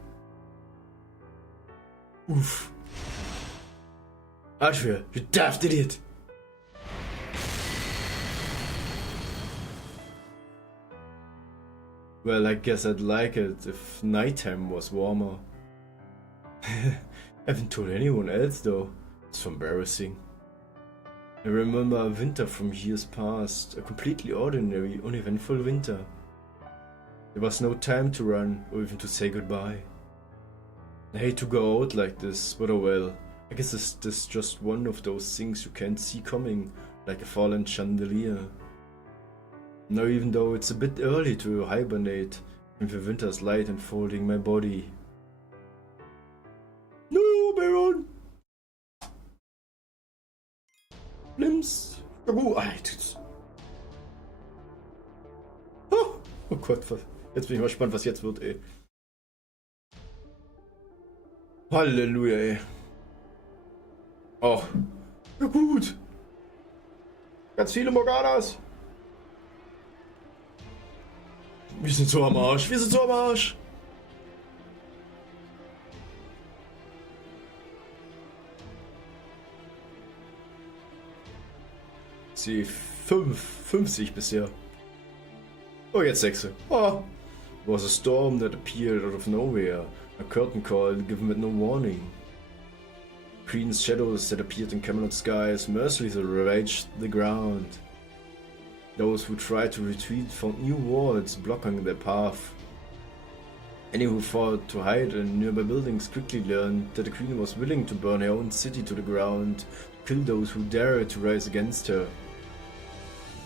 Oof. Altria, you daft idiot! Well, I guess I'd like it if nighttime was warmer. Haven't told anyone else though. It's so embarrassing. I remember a winter from years past, a completely ordinary, uneventful winter. There was no time to run or even to say goodbye. I hate to go out like this, but oh well. I guess this is just one of those things you can't see coming, like a fallen chandelier. Now even though it's a bit early to hibernate, with the winter's light enfolding my body. No, Baron! Nimm's. Oh, oh Gott, was? Jetzt bin ich mal gespannt, was jetzt wird, ey. Halleluja, ey. Oh. Ja gut. Ganz viele Morganas. Wir sind so am Arsch. Wir sind so am Arsch. Sie 50 bisher. Oh, jetzt 6. Oh. It was a storm that appeared out of nowhere. A curtain call given with no warning. Green shadows that appeared in Camelot skies mercilessly ravaged the ground. Those who tried to retreat found new walls blocking their path. Any who fought to hide in nearby buildings quickly learned that the Queen was willing to burn her own city to the ground, to kill those who dared to rise against her.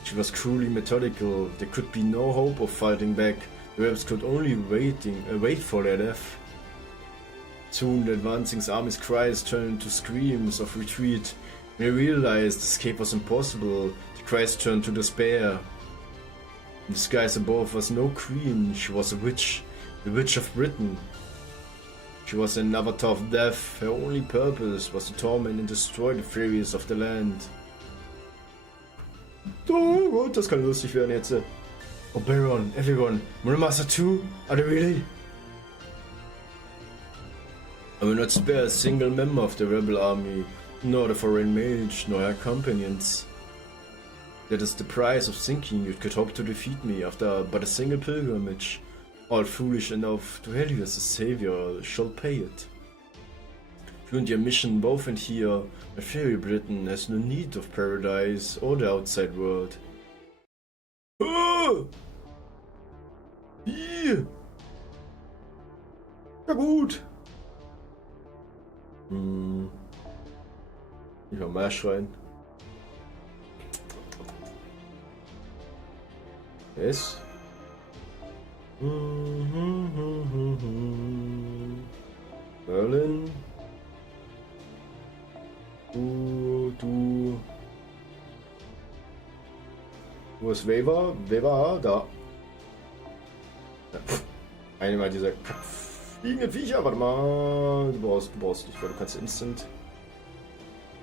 She was cruelly methodical. There could be no hope of fighting back. The Birbs could only wait for their death. Soon the advancing army's cries turned into screams of retreat. When they realized escape was impossible, the cries turned to despair. In the skies above was no queen, she was a witch, the witch of Britain. She was an avatar of death. Her only purpose was to torment and destroy the fairies of the land. Oh Gott, das kann lustig werden jetzt. Oh Baron, everyone, Master 2, are they really? I will not spare a single member of the rebel army, nor the foreign mage, nor her companions. That is the price of thinking you could hope to defeat me after but a single pilgrimage. All foolish enough to hail you as a savior shall pay it. You and your mission both end here. My fairy Britain has no need of paradise or the outside world. Oh! Hier! Ja gut! Ich will mehr schreien. Yes. Berlin. Du. Wo ist Weber? Weber, da. Ja, eine mal dieser fliegende Viecher, warte mal. Du brauchst nicht, weil du kannst instant.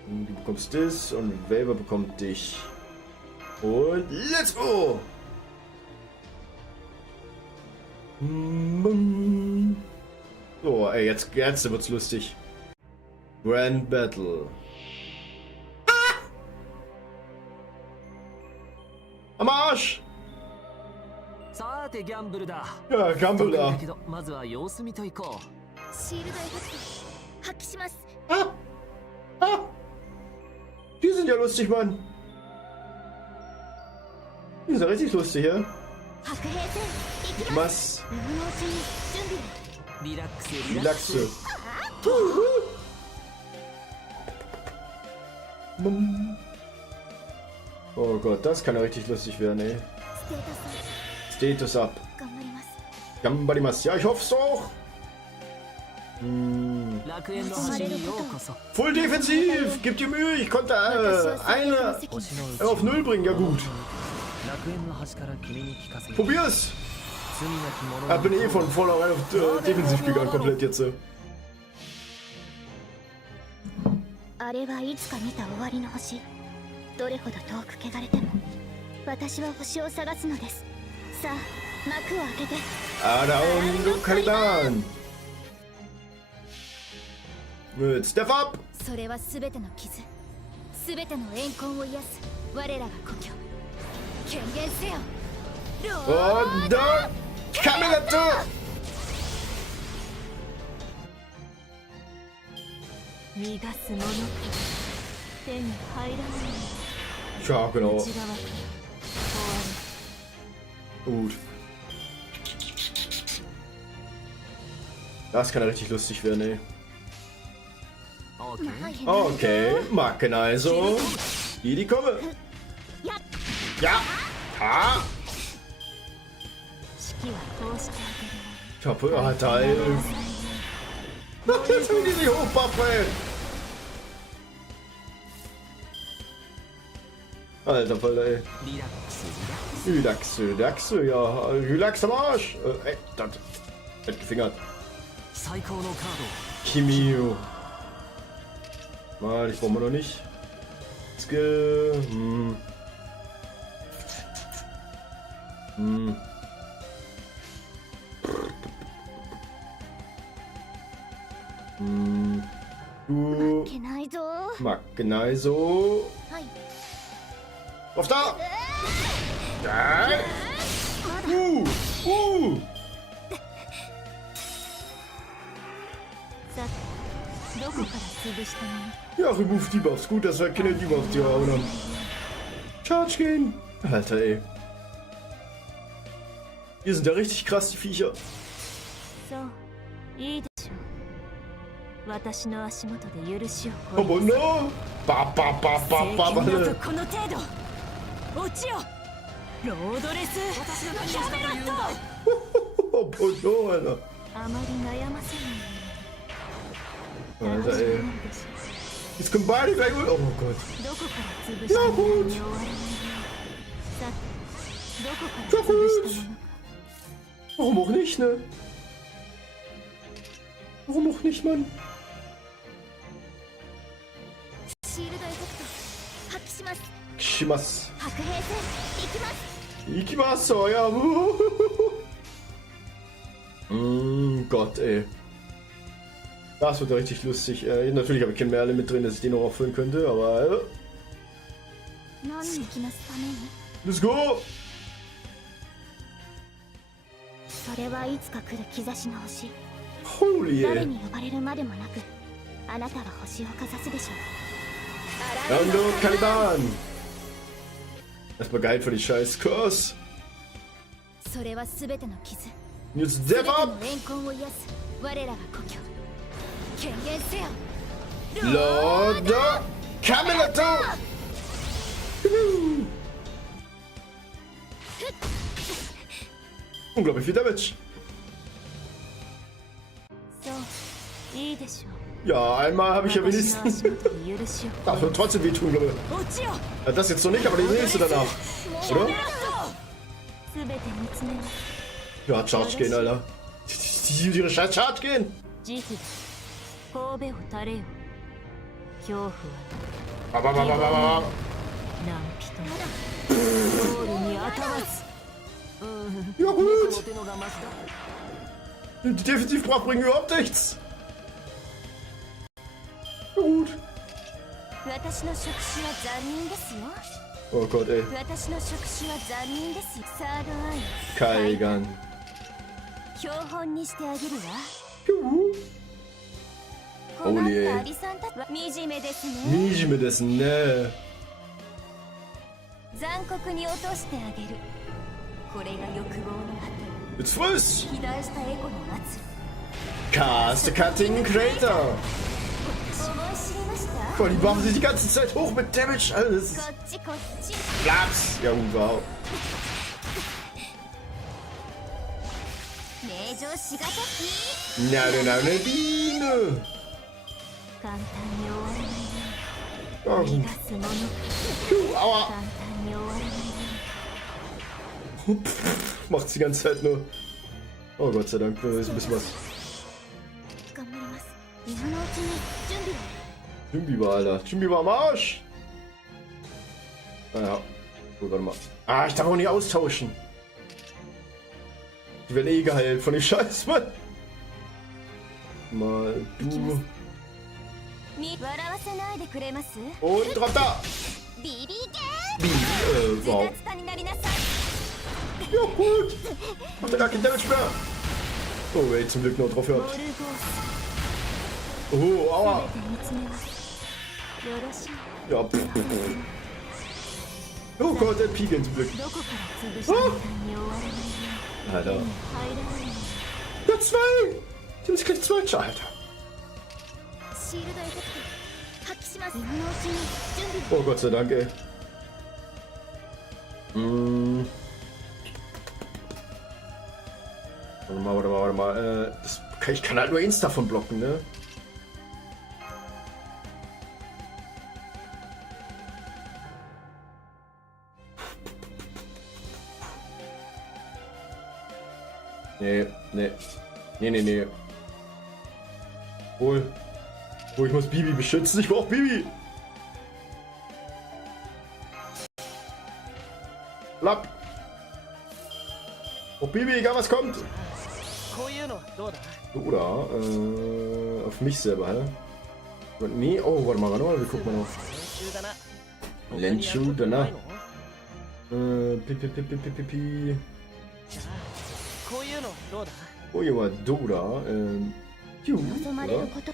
Du bekommst das und Weber bekommt dich. Und let's go! So, ey, jetzt wird's lustig. Grand Battle. Ah! Am Arsch! さてギャンブルだ。 Ja, Gamble da. だけどまずは様子見といこう。シールドエフェクト発揮します。 Ah! Ah! Die sind ja lustig, Mann. Die sind ja richtig lustig, ja? 白兵戦行き Was? ます。無能中に準備を。リラックスリラックス。 Lachse. Oh Gott, das kann ja richtig lustig werden, ey. ステータス Status up. 頑張ります。 Gambarimas. Ja, ich hoff's doch. 楽園の端にようこそ。 Voll defensiv. Gib dir Mühe. Ich konnte eine 星の内 auf Null bringen. Ja gut. 楽園の端から君に聞かせよう。 Probier's. 罪なき者 Ich bin eh von vornherein auf defensiv gegangen, komplett jetzt. あれはいつか見た終わりの星。どれほど遠く汚れても私は星を探すのです。さあ幕を開けて。 Adaun Kalidan. Step up. それはすべての傷、すべての怨恨を癒す我らが故郷。権限せよ。ロー Und da Camelot. 逃がす者手に入らない Ja, genau. 内側から Gut. Das kann ja richtig lustig werden, ey. オーケー。 Okay, Macken also. Hier die komme. Ja. Ha. 式はこうしてあげる Kaputt. Ah, Teil. Jetzt will die sich hochbuffen. Alter Falter, ey. リラックスリラックス Relax, ja. Relax am Arsch. Ey, das hat gefingert. 最高のカー Kimio. Mal, ich brauche wir noch nicht. Skill. Du けないぞ。 Mackenei so. はい。 Auf da! Ja. Uh. さてどこから潰したもの Ja, remove die Buffs. Gut, dass wir keine Debuffs hier haben. Charge gehen. Alter, ey. Hier sind ja richtig krass, die Viecher. そういいでしょう私の足元で許しを Aber no! Ba, ba, ba, ba, ba, こ ba. の程度落ちよロードレスキャメロット Aber no, Alter. あまり悩ませない Alter, ey. Jetzt kommen beide gleich. Oh Gott. どこから潰したものに終わらないよさてどこから潰したものか Warum auch nicht, ne? Warum auch nicht, Mann? シールドエフェクト発揮します。 Schimmers. 白兵戦いきます。 Ikimaso, ja. Gott, ey. Das wird richtig lustig. Natürlich habe ich kein Merle mit drin, dass ich den noch auffüllen könnte, aber. 何に来ますために。 Let's go! それはいつか来る兆しの星。 Holy, 誰 ey. に呼ばれるまでもなく、あなたは星をかざすでしょう。 Rando Caliban! Erstmal geil für die scheiß Kurs. それは全ての傷。 Jetzt 全 Step ての up! 怨恨を癒す我らが故郷。権限せよ。 Lord Camelot! Unglaublich viel Damage. そういいでしょう Ja, einmal habe ich ja 私の wenigstens. 足元で許しを Das wird trotzdem wehtun, glaube ich. 落ちよ Ja, das jetzt noch nicht, aber den nächste danach. キャ Oder? メロット全て見つめます Ja, Charge gehen, Alter. Die ihre scheiß Charge gehen. 慈悲だ神戸を垂れよ恐怖は Babababababa. 何人ゴールに当たらず Ja, gut. ド手のがマシだ Die Defensivkraft bringen überhaupt nichts. Ja, gut. 私の触手は残忍ですよ Oh Gott, ey. 私の触手は残忍ですよサードアイ Kaigan. 標本にしてあげるわ Juhu. 困っ Holy, た ey. アリさんたちは惨めですね Nijime dessen, ne. 残酷に落としてあげるこれが欲望の果 Jetzt friss. て肥大したエゴの末 Cast Cutting Crater. 思い知りました Boah, die buffen sich die ganze Zeit hoch mit Damage. Alles. こっちこっち Klaps. Ja, gut, wow. 名城しがたき Na, na, ne Biene. 簡単に終わらないよ Ja, 逃 gut. がすもの Aua. 簡単に終わらないよ Macht's die ganze Zeit nur. Oh Gott sei Dank, nur ist ein bisschen was. 頑張ります。今のうちに準備を。 Jimby war, Alter. Jimby war am Arsch. Naja. Gut, warte mal. Ah, ich darf auch nicht austauschen. Die werden eh geheilt von dem Scheiß, Mann. Mal du. 笑わせないでくれます Und drauf da. ビビゲ Wie? ーズ Wow. タツタになりなさい Ja, gut. Macht er gar kein Damage mehr. Oh, ey, zum Glück noch drauf ボ gehabt. ルゴース Oh, aua. 全て見つめますよろしい Ja, pff. Oh Gott, der Pigen zum Glück. どこから潰したみたいに終わらないよ Alter. 入らない Ja, zwei. Die haben sich gleich zwei. Alter. シールドエフェクト発揮します。今のうちに準備を。 Oh Gott sei Dank, ey. Warte mal. Ich kann halt nur eins davon blocken, ne? Nee. Nee. Wohl. Oh, ich muss Bibi beschützen. Ich brauch Bibi. Lapp. Oh, Bibi, egal was kommt. こういうのどうだ？ Oder, auf mich selber, hä? Und nee, oh, warte mal, wir gucken mal auf. 練習だな。 Lenshu, danach. Pipi. こういうのどうだ？ Oh, jemand, Dora, Piu, 望まれる oder? こと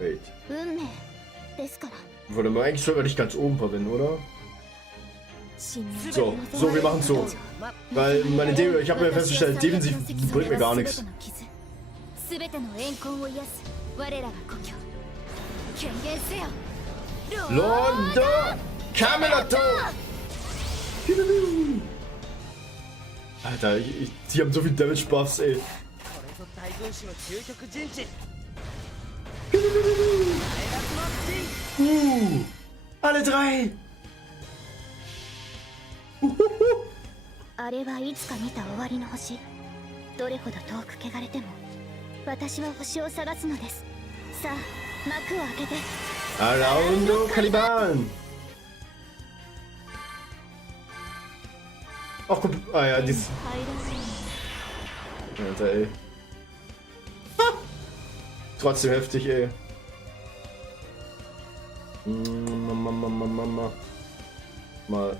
Wait. 運命ですから Warte mal, eigentlich sollten wir nicht ganz oben verwenden, oder? 信念 So, wir machen so. Weil meine ich habe mir festgestellt, defensiv bringt mir gar nichts. すべての怨恨を癒す我らが故郷権限せよ Lord Camelot! Alter, die haben so viel Damage Buffs, ey. これぞ大軍師の究極陣地。 Alle drei! あれはいつか見た終わりの星どれほど遠く汚れても私は星を探すのですさあ幕を開けて Around Caliban! Ach guck, ah ja, dies. Alter, ey. Ah! Trotzdem heftig, ey. Mama. Mal.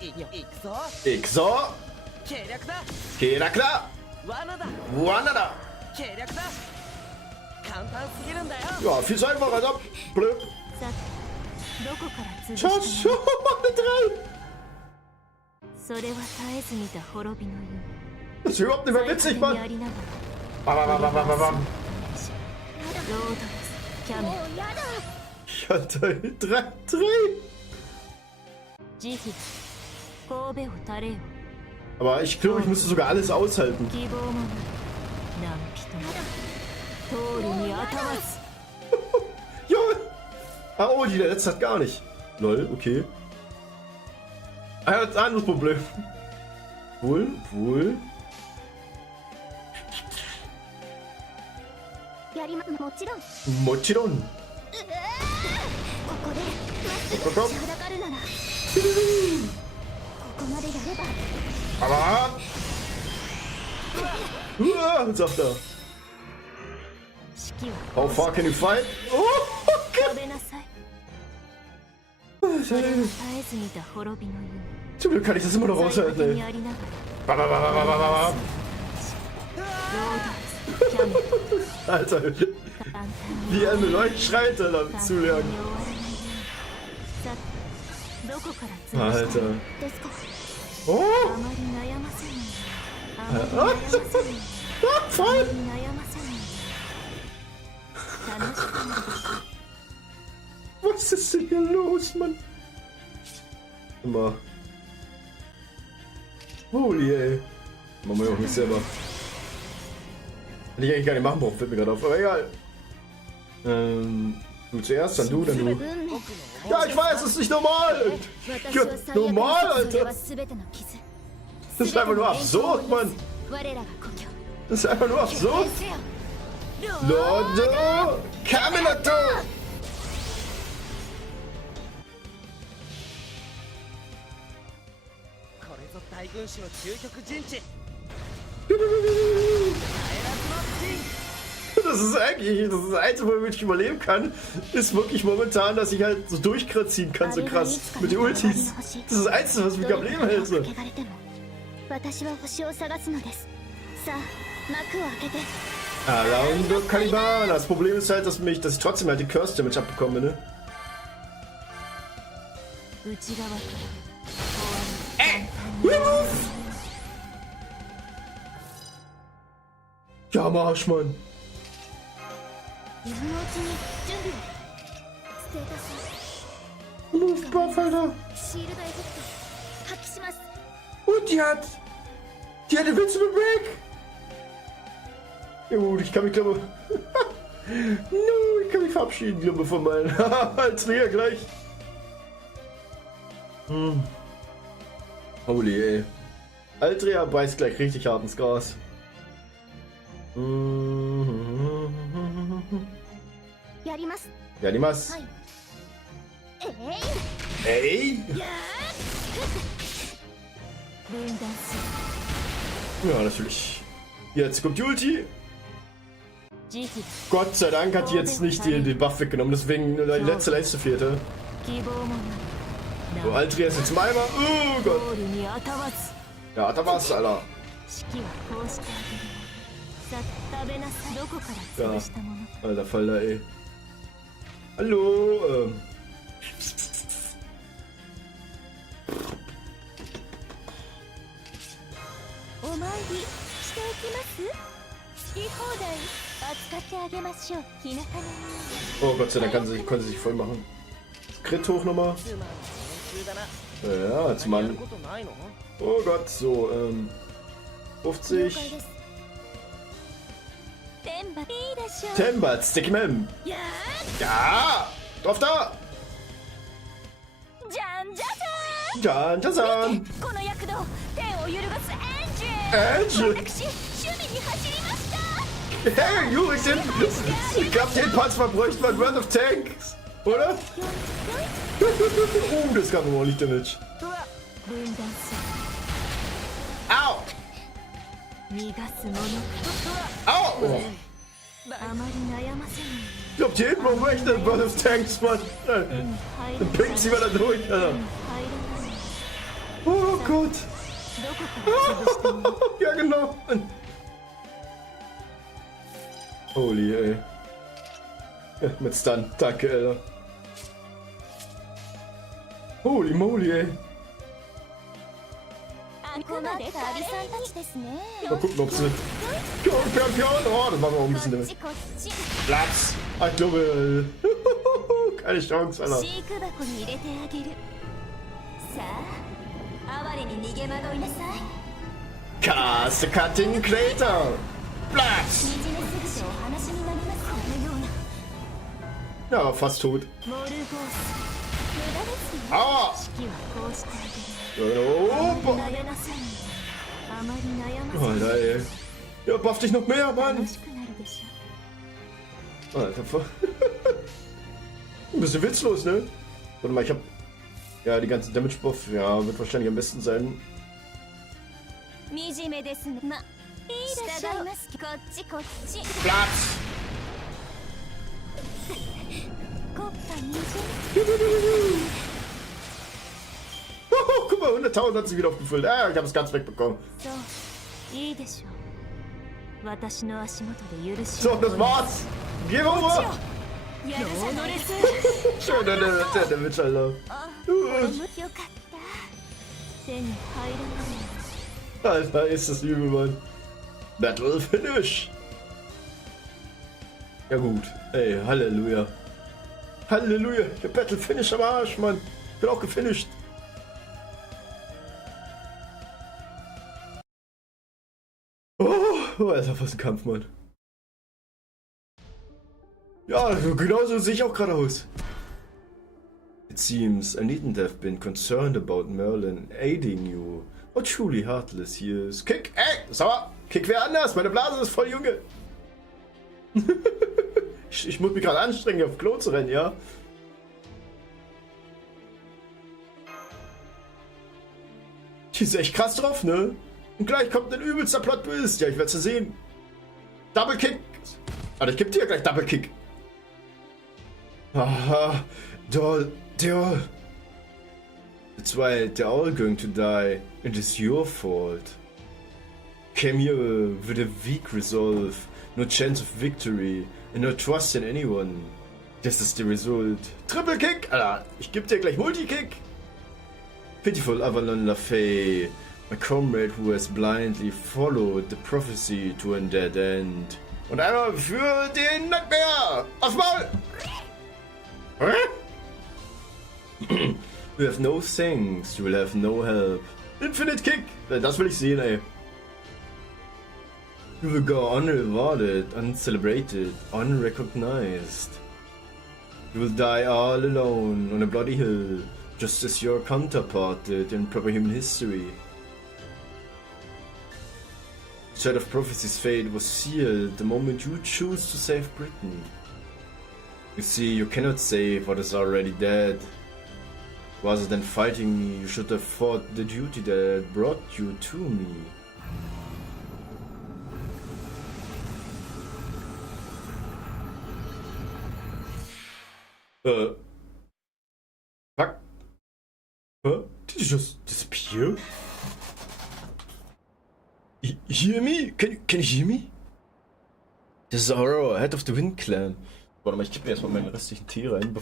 行くぞ。 Ixo! 計略だ。 Kerakla! 罠だ。 Wanada! 計略だ。簡単すぎるんだよ。 Ja, viel einfacher als ab. Blöd. さてどこから続 Schau, き schau, alle drei! それは絶えず見た滅びの夢 Das ist überhaupt nicht mehr witzig, に Mann. ありなが Bam. らロードレスキャメル Alter, drei. 慈悲神戸を垂れよ Aber ich glaube, ich müsste sogar alles aushalten. 希望もない何人も通るに頭す Junge! Ah, oh, der letzte hat gar nicht. Lol, okay. Er hat ein anderes Problem. Wohl. やりまもちろん Mochiron. ここでまっすぐ立ちはだかるならここまでやれば Aber. Sagt er. 式は How far can you fight? Oh, 食べなさいそれは絶えず見た滅びの夢 zum Glück kann ich das immer noch 最果 aushalten, て ey. にありなが Bam. らロードレスキャメル Alter, 簡単 wie に er mit euch schreit, Alter, 簡単に zu 終わ lernen. らないよさてどこから潰した Alter. いですか Oh! あまり悩ませないあまり悩ませない Ah, voll! 悩ませない楽しくなる Was ist denn hier los, Mann? Immer. Holy, ey. Machen wir auch nicht selber. Hätte ich eigentlich gar nicht machen brauchen, fällt mir gerade auf, aber egal. Du zuerst, dann du, dann du. 運命 Ja, ich weiß, das ist nicht normal! 私を最悪 Normal, にするそれ Alter! は全ての傷 Das ist einfach nur absurd, Mann! 我らが故郷 Das ist einfach nur absurd! せよ Lord Camelot! これぞ大軍師の究極陣地。 Das ist eigentlich das Einzige, womit ich überleben kann, ist wirklich momentan, dass ich halt so durchziehen kann, so krass, mit den Ultis. Das ist das Einzige, was mich am Leben hält. どれほど汚れても私は星を探すのですさあ幕を開けて Around Caliban. Das Problem ist halt, dass ich trotzdem halt die Curse Damage abbekomme, ne? 内側から終わる Ja, am Arsch, Mann. 今のうちに準備をステータス Move Buff, Alter. シールドエフェクト発揮します Und die hat den Invincible Break. Ja gut, ich kann mich glaube... no, ich kann mich verabschieden, glaube von meinen... Als näher gleich. Holy, ey. Altria beißt gleich richtig hart ins Gras. Yarimas. Ey! Ja, natürlich. Jetzt kommt die Ulti. Gott sei Dank hat die jetzt nicht den Buff weggenommen, deswegen die letzte Leiste fehlte. So, Altria ist jetzt im Eimer. Oh Gott. Ja, Atamas, Alter. Ja, alter Falter, ey. Hallo, Oh Gott sei Dank konnte sie sich voll machen. Crit hoch nochmal. Ja, jetzt Mann. Oh Gott, so, 50. Tembat, Sticky Man. Ja! Drauf da! Jan-Jasan! Engine! Hey, Juriksen! Ich glaube, den Panzer bräuchte man World of Tanks, oder? Das kann man auch nicht Damage. Au! Au! Oh. Ich glaube, die hinten brauchen echt einen World of Tanks, Mann. Dann pinkt sie mal da durch, Alter. Oh Gott. Ja, genau. Holy, ey. Ja, mit Stun. Danke, Alter. Holy moly, ey. Mal gucken, ob sie... Pion! Oh, das machen wir auch ein bisschen damit. Platz! Ich glaube... keine Chance, Alter. Cast the Cutting Crater! Platz! Ja, fast tot. Aua! Alter, ey. Ja, buff dich noch mehr, Mann! Alter, ein bisschen witzlos, ne? Warte mal, ich hab... Ja, die ganzen Damage-Buff, ja, wird wahrscheinlich am besten sein. Platz! Oh, guck mal, 100.000 hat sie wieder aufgefüllt. Ah, ich habe es ganz wegbekommen. So, das war's. Geh rüber. Schön, der Witch, Alter. Alter, ist das übel, Mann. Battle Finish. Ja gut. Ey, Halleluja. Halleluja. Der Battle Finish am Arsch, Mann. Ich bin auch gefinisht. Oh, Alter, was ein Kampf, Mann. Ja, genauso sehe ich auch gerade aus. It seems I needn't have been concerned about Merlin aiding you. How truly heartless he is. Kick, ey, sauer. Kick wer anders. Meine Blase ist voll Junge. ich muss mich gerade anstrengen, auf Klo zu rennen, ja. Die ist echt krass drauf, ne? Und gleich kommt ein übelster Plot-Twist. Ja, ich werde es sehen. Double Kick. Alter, ich geb dir ja gleich Double Kick. Aha. They're all... That's why they're all going to die. It is your fault. Came here with a weak resolve. No chance of victory. And no trust in anyone. This is the result. Triple Kick. Alter, ich geb dir gleich Multi-Kick. Pitiful Avalon Lafay. A comrade who has blindly followed the prophecy to a dead end. Und einmal für den Nacktbär! Aufs Maul! You have no thanks, you will have no help. Infinite Kick! Das will ich sehen, ey. You will go unrewarded, uncelebrated, unrecognized. You will die all alone on a bloody hill, just as your counterpart did in proper human history. Child of Prophecy's fate was sealed the moment you choose to save Britain. You see, you cannot save what is already dead. Rather than fighting me, you should have fought the duty that brought you to me. Fuck. Huh? Did you just disappear? Hear me? Can you hear me? This is Aurora, head of the Wind Clan. Warte mal, ich kippe erstmal meinen restlichen Tee rein,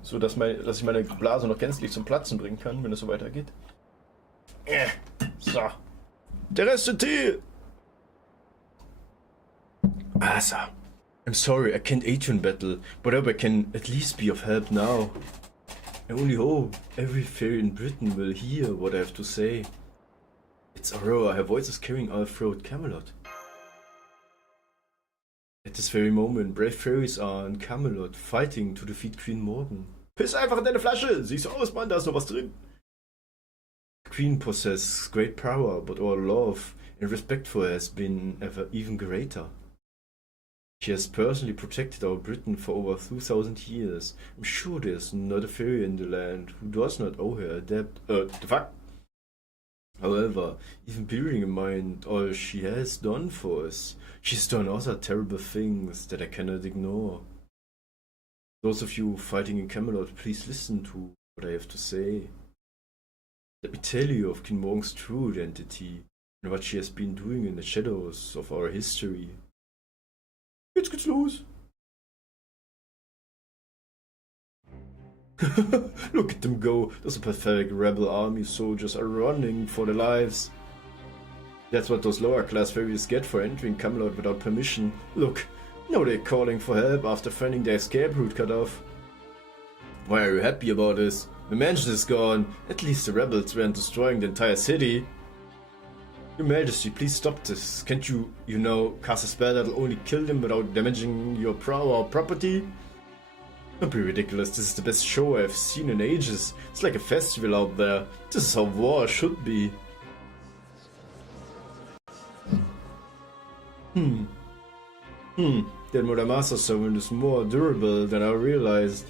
so dass ich meine Blase noch gänzlich zum Platzen bringen kann, wenn es so weitergeht. So. Der Rest der Tee! So. I'm sorry, I can't aid you in battle, but I can at least be of help now. I only hope every fairy in Britain will hear what I have to say. It's Aurora, her voice is carrying all throughout Camelot. At this very moment, brave fairies are in Camelot, fighting to defeat Queen Morgan. Piss einfach in deine Flasche! Siehst du aus, Mann, da ist noch was drin! The Queen possesses great power, but our love and respect for her has been even greater. She has personally protected our Britain for over 2,000 years. I'm sure there's not a fairy in the land who does not owe her a debt. The fuck? However, even bearing in mind all she has done for us, she's done other terrible things that I cannot ignore. Those of you fighting in Camelot, please listen to what I have to say. Let me tell you of Queen Morgan's true identity and what she has been doing in the shadows of our history. Jetzt geht's los! Look at them go! Those pathetic rebel army soldiers are running for their lives. That's what those lower class fairies get for entering Camelot without permission. Look, now they're calling for help after finding their escape route cut off. Why are you happy about this? The mansion is gone. At least the rebels weren't destroying the entire city. Your Majesty, please stop this. Can't you cast a spell that'll only kill them without damaging your property? Don't be ridiculous, this is the best show I've seen in ages. It's like a festival out there. This is how war should be. That Mother Master Servant is more durable than I realized.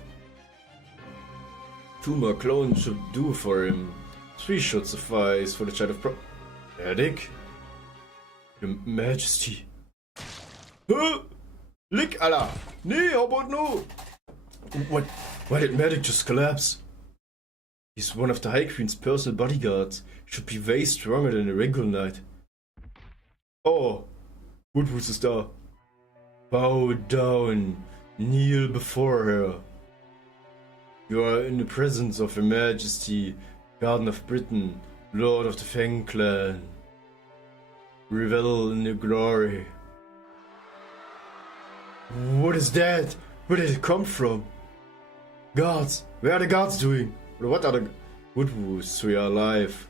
2 more clones should do for him. 3 should suffice for the Child of Medic? Your Majesty. Lick, Alter! Nee, how about no? What? Why did Medic just collapse? He's one of the High Queen's personal bodyguards. Should be way stronger than a regular knight. Oh, Woodwoods is da. Bow down. Kneel before her. You are in the presence of Her Majesty, Garden of Britain, Lord of the Fang Clan. Revel in your glory. What is that? Where did it come from? Guards! Where are the guards doing? What are the Woodwoods? We are alive.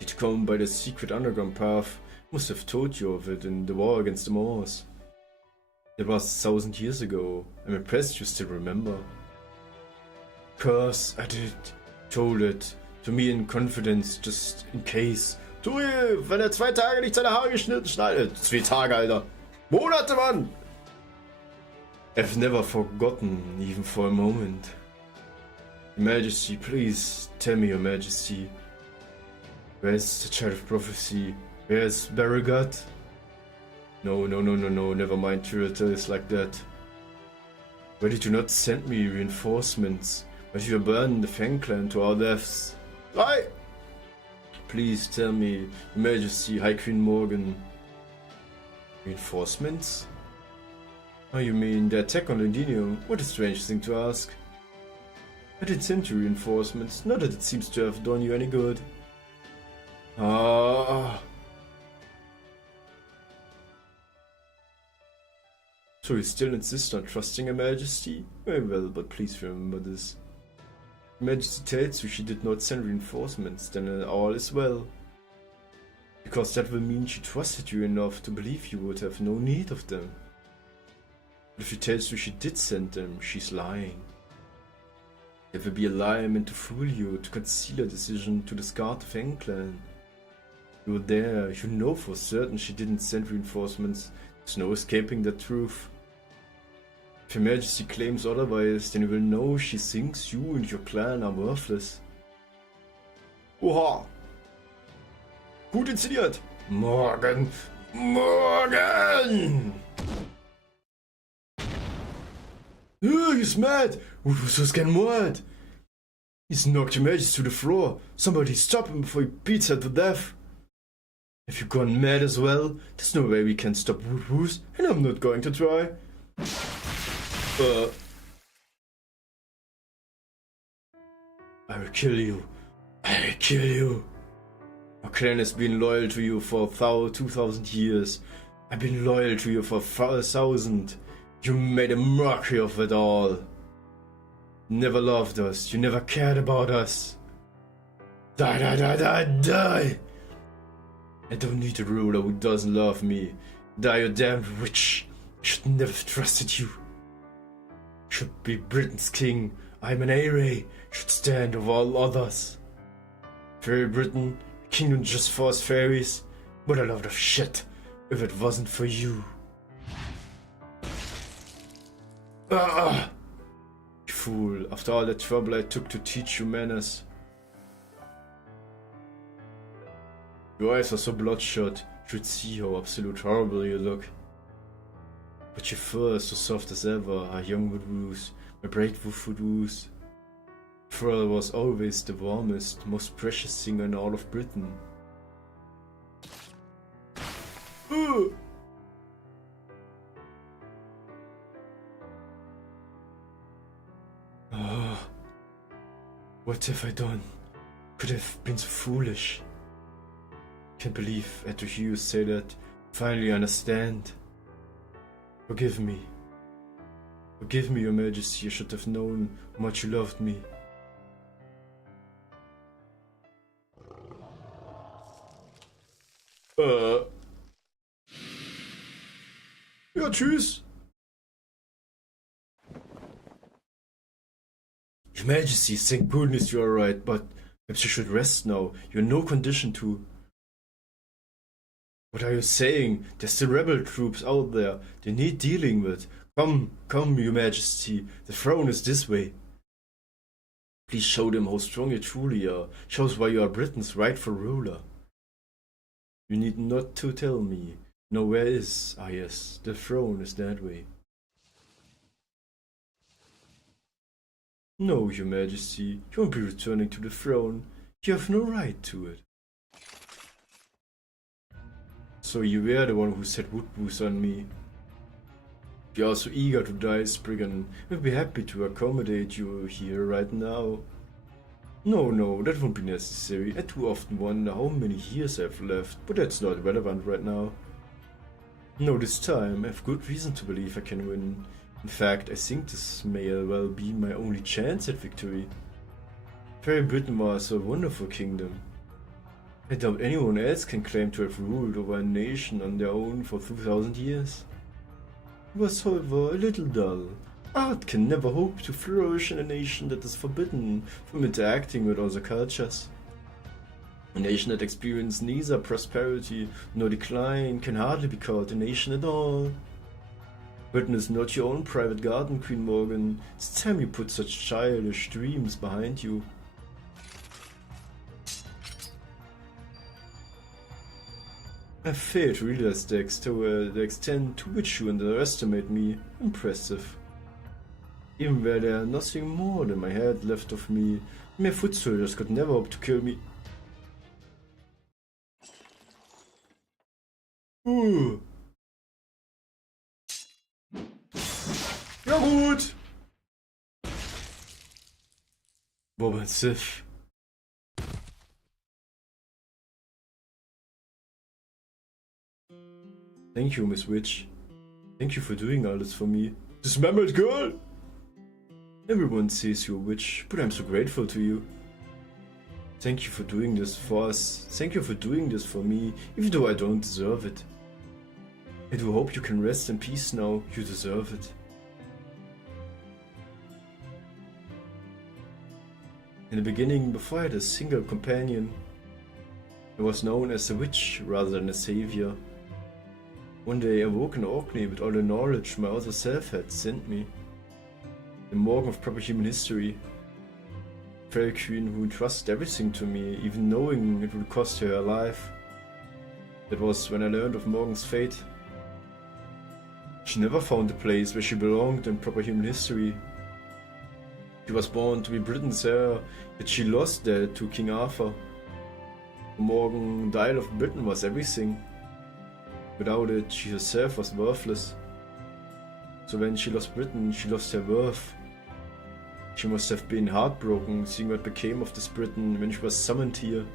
Did come by the secret underground path. Must have told you of it in the war against the Moors. That was 1,000 years ago. I'm impressed you still remember. Cause I did told it to me in confidence, just in case. Tui, wenn 2 Tage nicht seine Haare geschnitten schneidet. 2 Tage, Alter. Monate, Mann! I've never forgotten, even for a moment. Your Majesty, please tell me, Your Majesty. Where's the Child of Prophecy? Where's Barragat? No, never mind traitors like that. Why did you not send me reinforcements? Why did you abandon the Fang Clan to our deaths? Why? Please tell me, Your Majesty, High Queen Morgan. Reinforcements? Oh, you mean the attack on Lindinium? What a strange thing to ask. I did send you reinforcements, not that it seems to have done you any good. Ah. So you still insist on trusting Her Majesty? Very well, but please remember this. Her Majesty tells you she did not send reinforcements, then all is well. Because that will mean she trusted you enough to believe you would have no need of them. But if she tells you she did send them, she's lying. It will be a lie meant to fool you, to conceal a decision to discard the Fang Clan. You're there. You know for certain she didn't send reinforcements. There's no escaping that truth. If Your Majesty claims otherwise, then you will know she thinks you and your clan are worthless. Oha! Gut inszeniert! Morgen! Morgen! He's mad! Who's getting mad? He's knocked Your Majesty to the floor. Somebody stop him before he beats her to death. Have you gone mad as well? There's no way we can stop Woos, and I'm not going to try. I will kill you. I will kill you. Our clan has been loyal to you for 2,000 years. I've been loyal to you for 1,000. You made a mockery of it all. Never loved us. You never cared about us. Die, die, die, die, die! I don't need a ruler who doesn't love me. Die, you damned witch. I should never have trusted you. Should be Britain's king. I'm an A-ray. Should stand over all others. Fairy Britain, kingdom just for us fairies. What a load of shit. If it wasn't for you. Ah! You fool. After all the trouble I took to teach you manners. Your eyes are so bloodshot, you should see how absolute horrible you look. But your fur is so soft as ever, our young wood-woos, my bright wood-woos. Fur was always the warmest, most precious thing in all of Britain. What have I done? Could have been so foolish. Can't believe I had to hear you say that. Finally understand. Forgive me. Forgive me, Your Majesty. I should have known how much you loved me. Ja, tschüss. Your Majesty, thank goodness you're alright, but perhaps you should rest now. You're in no condition to. What are you saying? There's still rebel troops out there. They need dealing with. Come, Your Majesty. The throne is this way. Please show them how strong you truly are. Shows why you are Britain's rightful ruler. You need not to tell me. No, where is? Ah yes, the throne is that way. No, Your Majesty, you won't be returning to the throne. You have no right to it. So you were the one who set wood-woos on me. If you are so eager to die, Spriggan, we'll be happy to accommodate you here right now. No, that won't be necessary. I too often wonder how many years I've left, but that's not relevant right now. No, this time I have good reason to believe I can win. In fact, I think this may well be my only chance at victory. Fairy Britain was a wonderful kingdom. I doubt anyone else can claim to have ruled over a nation on their own for 2,000 years. It was, however, a little dull. Art can never hope to flourish in a nation that is forbidden from interacting with other cultures. A nation that experiences neither prosperity nor decline can hardly be called a nation at all. Britain is not your own private garden, Queen Morgan. It's time you put such childish dreams behind you. I fail to realize the extent to which you underestimate me. Impressive. Even were there nothing more than my head left of me, mere foot soldiers could never hope to kill me. Ja gut! Boba and Sif. Thank you, Miss Witch. Thank you for doing all this for me. Dismembered girl! Everyone says you're a witch, but I'm so grateful to you. Thank you for doing this for us. Thank you for doing this for me, even though I don't deserve it. I do hope you can rest in peace now. You deserve it. In the beginning, before I had a single companion, I was known as a witch rather than a savior. One day I woke in Orkney with all the knowledge my other self had sent me. The morgue of proper human history. Fairy queen who entrusted everything to me, even knowing it would cost her life. That was when I learned of Morgan's fate. She never found a place where she belonged in proper human history. She was born to be Britain's heir, yet she lost that to King Arthur. For Morgan, the Isle of Britain was everything. Without it, she herself was worthless. So when she lost Britain, she lost her worth. She must have been heartbroken seeing what became of this Britain when she was summoned here.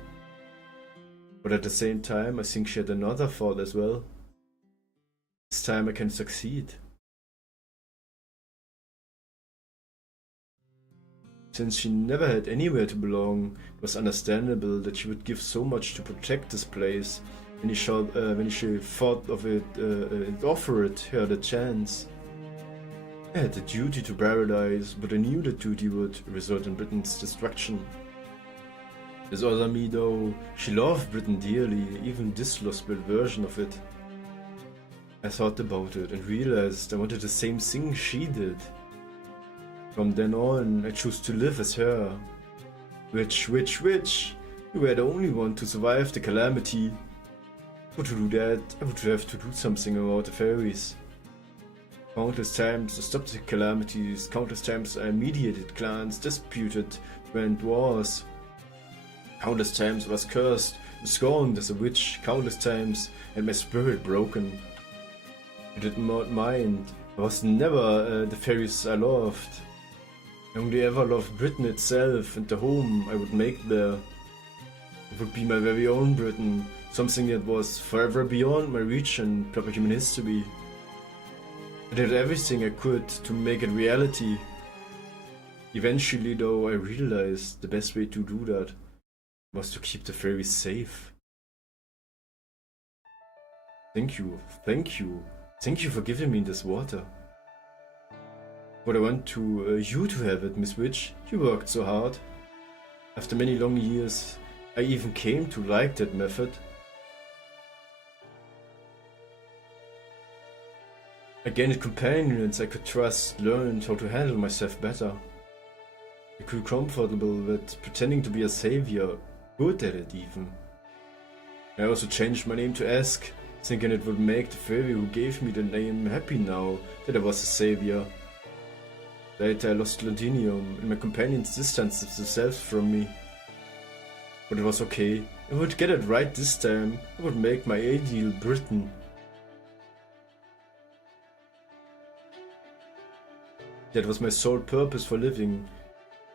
But at the same time, I think she had another thought as well. This time I can succeed. Since she never had anywhere to belong, it was understandable that she would give so much to protect this place when she thought of it and offered her the chance. I had the duty to paradise, but I knew that duty would result in Britain's destruction. This other me though, she loved Britain dearly, even this lost-built version of it. I thought about it and realized I wanted the same thing she did. From then on, I chose to live as her. Witch, you were the only one to survive the calamity. But to do that, I would have to do something about the fairies. Countless times I stopped the calamities, countless times I mediated clans, disputed, went wars. Countless times I was cursed and scorned as a witch, countless times had my spirit broken. I did not mind, I was never the fairies I loved. I only ever loved Britain itself and the home I would make there. It would be my very own Britain, something that was forever beyond my reach in proper human history. I did everything I could to make it reality. Eventually though I realized the best way to do that was to keep the fairies safe. Thank you for giving me this water. But I want you to have it, Miss Witch. You worked so hard. After many long years, I even came to like that method. I gained companions I could trust, learned how to handle myself better. I grew comfortable with pretending to be a savior, good at it even. I also changed my name to Ask, thinking it would make the fairy who gave me the name happy now that I was a savior. Later I lost Londinium and my companions distanced themselves from me. But it was okay, I would get it right this time, I would make my ideal Britain. That was my sole purpose for living.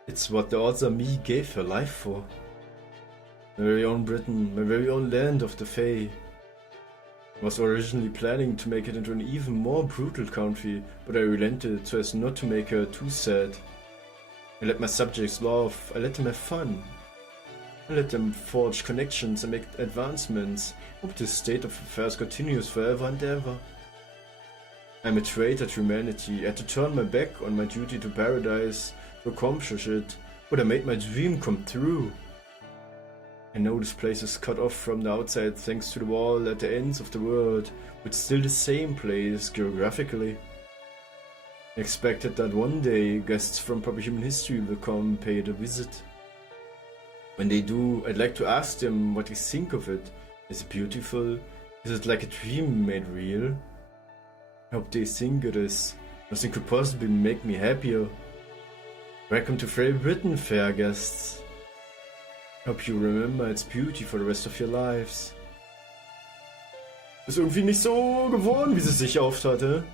It's what the other me gave her life for. My very own Britain, my very own land of the Fae. I was originally planning to make it into an even more brutal country, but I relented so as not to make her too sad. I let my subjects laugh, I let them have fun. I let them forge connections and make advancements. I hope this state of affairs continues forever and ever. I'm a traitor to humanity. I had to turn my back on my duty to paradise to accomplish it, but I made my dream come true. I know this place is cut off from the outside thanks to the wall at the ends of the world, but still the same place geographically. I expected that one day guests from proper human history will come pay it a visit. When they do, I'd like to ask them what they think of it. Is it beautiful? Is it like a dream made real? I hope they think it is. Nothing could possibly make me happier. Welcome to Fairy Britain, fair guests. Hope you remember its beauty for the rest of your lives. Ist irgendwie nicht so geworden, wie sie es sich erhofft hatte.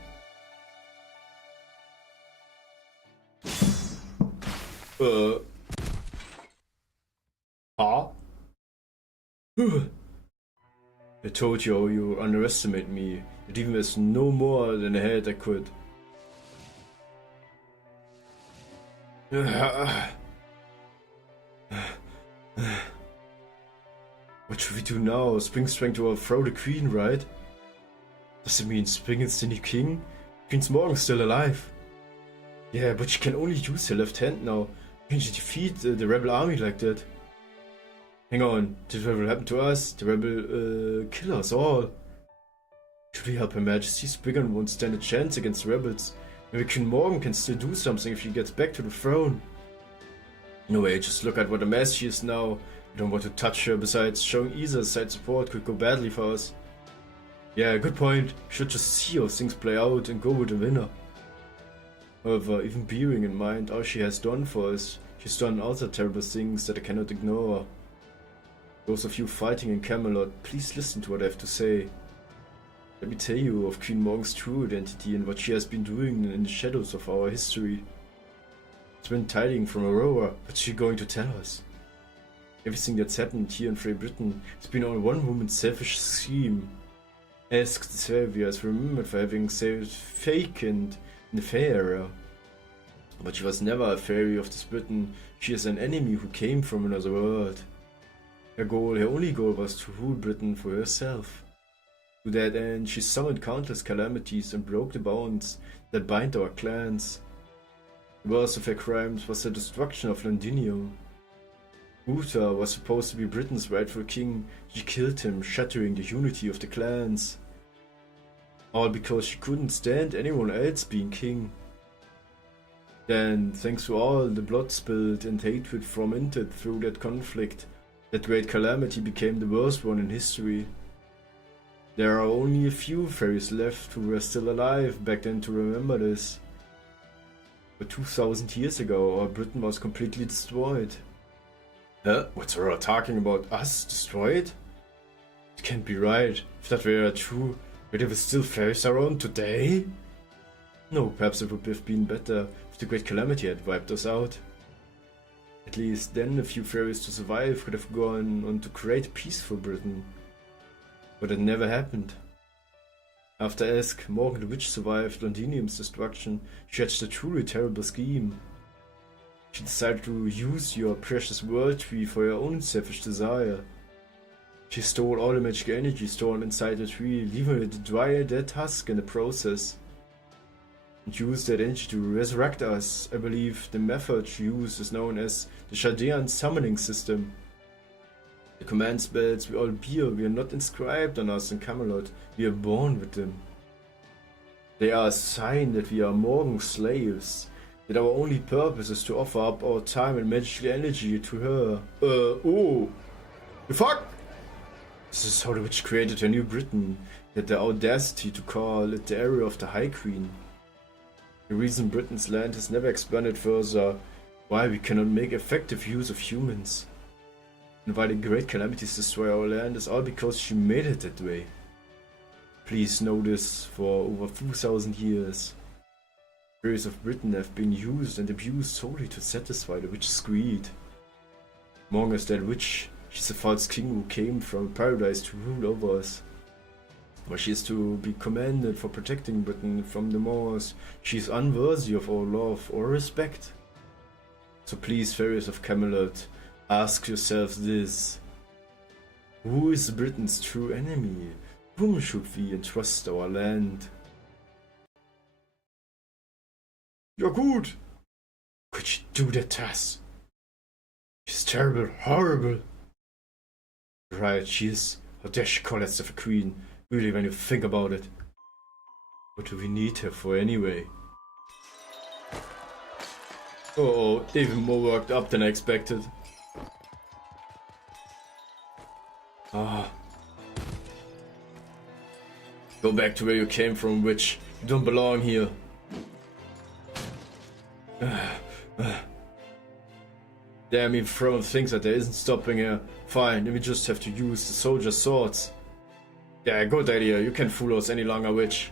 I told you how you underestimate me. That even there's no more than a head I could. What should we do now? Spring's trying to overthrow the queen, right? Does it mean Spring is the new king? Queen's Morgan's still alive. Yeah, but she can only use her left hand now. Can she defeat the rebel army like that? Hang on, did what will happen to us? The rebel kill us all. Should we help Her Majesty? Spriggan won't stand a chance against the rebels. Maybe Queen Morgan can still do something if she gets back to the throne. No way, just look at what a mess she is now. We don't want to touch her, besides showing either side support could go badly for us. Yeah, good point. We should just see how things play out and go with the winner. However, even bearing in mind all she has done for us, she's done other terrible things that I cannot ignore. Those of you fighting in Camelot, please listen to what I have to say. Let me tell you of Queen Morgan's true identity and what she has been doing in the shadows of our history. It's been tiding from Aurora, what's she going to tell us? Everything that's happened here in Frey Britain has been on one woman's selfish scheme. Ask the Savior is remembered for having saved Faken in the Fae era. But she was never a fairy of this Britain, she is an enemy who came from another world. Her only goal was to rule Britain for herself. To that end, she summoned countless calamities and broke the bonds that bind our clans. The worst of her crimes was the destruction of Londinium. Uther was supposed to be Britain's rightful king. She killed him, shattering the unity of the clans. All because she couldn't stand anyone else being king. Then, thanks to all the blood spilled and hatred fomented through that conflict, that great calamity became the worst one in history. There are only a few fairies left who were still alive back then to remember this. But 2000 years ago, our Britain was completely destroyed. What's Aurora talking about? Us destroyed? It can't be right. If that were true, would there still fairies around today? No, perhaps it would have been better if the great calamity had wiped us out. At least then a few fairies to survive could have gone on to create peace for Britain. But it never happened. After Esk, Morgan the Witch survived Londinium's destruction. She hatched a truly terrible scheme. She decided to use your precious world tree for her own selfish desire. She stole all the magic energy stored inside the tree, leaving it a dry, dead husk in the process. And used that energy to resurrect us. I believe the method she used is known as the Shadean summoning system. The command spells we all bear were not inscribed on us in Camelot, we are born with them. They are a sign that we are Morgan's slaves, that our only purpose is to offer up our time and magical energy to her. Oh! The fuck? This is how the witch created her new Britain, had the audacity to call it the area of the High Queen. The reason Britain's land has never expanded further, why we cannot make effective use of humans. And why the great calamities destroy our land is all because she made it that way. Please know this, for over 2000 years. Fairies of Britain have been used and abused solely to satisfy the witch's greed. Morgan is that witch, she's a false king who came from paradise to rule over us. But she is to be commended for protecting Britain from the Moors. She is unworthy of our love or respect. So please, fairies of Camelot, ask yourselves this. Who is Britain's true enemy? Whom should we entrust our land? Ja gut! Could she do that to us? She's terrible, horrible. Right, she is. How dare she call herself a queen? Really, when you think about it. What do we need her for anyway? Oh, even more worked up than I expected. Ah. Go back to where you came from, witch. You don't belong here. Damn, even throwing things at her isn't stopping her. Fine, then we just have to use the soldiers' swords. Yeah, good idea. You can't fool us any longer, witch.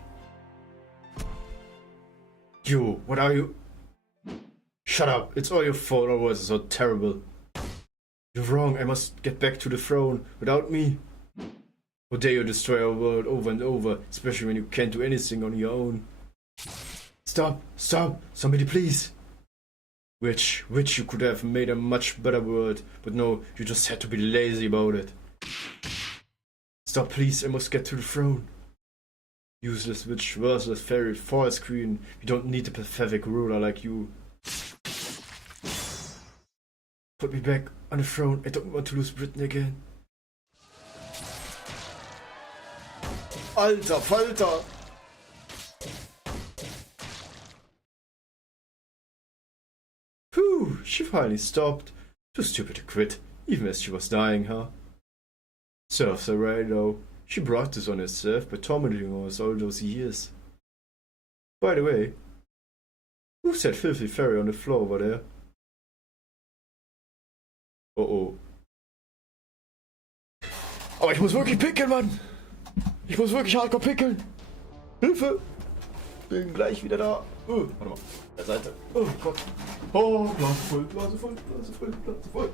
You, what are you? Shut up. It's all your fault. Our words are so terrible. You're wrong. I must get back to the throne without me. How dare you destroy our world over and over, especially when you can't do anything on your own. Stop. Stop. Somebody please. Witch, you could have made a much better world, but no, you just had to be lazy about it. Stop, please, I must get to the throne. Useless witch, worthless fairy, false queen, we don't need a pathetic ruler like you. Put me back on the throne. I don't want to lose Britain again. Alter Falter! Whew, she finally stopped. Too stupid to quit, even as she was dying, huh? Serves her right though. She brought this on herself by tormenting us all those years. By the way, who's that filthy fairy on the floor over there? Oh. Aber ich muss wirklich pinkeln, Mann! Ich muss wirklich hardcore pinkeln! Hilfe! Bin gleich wieder da. Warte mal. Der Seite. Oh Gott. Oh, Blase voll, Blase voll, Blase voll, Blase voll.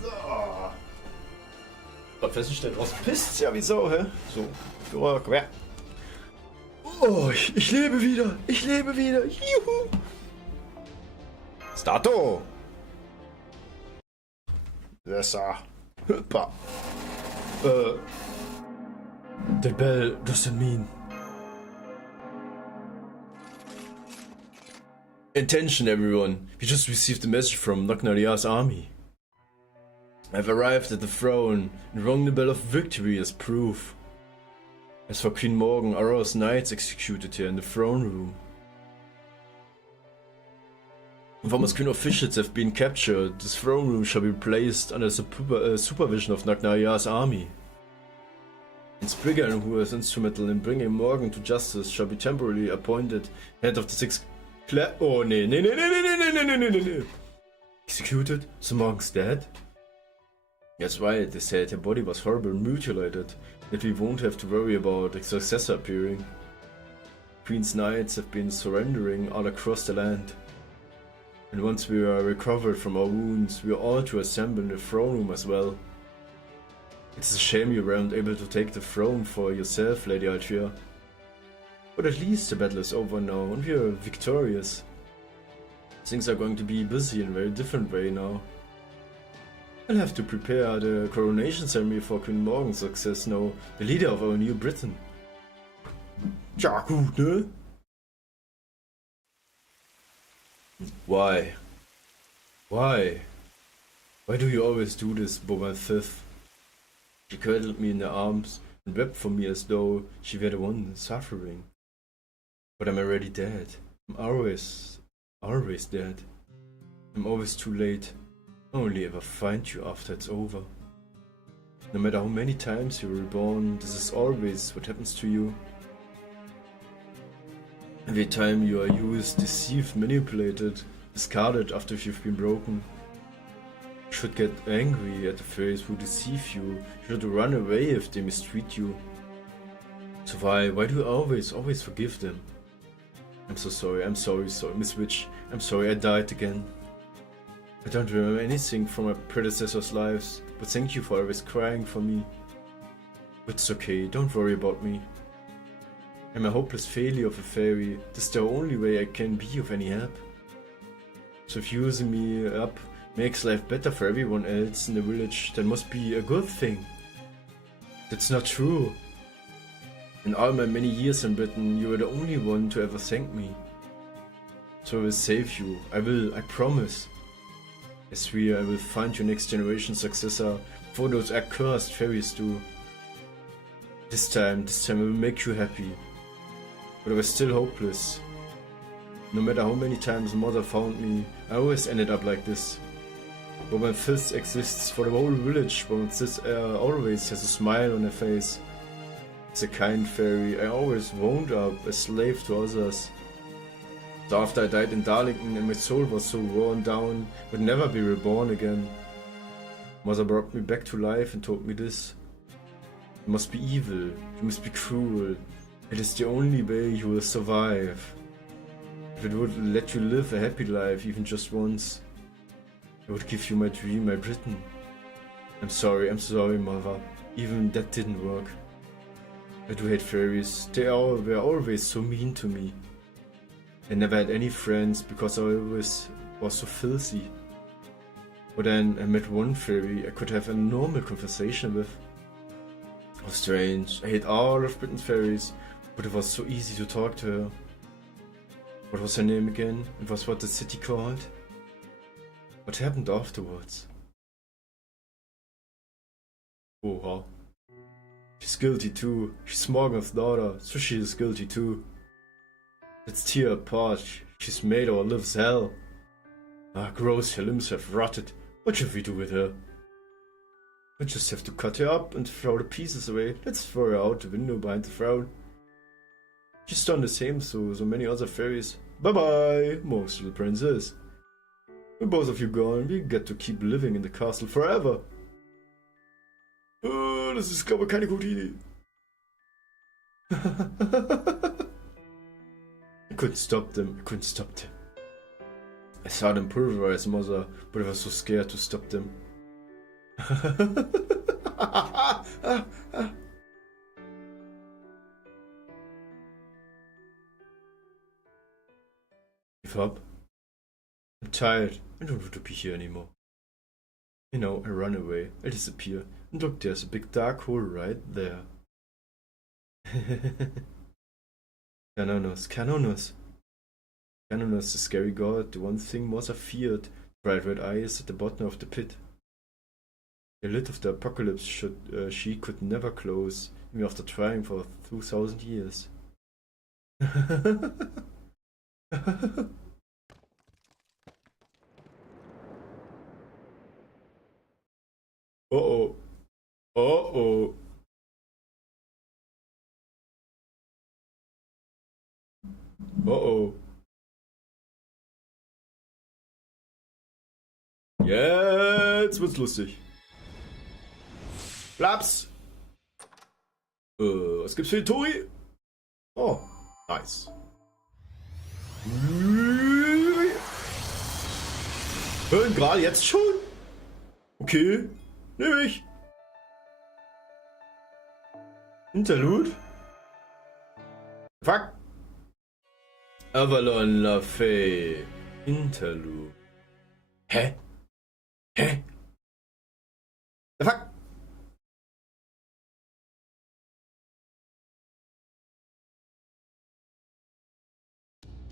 So. Festgestellt, was pisst ja wie Sau, hä? So, komm her. Oh, ich lebe wieder! Ich lebe wieder! Juhu! Stato! Besser. Hüppa. The bell doesn't mean. Attention everyone, we just received a message from Nagnaria's army. I've arrived at the throne and rung the bell of victory as proof. As for Queen Morgan, Aurora's knights executed here in the throne room. Informers Queen officials have been captured. This throne room shall be placed under supervision of Nagnaria's army. And Spriggan, who was instrumental in bringing Morgan to justice, shall be temporarily appointed head of the six Oh, nee. Executed? So Morgan's dead? That's right, they said her body was horribly mutilated, yet we won't have to worry about a successor appearing. Queen's knights have been surrendering all across the land. And once we are recovered from our wounds, we are all to assemble in the throne room as well. It's a shame you weren't able to take the throne for yourself, Lady Altria. But at least the battle is over now and we are victorious. Things are going to be busy in a very different way now. I'll have to prepare the coronation ceremony for Queen Morgan's success now, the leader of our new Britain. Ja gut, ne? Why? Why? Why do you always do this, Boba Fifth? She cradled me in her arms and wept for me as though she were the one suffering. But I'm already dead. I'm always dead. I'm always too late. I'll only ever find you after it's over. No matter how many times you're reborn, this is always what happens to you. Every time you are used, deceived, manipulated, discarded after you've been broken. You should get angry at the fairies who deceive you. You should run away if they mistreat you. So why do you always forgive them? I'm so sorry, Miss Witch. I'm sorry I died again. I don't remember anything from my predecessors' lives, but thank you for always crying for me. But it's okay, don't worry about me. I'm a hopeless failure of a fairy. This is the only way I can be of any help. So if using me up makes life better for everyone else in the village, that must be a good thing. That's not true. In all my many years in Britain, you were the only one to ever thank me. So I will save you. I promise. I swear I will find your next generation successor before those accursed fairies do. This time I will make you happy. But I was still hopeless. No matter how many times Mother found me, I always ended up like this. But when Fizz exists for the whole village, when Sis always has a smile on her face. As a kind fairy, I always wound up a slave to others. So after I died in Darlington and my soul was so worn down, would never be reborn again. Mother brought me back to life and told me this. You must be evil, you must be cruel. It is the only way you will survive. If it would let you live a happy life even just once, I would give you my dream, my Britain. I'm sorry, Mother. Even that didn't work. I do hate fairies. They were always so mean to me. I never had any friends because I always was so filthy. But then I met one fairy I could have a normal conversation with. It was strange. I hate all of Britain's fairies, but it was so easy to talk to her. What was her name again? It was what the city called? What happened afterwards? Oha. She's guilty too. She's Morgan's daughter, so she is guilty too. Let's tear her apart. She's made our lives hell. Ah, gross, her limbs have rotted. What should we do with her? We just have to cut her up and throw the pieces away. Let's throw her out the window behind the throne. She's done the same to so many other fairies. Bye bye, most little princess. With both of you gone, we get to keep living in the castle forever. Das ist, glaube ich, keine gute Idee. I couldn't stop them. I saw them pulverize Mother, but I was so scared to stop them. Give up. I'm tired. I don't want to be here anymore. You know, I run away. I disappear. And look, there's a big dark hole right there. Canonos. Canonos, the scary god, the one thing Mother feared. Bright red eyes at the bottom of the pit. The lid of the apocalypse she could never close, even after trying for 2,000 years. Uh-oh. Uh-oh. Uh-oh. Jetzt wird's lustig. Blaps. Was gibt's für die Tori? Oh, nice. Hören gerade jetzt schon? Okay, nehme ich. Interlude? Fuck. Avalon La Fee. Interlude. Hä? The fuck?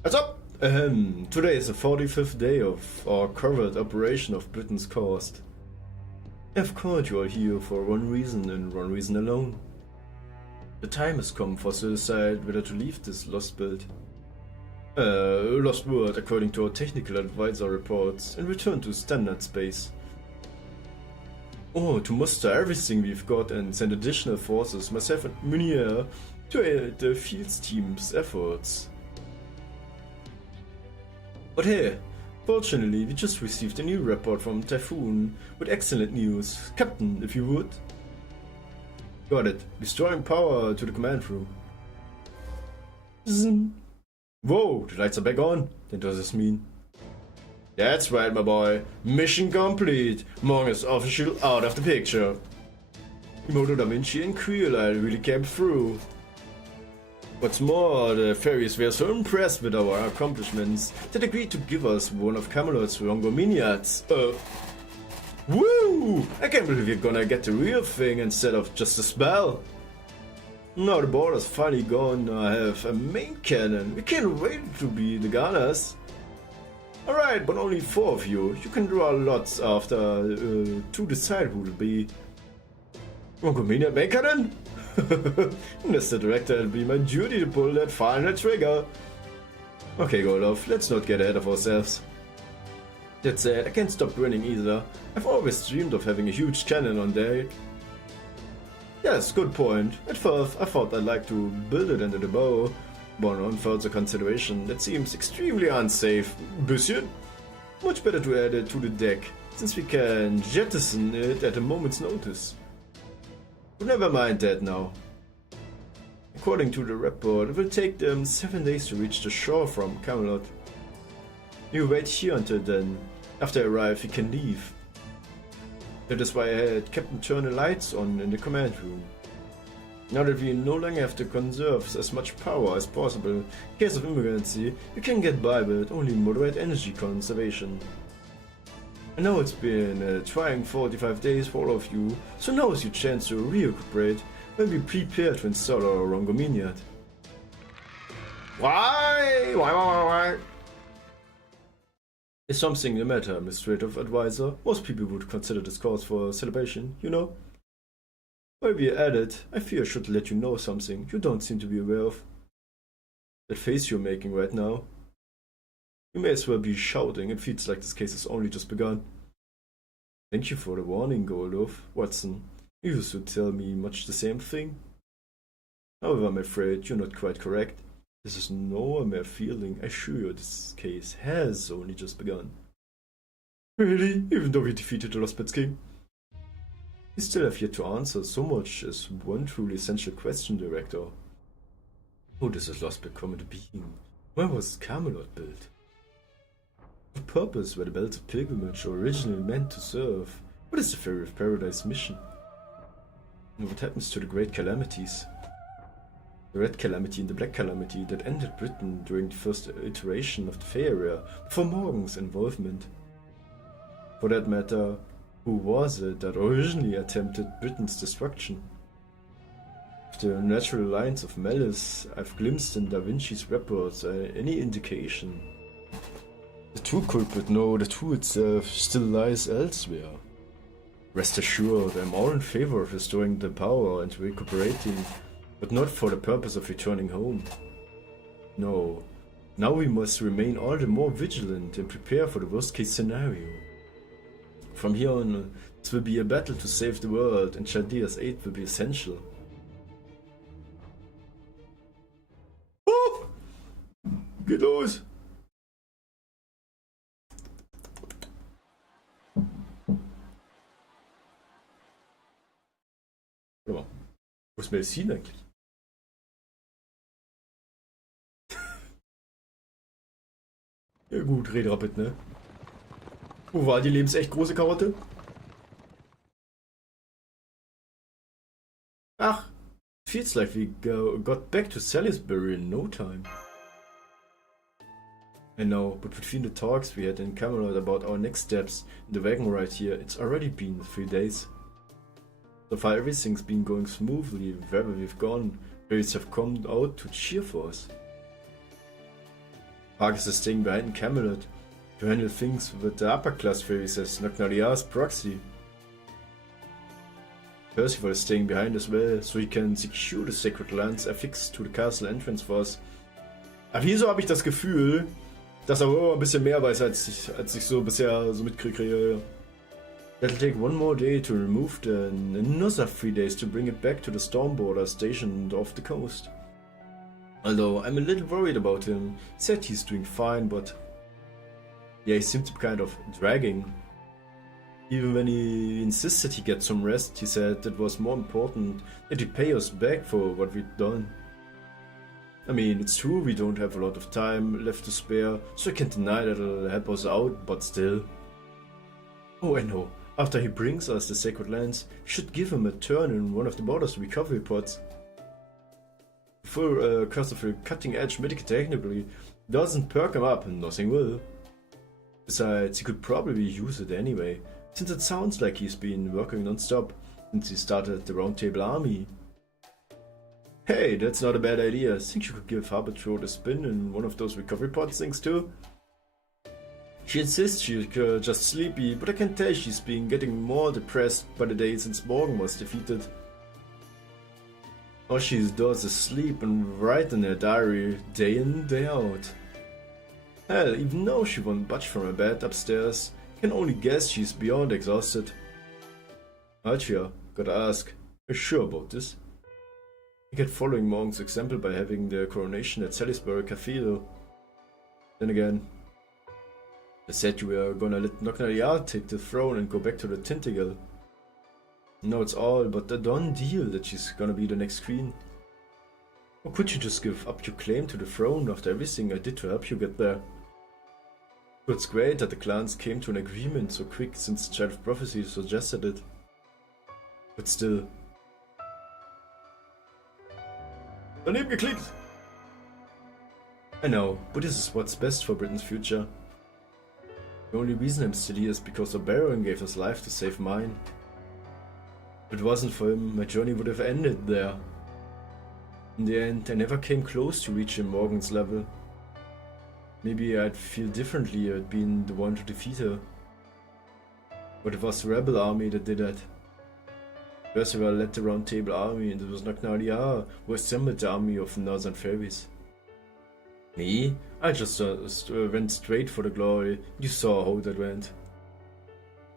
What's up? Today is the 45th day of our covert operation of Britain's coast. I've called you all here for one reason and one reason alone. The time has come for us to decide whether to leave this lost world according to our technical advisor reports, and return to standard space. Or to muster everything we've got and send additional forces, myself and Munier, to aid the field team's efforts. But hey, fortunately we just received a new report from Typhoon with excellent news. Captain, if you would. Got it. Restoring power to the command room. Zzz. Whoa, the lights are back on. What does this mean? That's right, my boy. Mission complete. Morgan is officially out of the picture. Moto Da Vinci and Creolite really came through. What's more, the fairies were so impressed with our accomplishments that they agreed to give us one of Camelot's Rongominiads. Woo! I can't believe you're gonna get the real thing instead of just a spell. Now the border's finally gone, I have a main cannon. We can't wait to be the gunners. Alright, but only 4 of you. You can draw lots after to decide who will be. Rongominiad main cannon? As the director, it'll be my duty to pull that final trigger. Okay, Golov, let's not get ahead of ourselves. That said, I can't stop grinning either. I've always dreamed of having a huge cannon on deck. Yes, good point. At first, I thought I'd like to build it into the bow, but on further consideration, that seems extremely unsafe. Bisschen? Much better to add it to the deck, since we can jettison it at a moment's notice. But never mind that now. According to the report, it will take them 7 days to reach the shore from Camelot. You wait here until then. After I arrive, we can leave. That is why I had Captain turn the lights on in the command room. Now that we no longer have to conserve as much power as possible, in case of emergency, we can get by with only moderate energy conservation. I know it's been a trying 45 days for all of you, so now is your chance to recuperate when we prepare to install our Rongominiad. Why? Is something the matter, administrative advisor? Most people would consider this cause for celebration, you know? While we're at it, I fear I should let you know something you don't seem to be aware of. That face you're making right now. You may as well be shouting, it feels like this case has only just begun. Thank you for the warning, Golov. Watson, you used to tell me much the same thing. However, I'm afraid you're not quite correct. This is no mere feeling, I assure you this case has only just begun. Really? Even though we defeated the Lost Pets King? We still have yet to answer so much as one truly essential question, Director. How does this Lost Pet come into being? When was Camelot built? What purpose were the Bells of Pilgrimage originally meant to serve? What is the Fairy of Paradise mission? And what happens to the Great Calamities? The Red Calamity and the Black Calamity that ended Britain during the first iteration of the Fae era before Morgan's involvement. For that matter, who was it that originally attempted Britain's destruction? If the natural lines of malice I've glimpsed in Da Vinci's reports are any indication, the true culprit know that who itself still lies elsewhere. Rest assured, I'm all in favor of restoring the power and recuperating, but not for the purpose of returning home. No, now we must remain all the more vigilant and prepare for the worst case scenario. From here on, it will be a battle to save the world, and Chaldea's aid will be essential. Oh! Geht los! Warte mal, wo ist Melcine eigentlich? Ja gut, Redrappit, ne? Wo war die lebensecht große Karotte? Ach, feels like we got back to Salisbury in no time. I know, but between the talks we had in Camelot about our next steps in the wagon ride here, it's already been 3 days. So far everything's been going smoothly wherever we've gone. Fairies have come out to cheer for us. Parkes is staying behind in Camelot to handle things with the upper class fairies as Nagnaria's proxy. Percival is staying behind as well, so he can secure the sacred lands affixed to the castle entrance for us. Aber wieso habe ich das Gefühl, dass er ein bisschen mehr weiß, als ich so bisher so mitkriege. That'll take 1 more day to remove it, and another 3 days to bring it back to the storm border stationed off the coast. Although I'm a little worried about him. He said he's doing fine, but yeah, he seemed to be kind of dragging. Even when he insisted he get some rest, he said it was more important that he pay us back for what we'd done. I mean, it's true we don't have a lot of time left to spare, so I can't deny that it'll help us out, but still. Oh, I know. After he brings us the sacred lands, we should give him a turn in one of the borders recovery pods. full curse of a cutting-edge medical technology doesn't perk him up, and nothing will. Besides, he could probably use it anyway, since it sounds like he's been working non-stop since he started the Round Table Army. Hey, that's not a bad idea. Think you could give Harbitrode a spin in one of those recovery pod things too? She insists she's just sleepy, but I can tell she's been getting more depressed by the day since Morgan was defeated. All she does is sleep and write in her diary, day in, day out. Hell, even though she won't budge from her bed upstairs, I can only guess she's beyond exhausted. Archia, gotta ask, are you sure about this? You get following Morgan's example by having the coronation at Salisbury Cathedral. Then again, I said you were gonna let Knocknaria take the throne and go back to the Tintigal. Now it's all but a done deal that she's gonna be the next queen. Or could you just give up your claim to the throne after everything I did to help you get there? It's great that the clans came to an agreement so quick since Child of Prophecy suggested it. But still. Daneben geklickt! I know, but this is what's best for Britain's future. The only reason I'm still here is because Oberon gave his life to save mine. If it wasn't for him, my journey would have ended there. In the end, I never came close to reaching Morgan's level. Maybe I'd feel differently had been the one to defeat her. But it was the rebel army that did that. Percival led the Round Table Army, and it was Knocknaria who assembled the army of the Northern Fairies. Me? I just went straight for the glory. You saw how that went.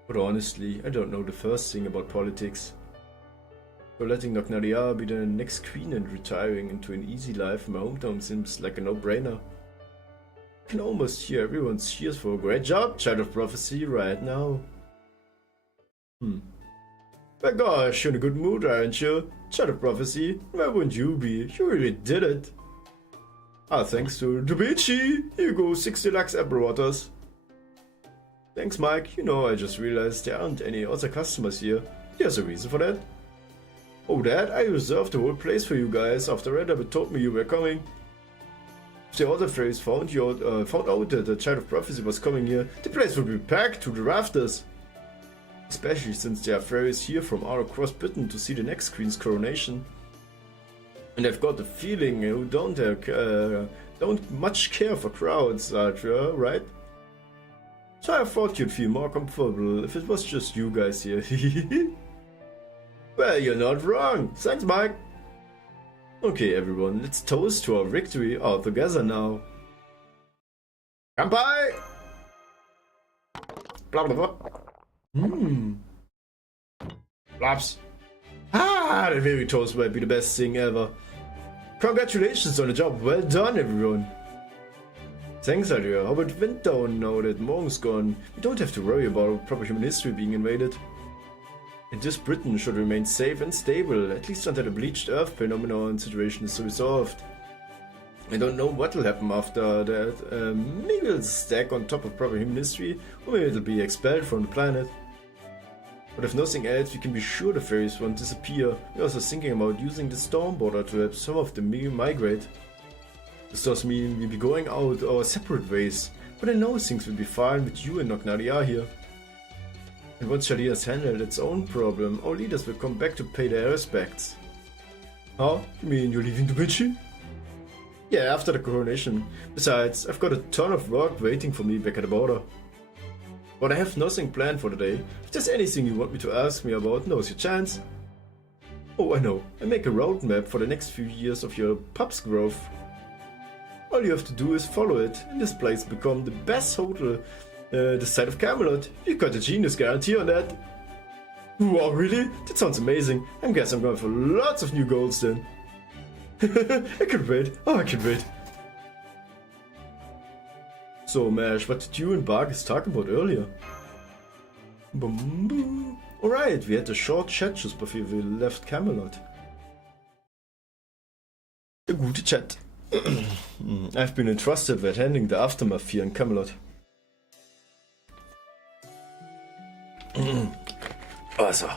But honestly, I don't know the first thing about politics. So letting Knocknaria be the next queen and retiring into an easy life in my hometown seems like a no-brainer. I can almost hear everyone's cheers for a great job, Child of Prophecy, right now. By gosh, you're in a good mood, aren't you? Child of Prophecy, where wouldn't you be? You really did it. Ah, thanks to Dubici, here you go, 60 lakhs apple waters. Thanks, Mike. You know, I just realized there aren't any other customers here. There's a reason for that. Oh, Dad, I reserved the whole place for you guys after Red Rabbit told me you were coming. If the other fairies found out that the Child of Prophecy was coming here, the place would be packed to the rafters. Especially since there are fairies here from all across Britain to see the next queen's coronation. And I've got the feeling you don't much care for crowds, Archer, right? So I thought you'd feel more comfortable if it was just you guys here. Well, you're not wrong. Thanks, Mike. Okay, everyone, let's toast to our victory all together now. Kampai! Blah blah blah. Blobs. Ah, the very toast might be the best thing ever. Congratulations on the job. Well done, everyone. Thanks, Adria. How about Winddown now that Morgan's gone? We don't have to worry about proper human history being invaded. And this Britain should remain safe and stable, at least until the bleached earth phenomenon situation is resolved. I don't know what will happen after that. Maybe it'll stack on top of proper human history, or maybe it'll be expelled from the planet. But if nothing else, we can be sure the fairies won't disappear. We're also thinking about using the storm border to help some of them migrate. This does mean we'll be going out our separate ways, but I know things will be fine with you and Knocknaria here. And once Shadia has handled its own problem, our leaders will come back to pay their respects. Huh? You mean you're leaving Dubici? Yeah, after the coronation. Besides, I've got a ton of work waiting for me back at the border. But I have nothing planned for the day. If there's anything you want me to ask me about, now's your chance. Oh, I know. I make a roadmap for the next few years of your pub's growth. All you have to do is follow it, and this place will become the best hotel this side of Camelot. You got a genius guarantee on that. Wow, really? That sounds amazing. I guess I'm going for lots of new goals then. I can wait. Oh, I can wait. So, Mash, what did you and Baka talk about earlier? Alright, we had a short chat just before we left Camelot. A gute Chat. I've been entrusted with handling the aftermath here in Camelot. Also.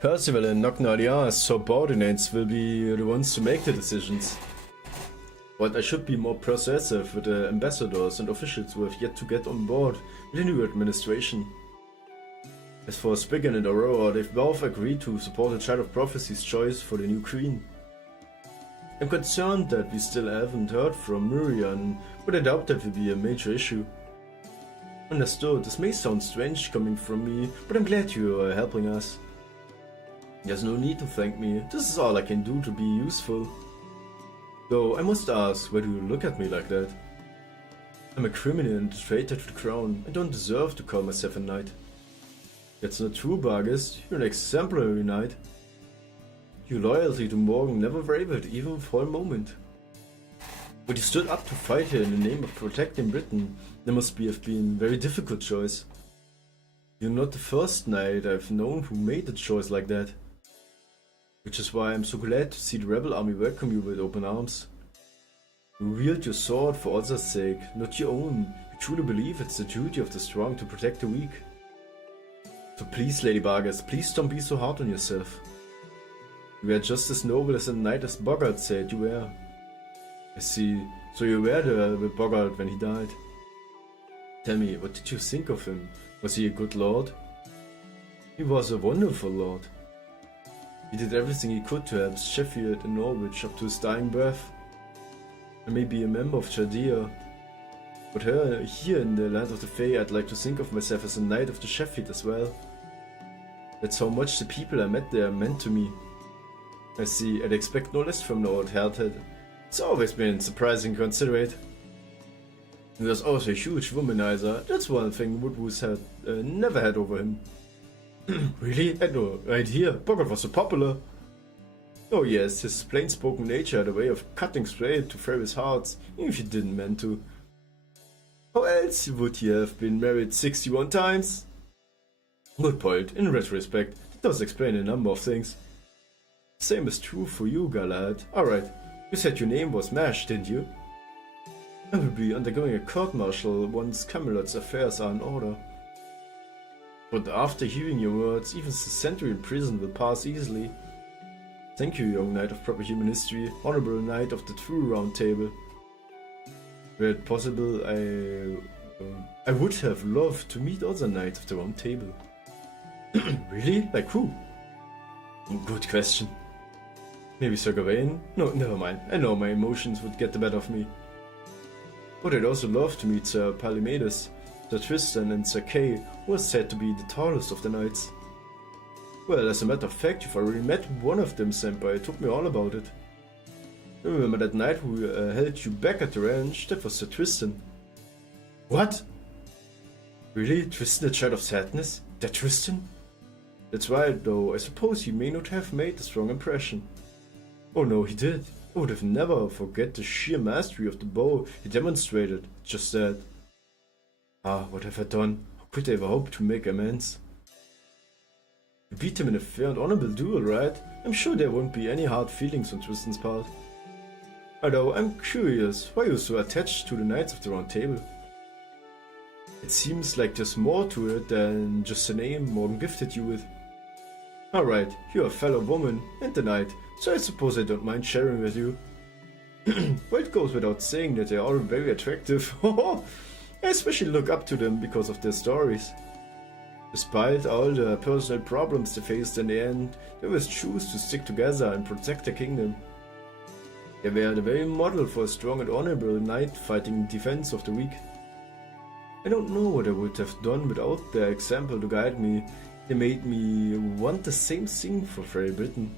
Percival and Knocknalia's subordinates will be the ones to make the decisions. But I should be more persuasive with the ambassadors and officials who have yet to get on board with the new administration. As for Spigen and Aurora, they've both agreed to support the Child of Prophecy's choice for the new queen. I'm concerned that we still haven't heard from Miriam, but I doubt that will be a major issue. Understood, this may sound strange coming from me, but I'm glad you are helping us. There's no need to thank me, this is all I can do to be useful. Though I must ask, why do you look at me like that? I'm a criminal and a traitor to the crown, I don't deserve to call myself a knight. That's not true, Bargest, you're an exemplary knight. Your loyalty to Morgan never wavered, even for a moment. But you stood up to fight here in the name of protecting Britain. There must have been a very difficult choice. You're not the first knight I've known who made a choice like that. Which is why I'm so glad to see the rebel army welcome you with open arms. You wield your sword for others' sake, not your own. You truly believe it's the duty of the strong to protect the weak. So please, Lady Vargas, please don't be so hard on yourself. You are just as noble as a knight as Bogart said you were. I see, so you were there with Bogart when he died. Tell me, what did you think of him? Was he a good lord? He was a wonderful lord. He did everything he could to help Sheffield and Norwich up to his dying breath. I may be a member of Jadea, but here in the land of the Fae I'd like to think of myself as a knight of the Sheffield as well. That's how much the people I met there meant to me. I see, I'd expect no less from the old hardhead. It's always been surprising considerate. He was also a huge womanizer, that's one thing Woodwoods had never had over him. Really? I had no idea. Bogart was so popular. Oh yes, his plain-spoken nature had a way of cutting straight to Ferris' hearts, even if he didn't mean to. How else would he have been married 61 times? Good point. In retrospect, it does explain a number of things. Same is true for you, Galahad. Alright, you said your name was Mash, didn't you? I will be undergoing a court-martial once Camelot's affairs are in order. But after hearing your words, even the century in prison will pass easily. Thank you, young knight of proper human history, honorable knight of the true round table. Were it possible, I would have loved to meet other knights of the round table. Really? Like who? Good question. Maybe Sir Gawain? No, never mind. I know my emotions would get the better of me. But I'd also love to meet Sir Palamedes, Sir Tristan and Sir Kay, who are said to be the tallest of the knights. Well, as a matter of fact, you've already met one of them, Senpai. It told me all about it. I remember that night who held you back at the ranch. That was Sir Tristan. What? Really? Tristan, the Child of Sadness? That Tristan? That's right, though. I suppose he may not have made a strong impression. Oh no, he did. I would have never forget the sheer mastery of the bow he demonstrated. Just that. Ah, what have I done? How could I ever hope to make amends? You beat him in a fair and honorable duel, right? I'm sure there won't be any hard feelings on Tristan's part. Although, I'm curious, why you're so attached to the Knights of the Round Table? It seems like there's more to it than just the name Morgan gifted you with. Alright, you're a fellow woman and a knight, so I suppose I don't mind sharing with you. Well, it goes without saying that they are all very attractive. I especially look up to them because of their stories. Despite all the personal problems they faced in the end, they always choose to stick together and protect the kingdom. They were the very model for a strong and honorable knight fighting in defense of the weak. I don't know what I would have done without their example to guide me. They made me want the same thing for Great Britain.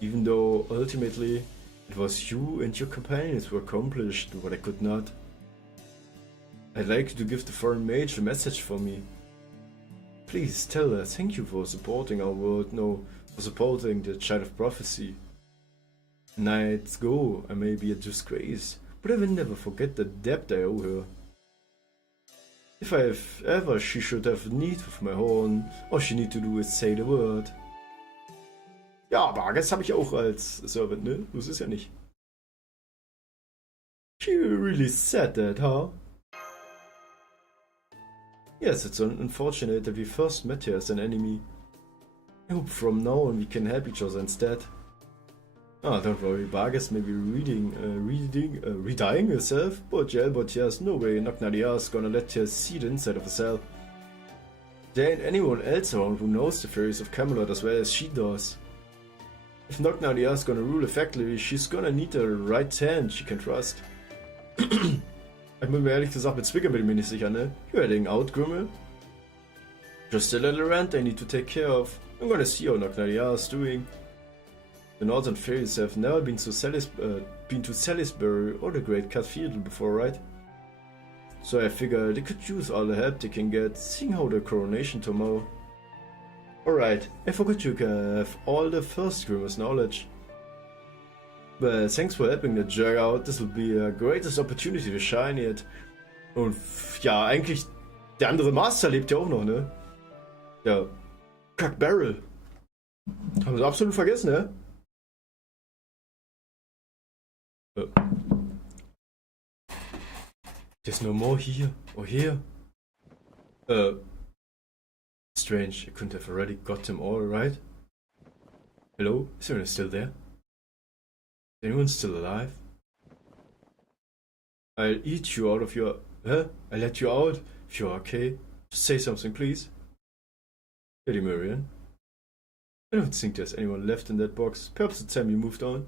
Even though ultimately it was you and your companions who accomplished what I could not. I'd like you to give the foreign mage a message for me. Please tell her thank you for supporting our world, no, for supporting the Child of Prophecy. Nights go, I may be a disgrace, but I will never forget the debt I owe her. If ever she should have need of my horn, all she need to do is say the word. Ja, Bargest habe ich auch als Servant, ne? Das ist ja nicht. She really said that, huh? Yes, it's unfortunate that we first met her as an enemy. I hope from now on we can help each other instead. Ah, don't worry, Baka's maybe redying herself, but there's no way Knocknadia's gonna let her see the inside of herself. There ain't anyone else around who knows the fairies of Camelot as well as she does. If Knocknadia's gonna rule effectively, she's gonna need a right hand she can trust. Ich bin mir ehrlich gesagt mit Zwicker bin ich mir nicht sicher, ne? You're heading out, Grimmel? Just a little rant I need to take care of. I'm gonna see how Knocknadia is doing. The Northern Fairies have never been to Salisbury or the Great Cathedral before, right? So I figure they could use all the help they can get, seeing how the coronation tomorrow. Alright, I forgot you can have all the first Grimmer's knowledge. Well, thanks for helping the jerk out, this will be a greatest opportunity to shine yet. Und ja, eigentlich, der andere Master lebt ja auch noch, ne? Ja, Kack Barrel. Haben wir absolut vergessen, ne? There's no more here or here. Strange, I couldn't have already got them all, right? Hello? Is anyone still there? Is anyone still alive? I'll eat you out of your... Huh? I let you out? If you're okay. Just say something, please. Lady Marian. I don't think there's anyone left in that box. Perhaps the time you moved on.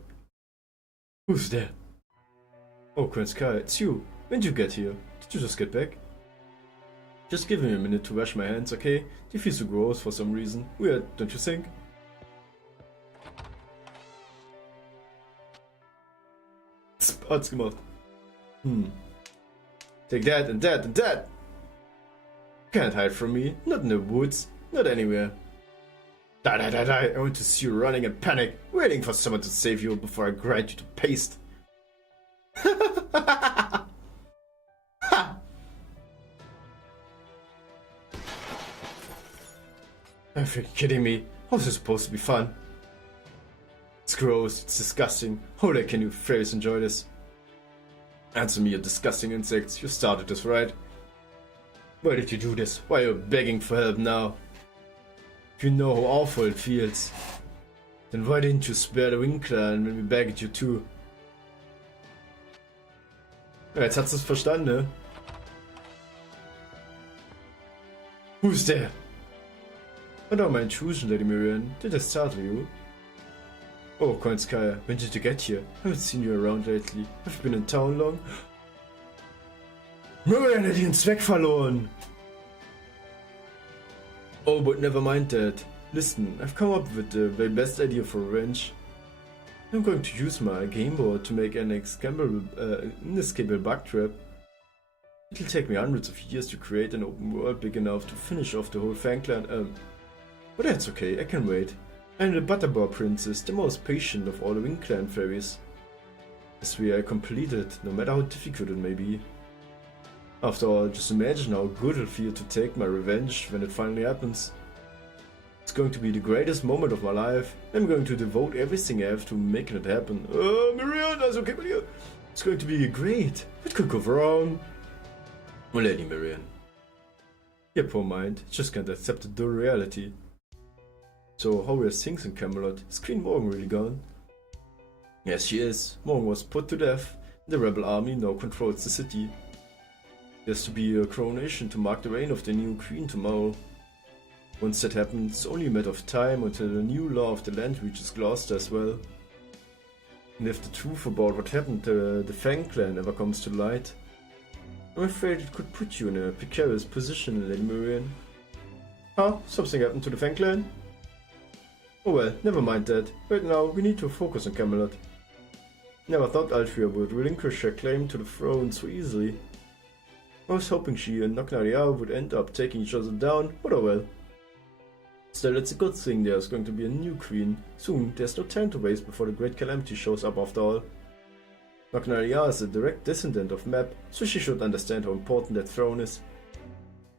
Who's there? Oh, Kranskaya, it's you. When did you get here? Did you just get back? Just give me a minute to wash my hands, okay? They feel so gross for some reason. Weird, don't you think? Hat's gemacht. Take that and that and that! Can't hide from me. Not in the woods. Not anywhere. Die. I want to see you running in panic, waiting for someone to save you before I grind you to paste. Are you kidding me? How's this supposed to be fun? It's gross, it's disgusting. How can you fairies enjoy this? Answer me, you disgusting insects. You started this, right? Why did you do this? Why are you begging for help now? If you know how awful it feels, then why didn't you spare the Winkler and when we begged you too? Ja, jetzt hat sie es verstanden, ne? Who's there? I don't mind choosing, Lady Marian. Did I startle you? Oh, Kranskaya, when did you get here? I haven't seen you around lately. Have you been in town long? Marian hat ihren Zweck verloren! Oh, but never mind that. Listen, I've come up with the very best idea for revenge. I'm going to use my game board to make an inescapable bug trap. It'll take me hundreds of years to create an open world big enough to finish off the whole Fang Clan, but that's okay, I can wait. I'm the Butterball Princess, the most patient of all the Wing Clan fairies. This way I complete it, no matter how difficult it may be. After all, just imagine how good it'll feel to take my revenge when it finally happens. It's going to be the greatest moment of my life. I'm going to devote everything I have to making it happen. Marian, that's okay with you. It's going to be great. What could go wrong? Well, Lady Marian. Your poor mind just can't accept the dull reality. So, how are things in Camelot? Is Queen Morgan really gone? Yes, she is. Morgan was put to death. The rebel army now controls the city. There's to be a coronation to mark the reign of the new queen tomorrow. Once that happens, it's only a matter of time until the new law of the land reaches Gloucester as well. And if the truth about what happened to the Fang clan ever comes to light, I'm afraid it could put you in a precarious position, Lady Marian. Huh? Something happened to the Fang clan? Oh well, never mind that. Right now, we need to focus on Camelot. Never thought Altria would relinquish her claim to the throne so easily. I was hoping she and Knocknaria would end up taking each other down, but oh well. Still, it's a good thing there's going to be a new queen. Soon, there's no time to waste before the Great Calamity shows up after all. Knocknaria is a direct descendant of Map, so she should understand how important that throne is.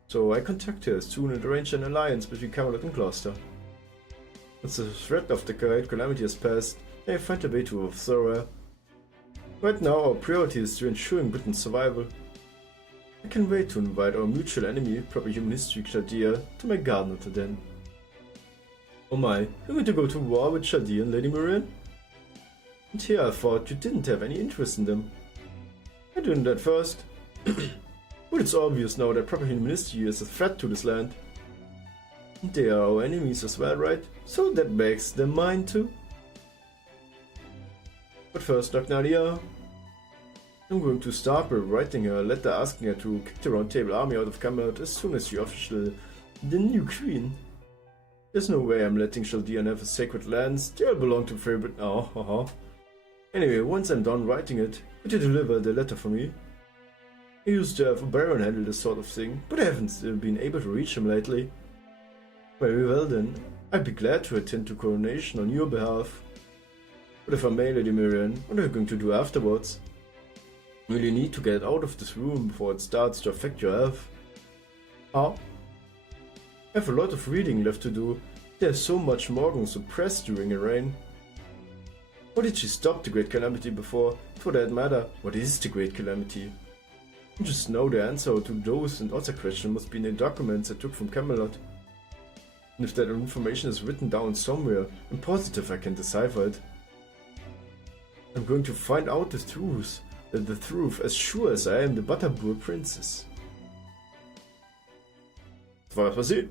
So I contact her soon and arrange an alliance between Camelot and Gloucester. Once the threat of the Great Calamity has passed, I find a way to overthrow her. Right now our priority is to ensuring Britain's survival. I can't wait to invite our mutual enemy, proper human history Claudia, to my garden until then. Oh my, you're going to go to war with Shadi and Lady Marianne? And here I thought you didn't have any interest in them. I didn't at first. But it's obvious now that proper humanity is a threat to this land. And they are our enemies as well, right? So that makes them mine too. But first, Dr. Nadia, I'm going to start by writing her a letter asking her to kick the Round Table Army out of Camelot as soon as she officially the new queen. There's no way I'm letting Chaldean have a sacred lands. They'll belong to Favorite now. Anyway, once I'm done writing it, would you deliver the letter for me? I used to have a Baron handle this sort of thing, but I haven't been able to reach him lately. Very well then, I'd be glad to attend to coronation on your behalf. But if I may, Lady Marianne, what are you going to do afterwards? Will you need to get out of this room before it starts to affect your health? How? I have a lot of reading left to do. There's so much Morgan suppressed during a reign. Why did she stop the Great Calamity before? For that matter, what is the Great Calamity? I just know the answer to those and other questions must be in the documents I took from Camelot. And if that information is written down somewhere, I'm positive I can decipher it. I'm going to find out the truth as sure as I am the Butterbur princess. Das war das, was sie.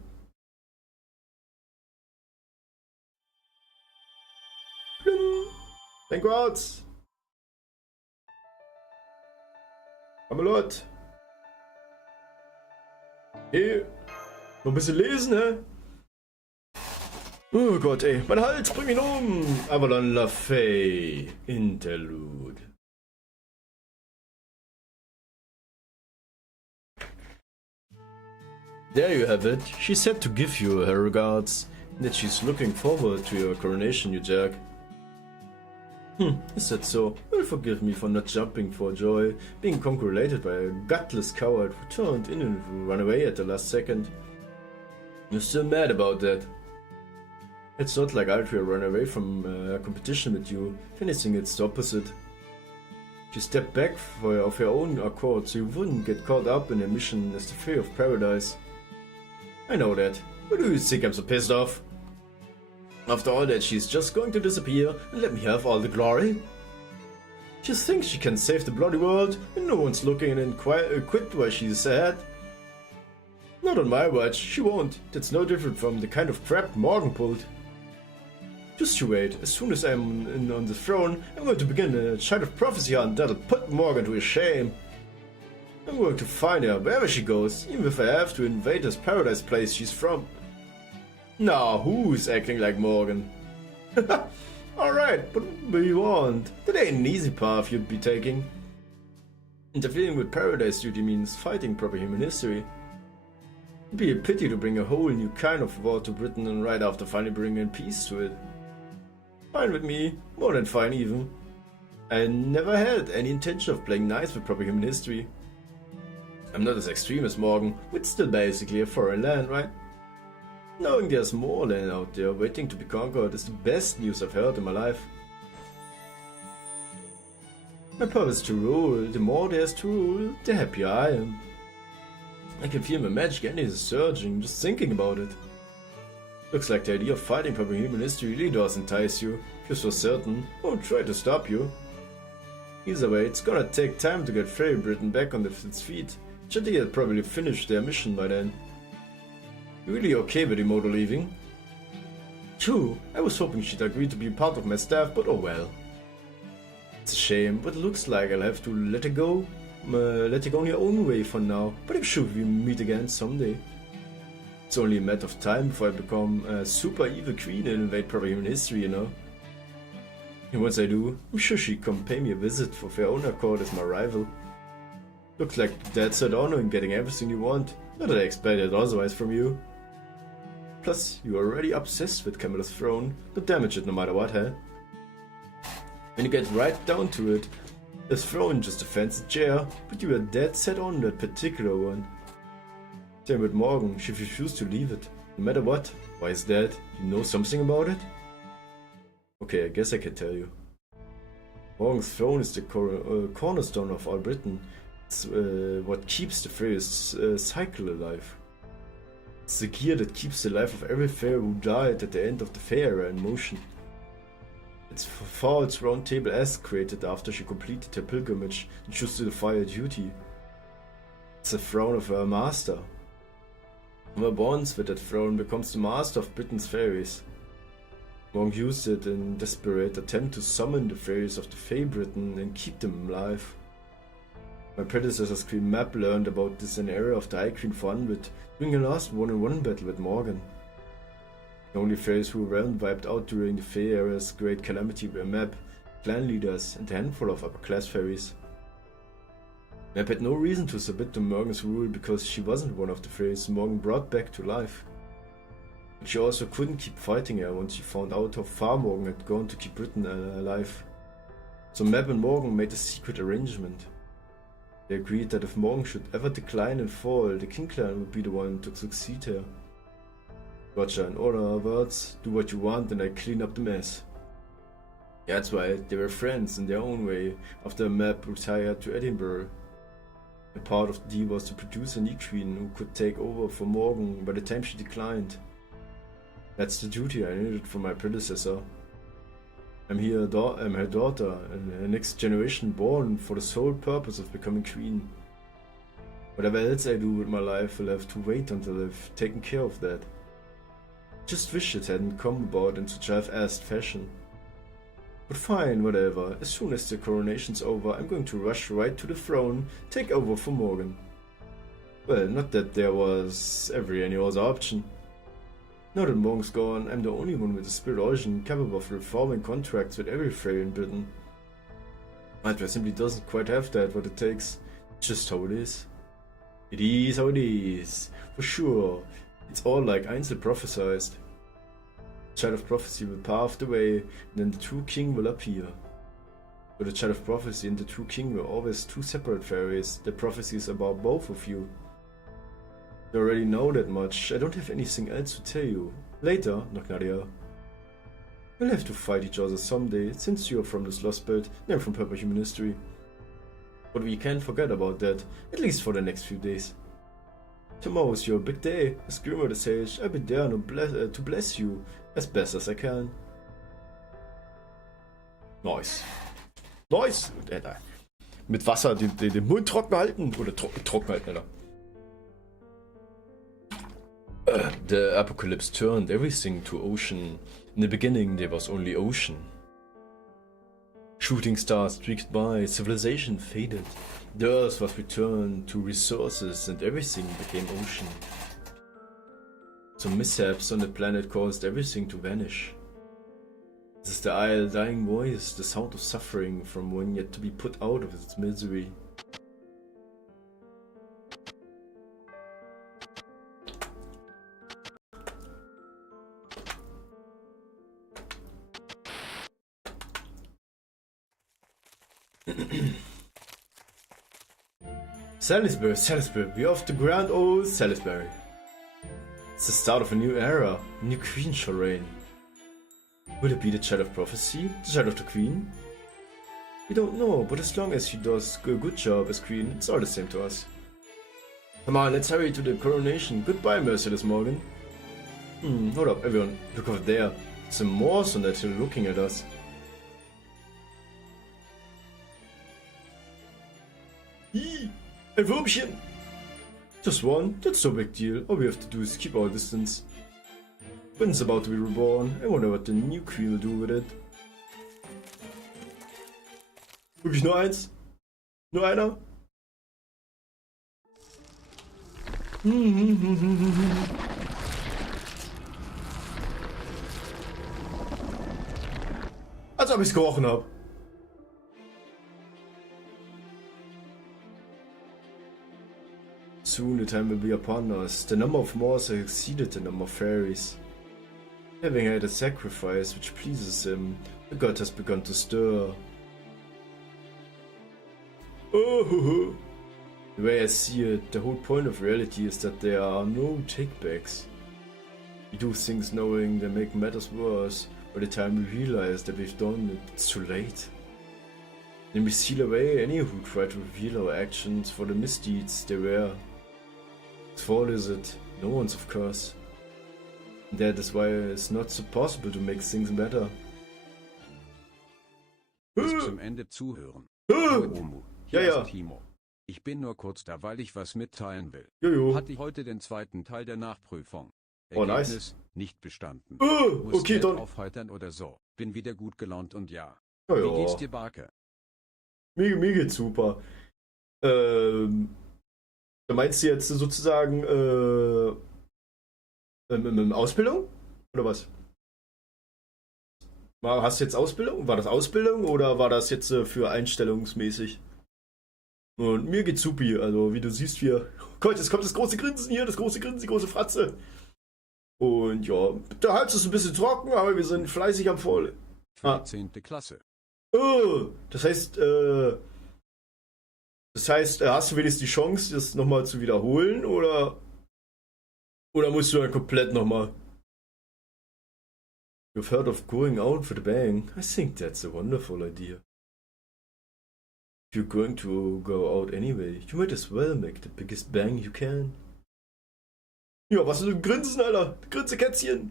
Thank God! Camelot! Hey, noch ein bisschen lesen, hä? Oh Gott, ey, mein Hals, bring ihn um! Avalon LaFay Interlude. There you have it. She said to give you her regards, and that she's looking forward to your coronation, you jerk. Is that so? Well, forgive me for not jumping for joy, being congratulated by a gutless coward who turned in and ran away at the last second. You're still mad about that. It's not like Altria ran away from a competition with you. If anything, it's the opposite. She stepped back of her own accord so you wouldn't get caught up in a mission as the Fay of Paradise. I know that. But do you think I'm so pissed off? After all that, she's just going to disappear and let me have all the glory? She thinks she can save the bloody world and no one's looking and quit while she's ahead. Not on my watch, she won't. That's no different from the kind of crap Morgan pulled. Just you wait, as soon as I'm on the throne, I'm going to begin a child of prophecy hunt that'll put Morgan to shame. I'm going to find her wherever she goes, even if I have to invade this paradise place she's from. Now, who's acting like Morgan? Alright, but what do you want? That ain't an easy path you'd be taking. Interfering with paradise duty means fighting proper human history. It'd be a pity to bring a whole new kind of war to Britain and right after finally bringing peace to it. Fine with me, more than fine even. I never had any intention of playing nice with proper human history. I'm not as extreme as Morgan, but it's still basically a foreign land, right? Knowing there's more land out there waiting to be conquered is the best news I've heard in my life. My purpose is to rule. The more there's to rule, the happier I am. I can feel my magic energy surging just thinking about it. Looks like the idea of fighting proper human history really does entice you. If you're so certain, I won't try to stop you. Either way, it's gonna take time to get Fairy Britain back on its feet. Chatty had probably finished their mission by then. You really okay with Imoto leaving? True, I was hoping she'd agree to be part of my staff, but oh well. It's a shame, but it looks like I'll have to let her go. Let her go on your own way for now, but I'm sure we meet again someday. It's only a matter of time before I become a super evil queen and invade proper human history, you know. And once I do, I'm sure she'd come pay me a visit for her own accord as my rival. Looks like Dad set on in getting everything you want, not that I expected otherwise from you. Plus, you're already obsessed with Camelot's throne, don't damage it no matter what, huh? When you get right down to it, this throne is just a fancy chair, but you are dead set on that particular one. Same with Morgan, she refused to leave it, no matter what. Why is that? You know something about it? Okay, I guess I can tell you. Morgan's throne is the cornerstone of all Britain. It's what keeps the Freya's cycle alive. It's the gear that keeps the life of every pharaoh who died at the end of the Fair era in motion. It's Fal's round table as created after she completed her pilgrimage and chose to defy her duty. It's the throne of her master. Whoever bonds with that throne becomes the master of Britain's fairies. Monk used it in desperate attempt to summon the fairies of the Fey Britain and keep them alive. My predecessor's Queen Map learned about this in the era of the High Queen 400 during her last one-on-one battle with Morgan. The only fairies who weren't wiped out during the Fey era's great calamity were Map, clan leaders, and a handful of upper-class fairies. Map had no reason to submit to Morgan's rule because she wasn't one of the fairies Morgan brought back to life. But she also couldn't keep fighting her once she found out how far Morgan had gone to keep Britain alive. So Map and Morgan made a secret arrangement. They agreed that if Morgan should ever decline and fall, the King clan would be the one to succeed her. Roger, in other words, do what you want and I clean up the mess. Yeah, that's right, they were friends in their own way after Map retired to Edinburgh. A part of the deal was to produce a new queen who could take over for Morgan by the time she declined. That's the duty I needed from my predecessor. I'm her daughter and the next generation born for the sole purpose of becoming queen. Whatever else I do with my life will have to wait until I've taken care of that. Just wish it hadn't come about in such half-assed fashion. But fine, whatever. As soon as the coronation's over, I'm going to rush right to the throne, take over for Morgan. Well, not that there was ever any other option. Now that Morgan's gone, I'm the only one with a spirit origin capable of reforming contracts with every fairy in Britain. Matra simply doesn't quite have that what it takes. It's just how it is. It is how it is. For sure. It's all like Einzel prophesied. The child of prophecy will pave the way, and then the true king will appear. But the child of prophecy and the true king were always two separate fairies. The prophecy is about both of you. You already know that much. I don't have anything else to tell you. Later, Nadia. We'll have to fight each other someday, since you're from this lost belt and I'm from Purple Human History. But we can't forget about that, at least for the next few days. Tomorrow's your big day. As Grimmer the Sage, I'll be there to bless you as best as I can. Nice. Nice! Mit Wasser den Mund trocken halten. Oder trocken halten, Alter. The apocalypse turned everything to ocean. In the beginning there was only ocean. Shooting stars streaked by, civilization faded. The earth was returned to resources and everything became ocean. Some mishaps on the planet caused everything to vanish. This is the idle dying voice, the sound of suffering from one yet to be put out of its misery. Salisbury, we're off to grand old Salisbury. It's the start of a new era, a new queen shall reign. Will it be the child of prophecy, the child of the queen? We don't know, but as long as she does a good job as queen, it's all the same to us. Come on, let's hurry to the coronation. Goodbye, Merciless Morgan. Hold up, everyone, look over there. Some Moors on that hill looking at us. Ein Würmchen! Just one, that's no big deal. All we have to do is keep our distance. Britain's about to be reborn. I wonder what the new queen will do with it. Wirklich nur eins? Nur einer? Als ob ich's gerochen hab. Soon the time will be upon us. The number of Moors has exceeded the number of fairies. Having had a sacrifice which pleases him, the god has begun to stir. Oh, the way I see it, the whole point of reality is that there are no takebacks. We do things knowing they make matters worse. By the time we realize that we've done it, it's too late. Then we seal away any who try to reveal our actions for the misdeeds they were. Whose fault is it? No one's, of course. That is why it's not so possible to make things better. Bis zum Ende zuhören. Omu, hier Ja. ist Timo. Ich bin nur kurz da, weil ich was mitteilen will. Jojo. Hatte ich heute den zweiten Teil der Nachprüfung. Oh, nice. Ergebnis, nicht bestanden. Okay, Muss Geld dann. aufheitern oder so. Bin wieder gut gelaunt und ja. Ja, Wie geht's ja. dir, Baka? Mir geht's super. Da meinst du jetzt sozusagen Ausbildung? Oder was? Hast du jetzt Ausbildung? War das Ausbildung oder war das jetzt für einstellungsmäßig? Und mir geht's supi, also wie du siehst hier. Gott, jetzt kommt das große Grinsen hier, das große Grinsen, die große Fratze. Und ja, der Hals ist ein bisschen trocken, aber wir sind fleißig am Voll. Für die 10. Klasse. Oh, das heißt, hast du wenigstens die Chance, das nochmal zu wiederholen oder musst du dann komplett nochmal? You've heard of going out for the bang. I think that's a wonderful idea. If you're going to go out anyway, you might as well make the biggest bang you can. Ja, was ist ein Grinsen, Alter? Grinsekätzchen.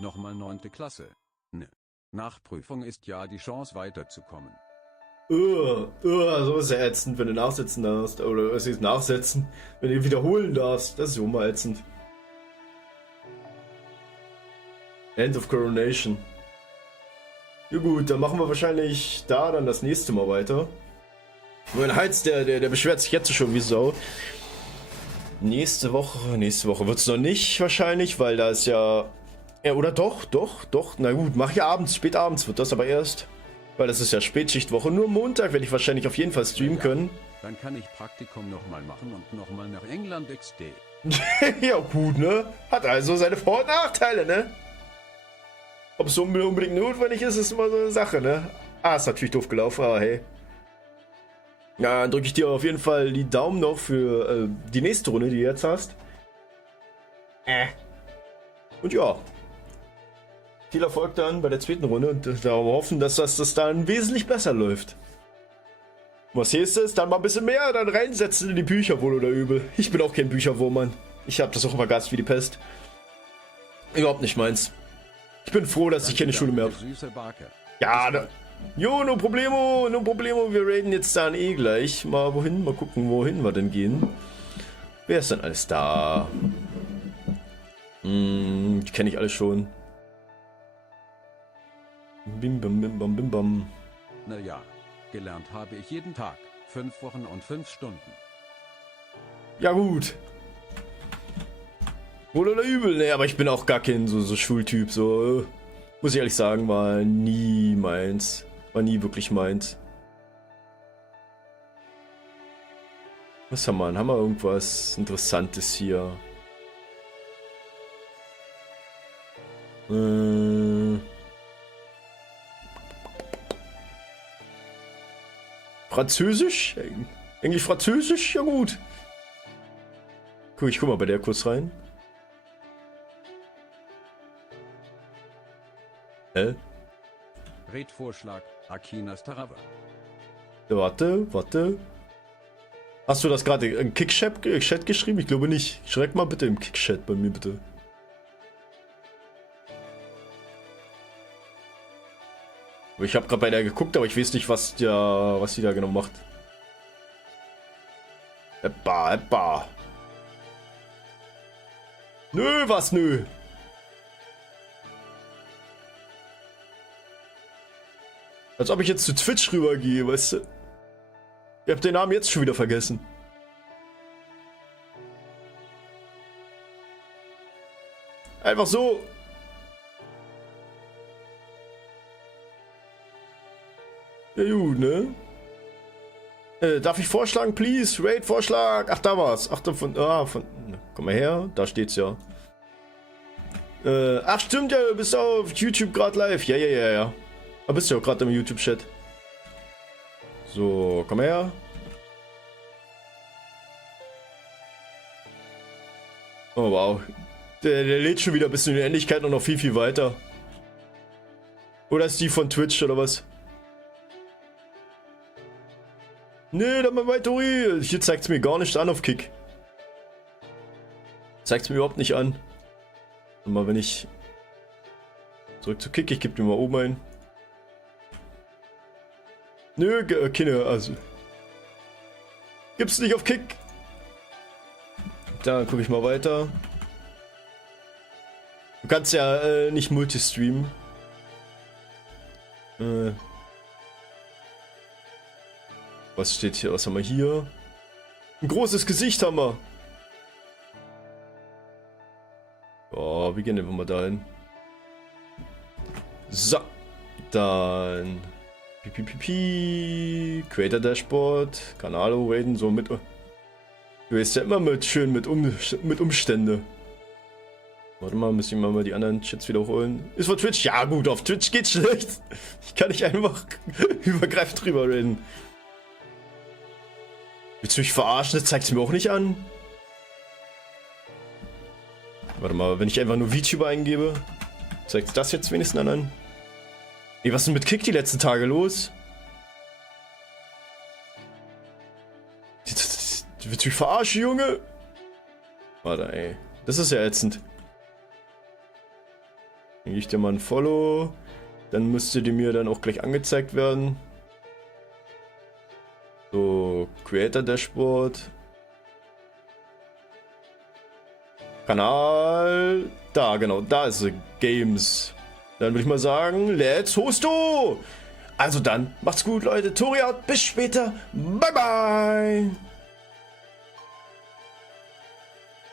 Nochmal 9. Klasse. Ne. Nachprüfung ist ja die Chance weiterzukommen. So ist ja ätzend, wenn du nachsitzen darfst. Oder was ist nachsetzen? Wenn du wiederholen darfst. Das ist ja immer ätzend. End of Coronation. Ja gut, dann machen wir wahrscheinlich da dann das nächste Mal weiter. Mein Hals, der beschwert sich jetzt schon wie Sau. Nächste Woche wird es noch nicht wahrscheinlich, weil da ist ja... Ja, oder doch. Na gut, mach ich abends, spät abends wird das aber erst. Weil das ist ja Spätschichtwoche. Nur Montag werde ich wahrscheinlich auf jeden Fall streamen können. Dann kann ich Praktikum nochmal machen und nochmal nach England XD. Ja gut, ne? Hat also seine Vor- und Nachteile, ne? Ob es so unbedingt notwendig ist, ist immer so eine Sache, ne? Ist natürlich doof gelaufen, aber hey. Ja, dann drücke ich dir auf jeden Fall die Daumen noch für die nächste Runde, die du jetzt hast. Und ja. Viel Erfolg dann bei der zweiten Runde und darauf hoffen, dass das dann wesentlich besser läuft. Was heißt es? Dann mal ein bisschen mehr, dann reinsetzen in die Bücher, wohl oder übel. Ich bin auch kein Bücherwurm, Mann. Ich habe das auch vergasst wie die Pest. Überhaupt nicht meins. Ich bin froh, dass ich keine Schule mehr habe. Ja, no problemo. Wir reden jetzt dann eh gleich. Mal gucken, wohin wir denn gehen. Wer ist denn alles da? Die kenne ich alle schon. Bim bam. Naja, gelernt habe ich jeden Tag. 5 Wochen und 5 Stunden. Ja gut. Wohl oder übel, ne, aber ich bin auch gar kein so Schultyp, so. Muss ich ehrlich sagen, war nie meins. War nie wirklich meins. Was haben wir? Haben wir irgendwas Interessantes hier? Französisch? Englisch, Französisch? Ja gut. Guck, ich guck mal bei der kurz rein. Redvorschlag, Akinas Tarava. Warte. Hast du das gerade im Kick-Chat geschrieben? Ich glaube nicht. Schreib mal bitte im Kick-Chat bei mir, bitte. Ich habe gerade bei der geguckt, aber ich weiß nicht, was die da genau macht. Eppa. Nö. Als ob ich jetzt zu Twitch rübergehe, weißt du? Ich hab den Namen jetzt schon wieder vergessen. Einfach so. Ja gut, ne? Darf ich vorschlagen, please? Raid-Vorschlag. Ach, da war's. Ach, komm mal her. Da steht's ja. Ach, stimmt ja. Du bist auf YouTube gerade live. Ja. Da bist du ja gerade im YouTube-Chat. So, komm her. Oh, wow. Der lädt schon wieder bis in die Endlichkeit und noch viel weiter. Oder ist die von Twitch oder was? Nee, dann mal weiter, Tori. Hier zeigt es mir gar nicht an auf Kick. Zeigt es mir überhaupt nicht an. Und mal, wenn ich zurück zu Kick, ich gebe mir mal oben ein. Nö, keine, also. Gibt's nicht auf Kick. Dann gucke ich mal weiter. Du kannst ja nicht multistreamen. Was steht hier? Was haben wir hier? Ein großes Gesicht haben wir. Oh, wie gehen wir mal dahin? So. Dann. Creator Dashboard. Kanal raten, so mit. Du weißt ja immer schön mit Umstände. Warte mal, müssen wir mal die anderen Chats wiederholen. Ist von Twitch? Ja gut, auf Twitch geht's schlecht. Ich kann nicht einfach übergreifend drüber reden. Willst du mich verarschen? Das zeigt es mir auch nicht an. Warte mal, wenn ich einfach nur VTuber eingebe, zeigt das jetzt wenigstens an? Ey, was ist denn mit Kick die letzten Tage los? Willst du mich verarschen, Junge? Warte, ey. Das ist ja ätzend. Dann gebe ich dir mal ein Follow. Dann müsste die mir dann auch gleich angezeigt werden. So, Creator Dashboard. Kanal. Da, genau, da ist sie. Games. Dann würde ich mal sagen, let's hosto! Also dann, macht's gut, Leute. Tori out, bis später. Bye, bye!